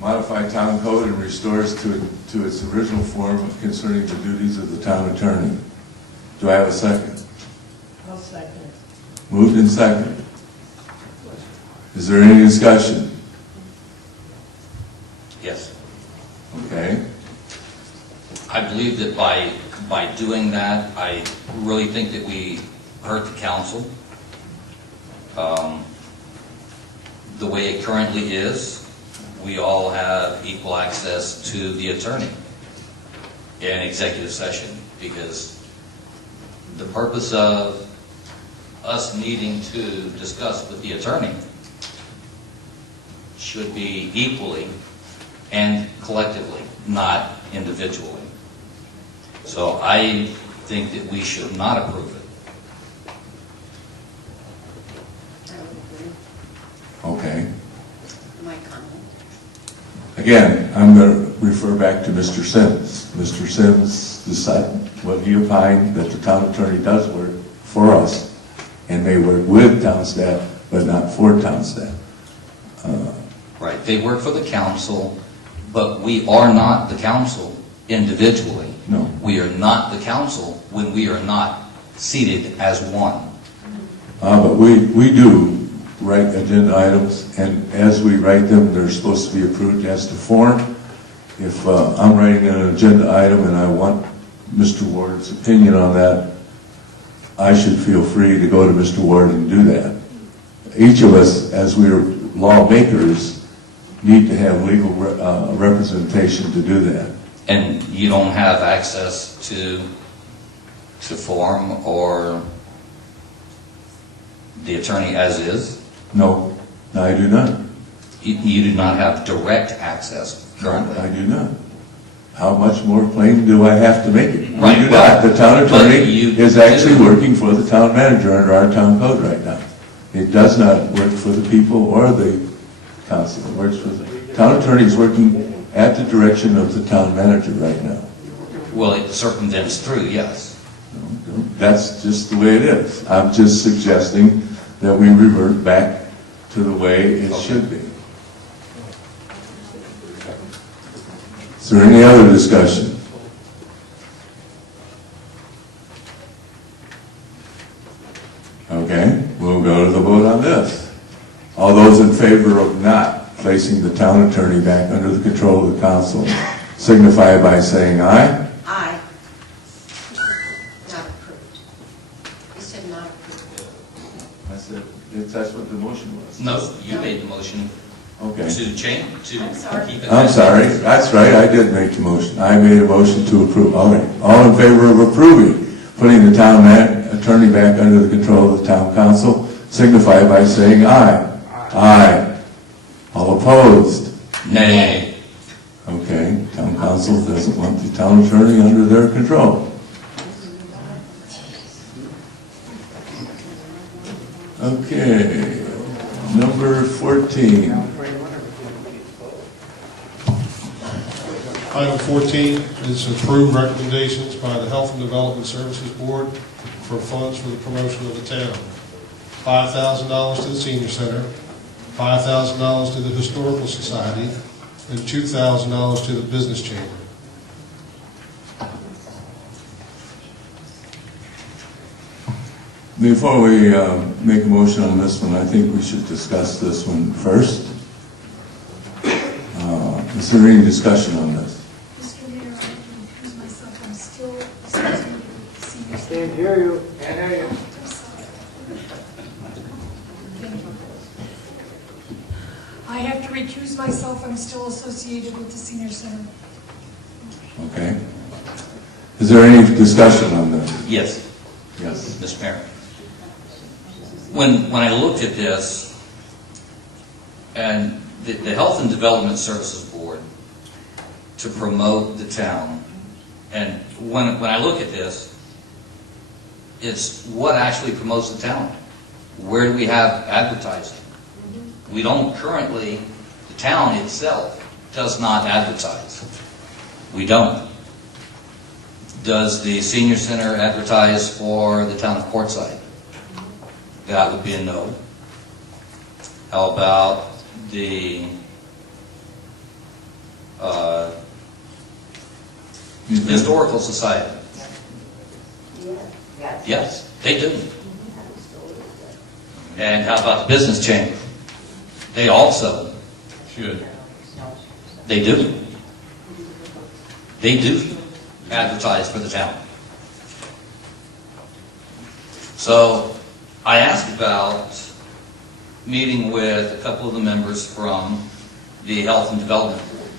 modify town code and restores to its original form concerning the duties of the town attorney. Do I have a second? I'll second. Moved and seconded. Is there any discussion? Yes. Okay. I believe that by doing that, I really think that we hurt the council. The way it currently is, we all have equal access to the attorney in executive session, because the purpose of us needing to discuss with the attorney should be equally and collectively, not individually. So I think that we should not approve it. Okay. My comment. Again, I'm going to refer back to Mr. Sims. Mr. Sims decided, what he opined, that the town attorney does work for us and may work with town staff, but not for town staff. Right, they work for the council, but we are not the council individually. No. We are not the council when we are not seated as one. But we do write agenda items, and as we write them, they're supposed to be approved as to form. If I'm writing an agenda item and I want Mr. Ward's opinion on that, I should feel free to go to Mr. Ward and do that. Each of us, as we are lawmakers, need to have legal representation to do that. And you don't have access to form or the attorney as is? No, I do not. You do not have direct access currently? I do not. How much more plain do I have to make it? Right, We do not. The town attorney you is actually working for the town manager under our town code right now. It does not work for the people or the council. It works for the town attorney is working at the direction of the town manager right now. Well, it circumvents through, yes. That's just the way it is. I'm just suggesting that we revert back to the way it should be. Is there any other discussion? Okay, we'll go to the vote on this. All those in favor of not placing the town attorney back under the control of the council signify by saying aye. Aye. Not approved. You said not approved. I said, that's what the motion was. No, you made the motion Okay. to change, to I'm sorry. keep it. I'm sorry, that's right, I did make the motion. I made a motion to approve. All right, all in favor of approving, putting the town attorney back under the control of the town council, signify by saying aye. Aye. All opposed? Nay. Okay, town council doesn't want the town attorney under their control. Okay, number 14. Item 14 is approved recommendations by the Health and Development Services Board for funds for the promotion of the town. $5,000 to the Senior Center, $5,000 to the Historical Society, and $2,000 to the Business Chamber. Before we make a motion on this one, I think we should discuss this one first. Is there any discussion on this? Mr. Mayor, I have to recuse myself. I'm still associated with the senior center. Can't hear you. Can't hear you. I'm sorry. Thank you. I have to recuse myself. I'm still associated with the senior center. Okay. Is there any discussion on this? Yes. Yes. Mr. Mayor. When I looked at this, and the Health and Development Services Board to promote the town, and when I look at this, it's what actually promotes the town. Where do we have advertising? We don't currently, the town itself does not advertise. We don't. Does the Senior Center advertise for the town of Quartzsite? That would be a no. How about the Historical Society? Yes, they do. And how about the Business Chamber? They also should. They do. They do advertise for the town. So I asked about meeting with a couple of the members from the Health and Development Board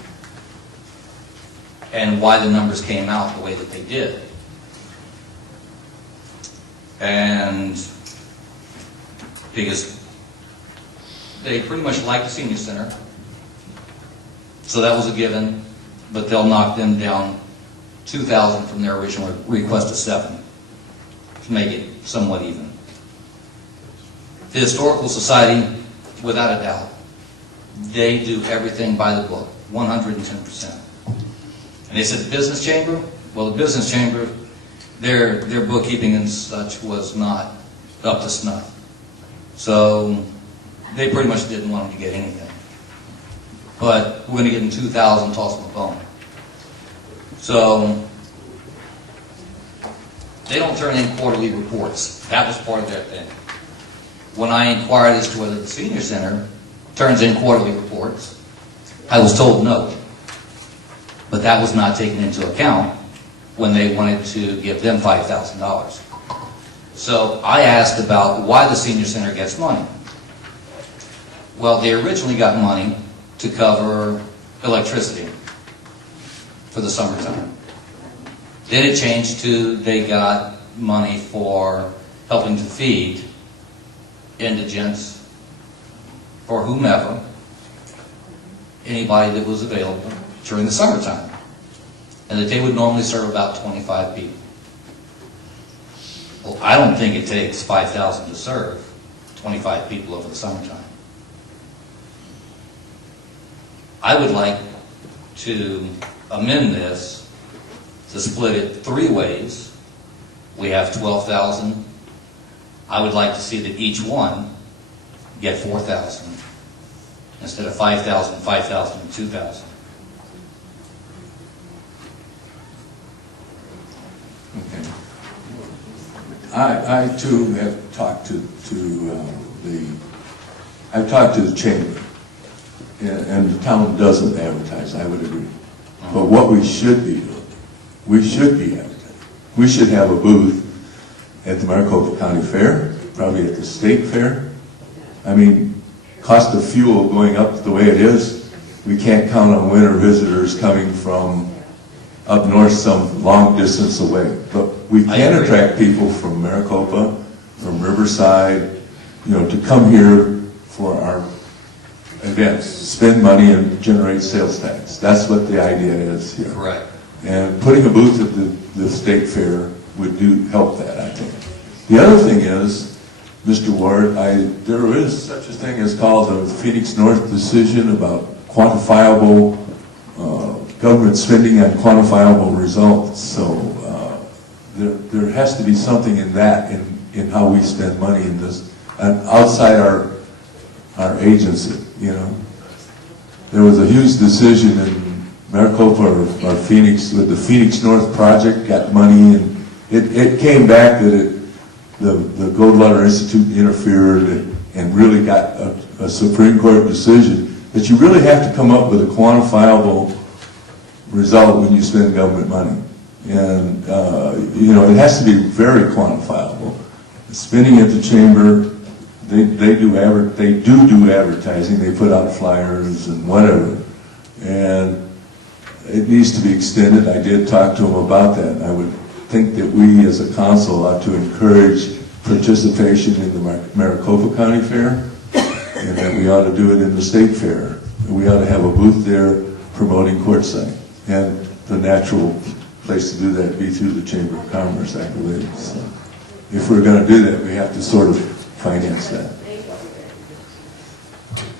and why the numbers came out the way that they did. And because they pretty much like the Senior Center, so that was a given, but they'll knock them down 2,000 from their original request of 7 to make it somewhat even. The Historical Society, without a doubt, they do everything by the book, 110%. And they said the Business Chamber, well, the Business Chamber, their bookkeeping and such was not up to snuff. So they pretty much didn't want them to get anything. But we're going to give them 2,000, toss them a bone. So they don't turn in quarterly reports. That was part of their thing. When I inquired as to whether the Senior Center turns in quarterly reports, I was told no. But that was not taken into account when they wanted to give them $5,000. So I asked about why the Senior Center gets money. Well, they originally got money to cover electricity for the summertime. Then it changed to they got money for helping to feed indigents or whomever, anybody that was available during the summertime. And that they would normally serve about 25 people. Well, I don't think it takes 5,000 to serve 25 people over the summertime. I would like to amend this to split it 3 ways. We have 12,000. I would like to see that each one get 4,000 instead of 5,000, 5,000, and 2,000. Okay. I too have talked to the chamber, and the town doesn't advertise. I would agree. But what we should be doing, we should be advertising. We should have a booth at the Maricopa County Fair, probably at the State Fair. I mean, cost of fuel going up the way it is, we can't count on winter visitors coming from up north some long distance away. But we can attract people from Maricopa, from Riverside, to come here for our events, spend money and generate sales tax. That's what the idea is here. Correct. And putting a booth at the State Fair would help that, I think. The other thing is, Mr. Ward, there is such a thing as called the Phoenix North decision about quantifiable government spending on quantifiable results. So there has to be something in that, in how we spend money in this, outside our agency, you know. There was a huge decision in Maricopa or Phoenix with the Phoenix North project, got money, and it came back that the Goldwater Institute interfered and really got a Supreme Court decision that you really have to come up with a quantifiable result when you spend government money. And, you know, it has to be very quantifiable. Spending at the chamber, they do advertising, they put out flyers and whatever. And it needs to be extended. I did talk to them about that. I would think that we as a council ought to encourage participation in the Maricopa County Fair, and that we ought to do it in the state fair. We ought to have a booth there promoting Quartzsite, and the natural place to do that would be through the Chamber of Commerce, I believe. So if we're going to do that, we have to sort of finance that.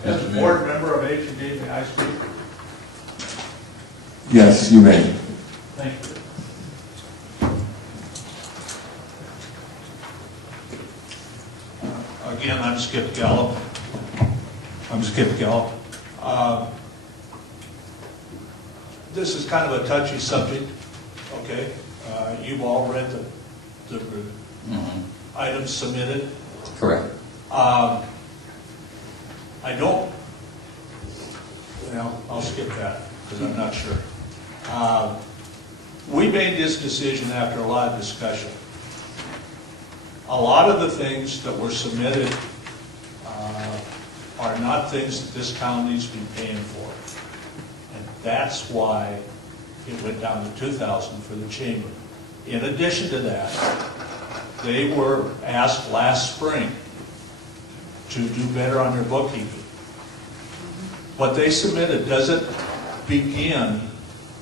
As a board member of H&D, may I speak? Yes, you may. Thank you. Again, I'm Skip Gallup. This is kind of a touchy subject, okay? You've all read the items submitted. Correct. I don't, well, I'll skip that because I'm not sure. We made this decision after a lot of discussion. A lot of the things that were submitted are not things that this town needs to be paying for. And that's why it went down to $2,000 for the chamber. In addition to that, they were asked last spring to do better on their bookkeeping. What they submitted doesn't begin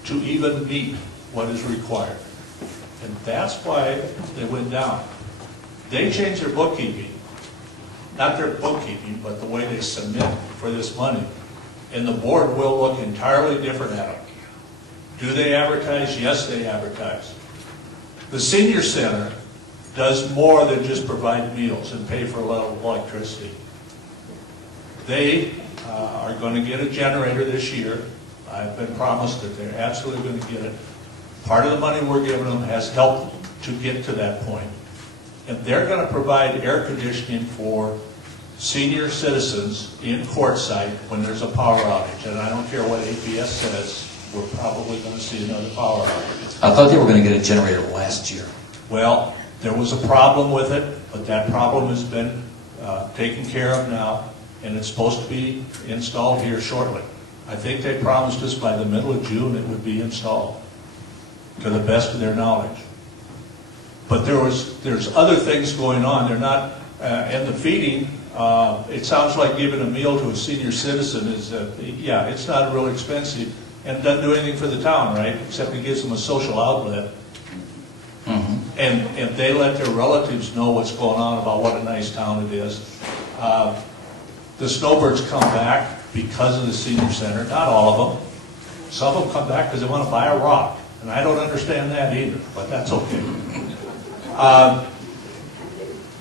to even meet what is required. And that's why they went down. They changed their bookkeeping, not their bookkeeping, but the way they submit for this money. And the board will look entirely different at them. Do they advertise? Yes, they advertise. The senior center does more than just provide meals and pay for a little electricity. They are going to get a generator this year. I've been promised that they're absolutely going to get it. Part of the money we're giving them has helped to get to that point. And they're going to provide air conditioning for senior citizens in Quartzsite when there's a power outage. And I don't care what APS says, we're probably going to see another power outage. I thought they were going to get a generator last year. Well, there was a problem with it, but that problem has been taken care of now, and it's supposed to be installed here shortly. I think they promised us by the middle of June it would be installed, to the best of their knowledge. But there's other things going on. They're not, and the feeding, it sounds like giving a meal to a senior citizen is, yeah, it's not real expensive, and it doesn't do anything for the town, right? Except it gives them a social outlet. And they let their relatives know what's going on about what a nice town it is. The snowbirds come back because of the senior center, not all of them. Some of them come back because they want to buy a rock, and I don't understand that either, but that's okay.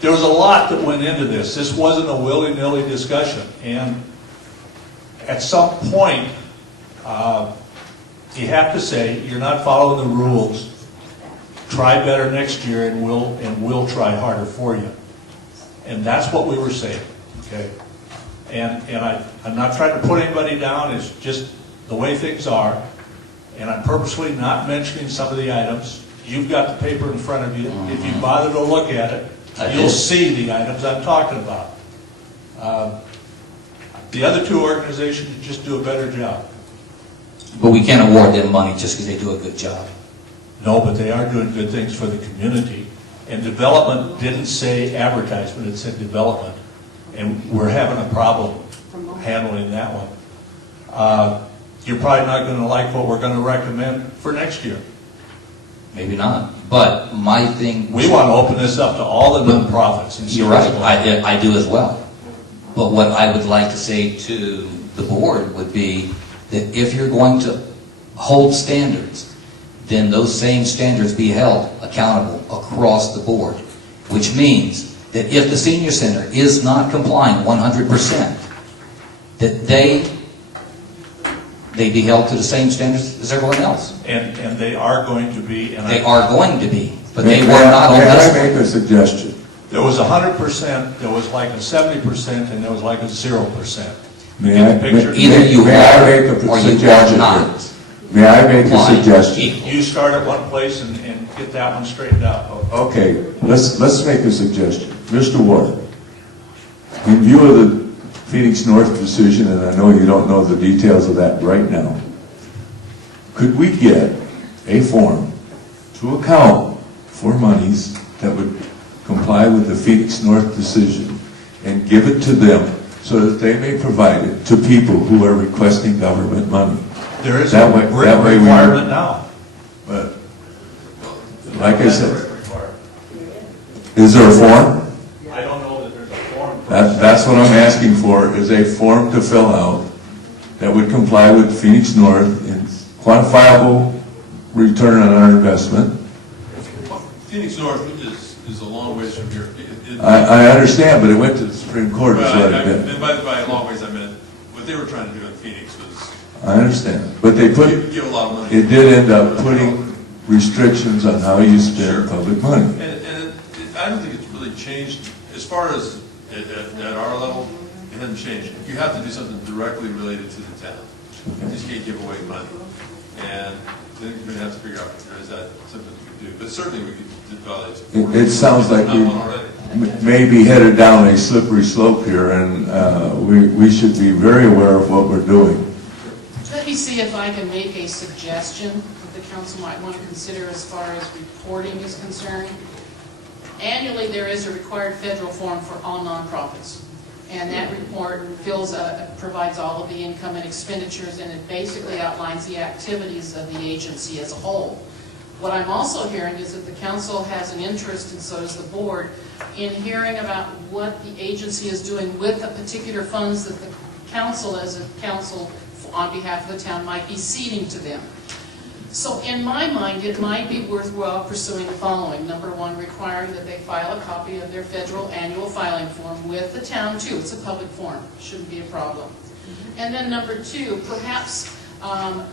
There was a lot that went into this. This wasn't a willy-nilly discussion, and at some point, you have to say, you're not following the rules. Try better next year, and we'll try harder for you. And that's what we were saying, okay? And I'm not trying to put anybody down. It's just the way things are. And I'm purposely not mentioning some of the items. You've got the paper in front of you. If you bother to look at it, you'll see the items I'm talking about. The other two organizations just do a better job. But we can't award them money just because they do a good job. No, but they are doing good things for the community. And development didn't say advertisement, it said development. And we're having a problem handling that one. You're probably not going to like what we're going to recommend for next year. maybe not. But my thing... We want to open this up to all the nonprofits. And see You're what's right, going on. I do as well. But what I would like to say to the board would be that if you're going to hold standards, then those same standards be held accountable across the board, which means that if the senior center is not complying 100%, that they be held to the same standards as everyone else. And they are going to be. And They are going to be, but they were not on this. May I make a suggestion? There was 100%, there was like a 70%, and there was like a 0%. May I Get the picture? Either you May I are make a or you are suggestion not. May I make a Fine. suggestion? You start at one place and get that one straightened out. Okay, let's make a suggestion. Mr. Ward, in view of the Phoenix North decision, and I know you don't know the details of that right now, could we get a form to account for monies that would comply with the Phoenix North decision and give it to them so that they may provide it to people who are requesting government money? There is That a way- that way we- requirement now. But, like I said, is there a form? I don't know that there's a form. That's what I'm asking for, is a form to fill out that would comply with Phoenix North in quantifiable return on our investment. Phoenix North is a long ways from here. I understand, but it went to the Supreme Court, is what it did. And by a long ways, I meant, what they were trying to do in Phoenix was I understand, but they put, give a lot of money. it did end up putting restrictions on how you spend public money. And I don't think it's really changed, as far as at our level, it hasn't changed. You have to do something directly related to the town. You just can't give away money. And then you're going to have to figure out, is that something we could do? But certainly we could develop. It sounds like we may be headed down a slippery slope here, and we should be very aware of what we're doing. Let me see if I can make a suggestion that the council might want to consider as far as reporting is concerned. Annually, there is a required federal form for all nonprofits. And that report provides all of the income and expenditures, and it basically outlines the activities of the agency as a whole. What I'm also hearing is that the council has an interest, and so does the board, in hearing about what the agency is doing with the particular funds that the council, as a council on behalf of the town, might be ceding to them. So in my mind, it might be worthwhile pursuing the following. Number one, requiring that they file a copy of their federal annual filing form with the town too. It's a public form, shouldn't be a problem. And then number two, perhaps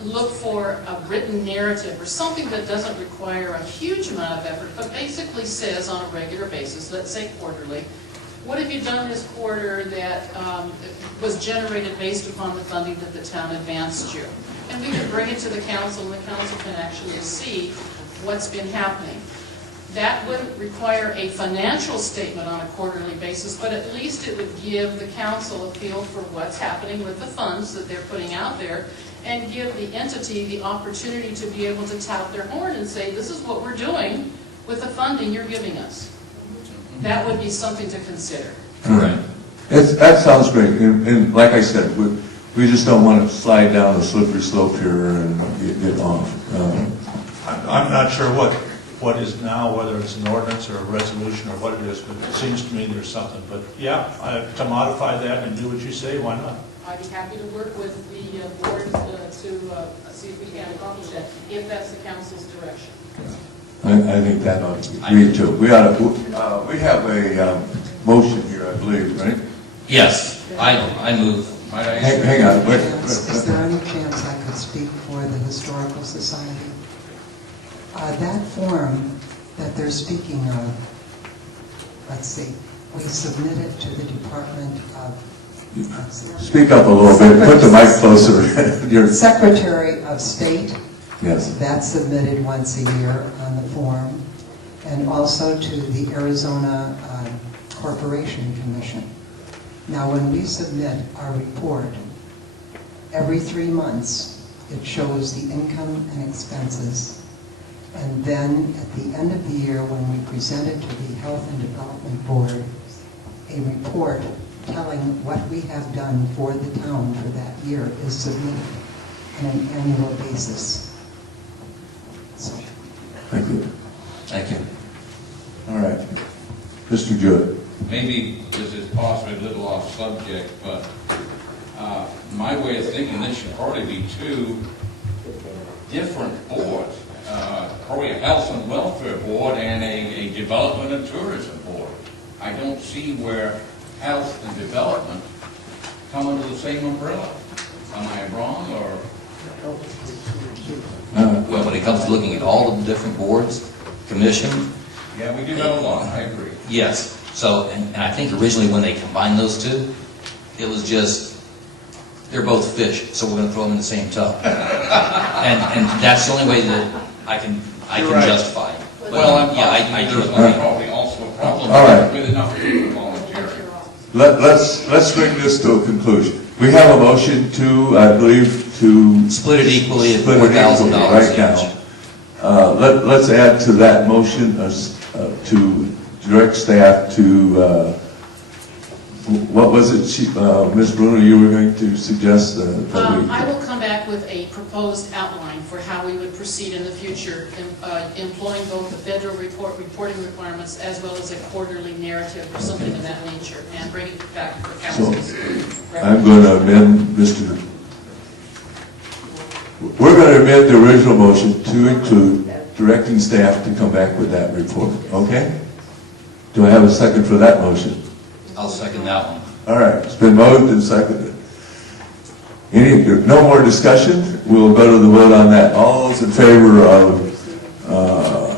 look for a written narrative or something that doesn't require a huge amount of effort, but basically says on a regular basis, let's say quarterly, what have you done this quarter that was generated based upon the funding that the town advanced you? And we can bring it to the council, and the council can actually see what's been happening. That wouldn't require a financial statement on a quarterly basis, but at least it would give the council a feel for what's happening with the funds that they're putting out there, and give the entity the opportunity to be able to tout their horn and say, this is what we're doing with the funding you're giving us. That would be something to consider. Correct. That sounds great, and like I said, we just don't want to slide down a slippery slope here and get off. I'm not sure what is now, whether it's an ordinance or a resolution or what it is, but it seems to me there's something. But yeah, to modify that and do what you say, why not? I'd be happy to work with the board to see if we can accomplish that, if that's the council's direction. I think that ought to be agreed to. We have a motion here, I believe, right? Yes, I move. Hang on. Is there any chance I could speak for the Historical Society? That form that they're speaking of, let's see, we submitted to the Department of... Speak up a little bit. Put the mic closer. Secretary of State. Yes. That's submitted once a year on the form. And also to the Arizona Corporation Commission. Now, when we submit our report, every 3 months, it shows the income and expenses. And then at the end of the year, when we present it to the Health and Development Board, a report telling what we have done for the town for that year is submitted on an annual basis. So Thank you. Thank you. All right. Mr. Jewett. Maybe this is possibly a little off subject, but my way of thinking, this should probably be two different boards. Probably a health and welfare board and a development and tourism board. I don't see where health and development come under the same umbrella. Am I wrong, or? Well, when it comes to looking at all of the different boards, commission, Yeah, we do have a lot, I agree. yes. So, and I think originally when they combined those two, it was just, they're both fish, so we're going to throw them in the same tub. And that's the only way that I can You're right. justify it. But, Well, yeah, I do. there's probably also a problem All right. with enough people volunteering. Let's bring this to a conclusion. We have a motion to, I believe, to Split it equally at split it equally $4,000 right each. now. Let's add to that motion to direct staff to, what was it, Ms. Bruno, you were going to suggest that we... I will come back with a proposed outline for how we would proceed in the future, employing both the federal reporting requirements as well as a quarterly narrative or something of that nature, and bring it back for council's I'm going to amend we're going to amend the original motion to include directing staff to come back with that report, okay? Do I have a second for that motion? I'll second that one. All right, it's been moved and seconded. No more discussion? We'll go to the vote on that. All those in favor of,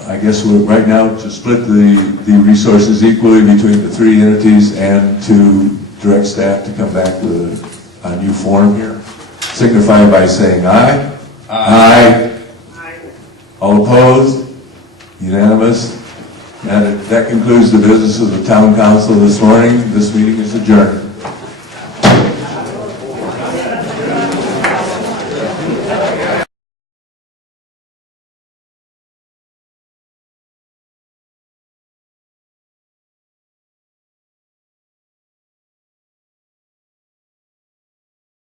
I guess we're right now to split the resources equally between the three entities and to direct staff to come back with a new form here, signify by saying aye. Aye. All opposed? Unanimous? That concludes the business of the town council this morning. This meeting is adjourned.